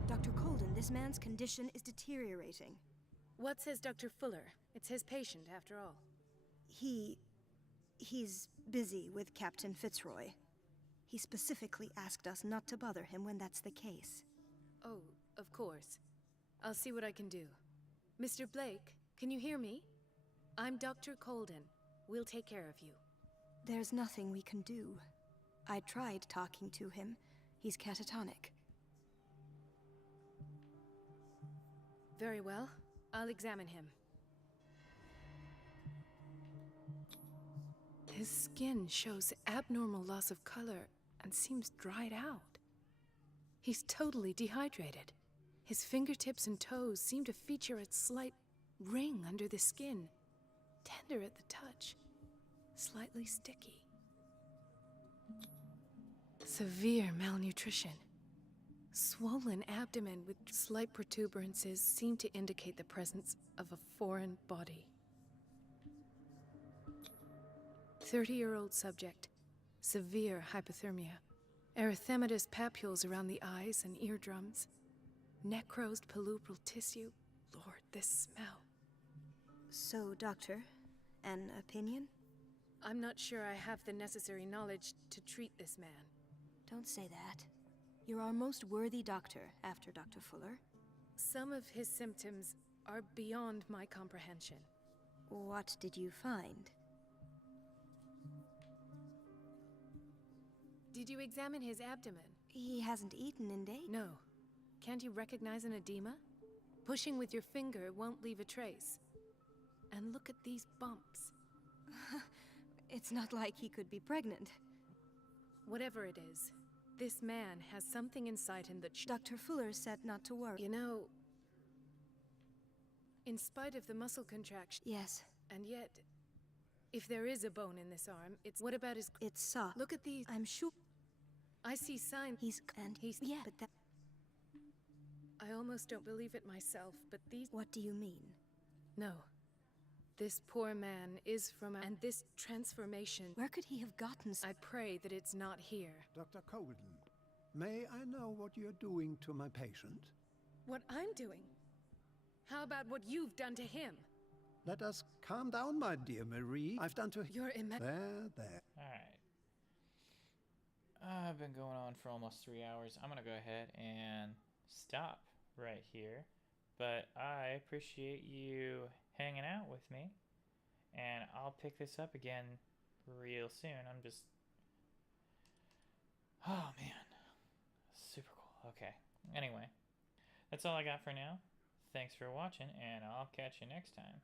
Dr. Colden, this man's condition is deteriorating. What says Dr. Fuller? It's his patient, after all. He's busy with Captain Fitzroy. He specifically asked us not to bother him when that's the case. Oh, of course. I'll see what I can do. Mr. Blake, can you hear me? I'm Dr. Colden. We'll take care of you. There's nothing we can do. I tried talking to him. He's catatonic. Very well. I'll examine him. His skin shows abnormal loss of color and seems dried out. He's totally dehydrated. His fingertips and toes seem to feature a slight ring under the skin, tender at the touch, slightly sticky. Severe malnutrition. Swollen abdomen with slight protuberances seem to indicate the presence of a foreign body. 30-year-old subject. Severe hypothermia. Erythematous papules around the eyes and eardrums. Necrosed palpebral tissue. Lord, this smell. So, Doctor, an opinion? I'm not sure I have the necessary knowledge to treat this man. Don't say that. You're our most worthy doctor after Dr. Fuller. Some of his symptoms are beyond my comprehension. What did you find? Did you examine his abdomen? He hasn't eaten in days. No. Can't you recognize an edema? Pushing with your finger won't leave a trace. And look at these bumps. It's not like he could be pregnant. Whatever it is, this man has something inside him that Dr. Fuller said not to worry. You know, in spite of the muscle contraction... Yes. And yet, if there is a bone in this arm, it's... What about his... It's soft. Look at these... I'm sure... I see signs... He's... Yeah, but that... I almost don't believe it myself, but these... What do you mean? No. This poor man is from and this transformation... Where could he have gotten... I pray that it's not here. Dr. Colden, may I know what you're doing to my patient? What I'm doing? How about what you've done to him? Let us calm down, my dear Marie. I've done to... You're There. Alright. I've been going on for almost 3 hours. I'm gonna go ahead and stop right here. But I appreciate you hanging out with me. And I'll pick this up again real soon. I'm just... Oh, man. Super cool. Okay. Anyway. That's all I got for now. Thanks for watching, and I'll catch you next time.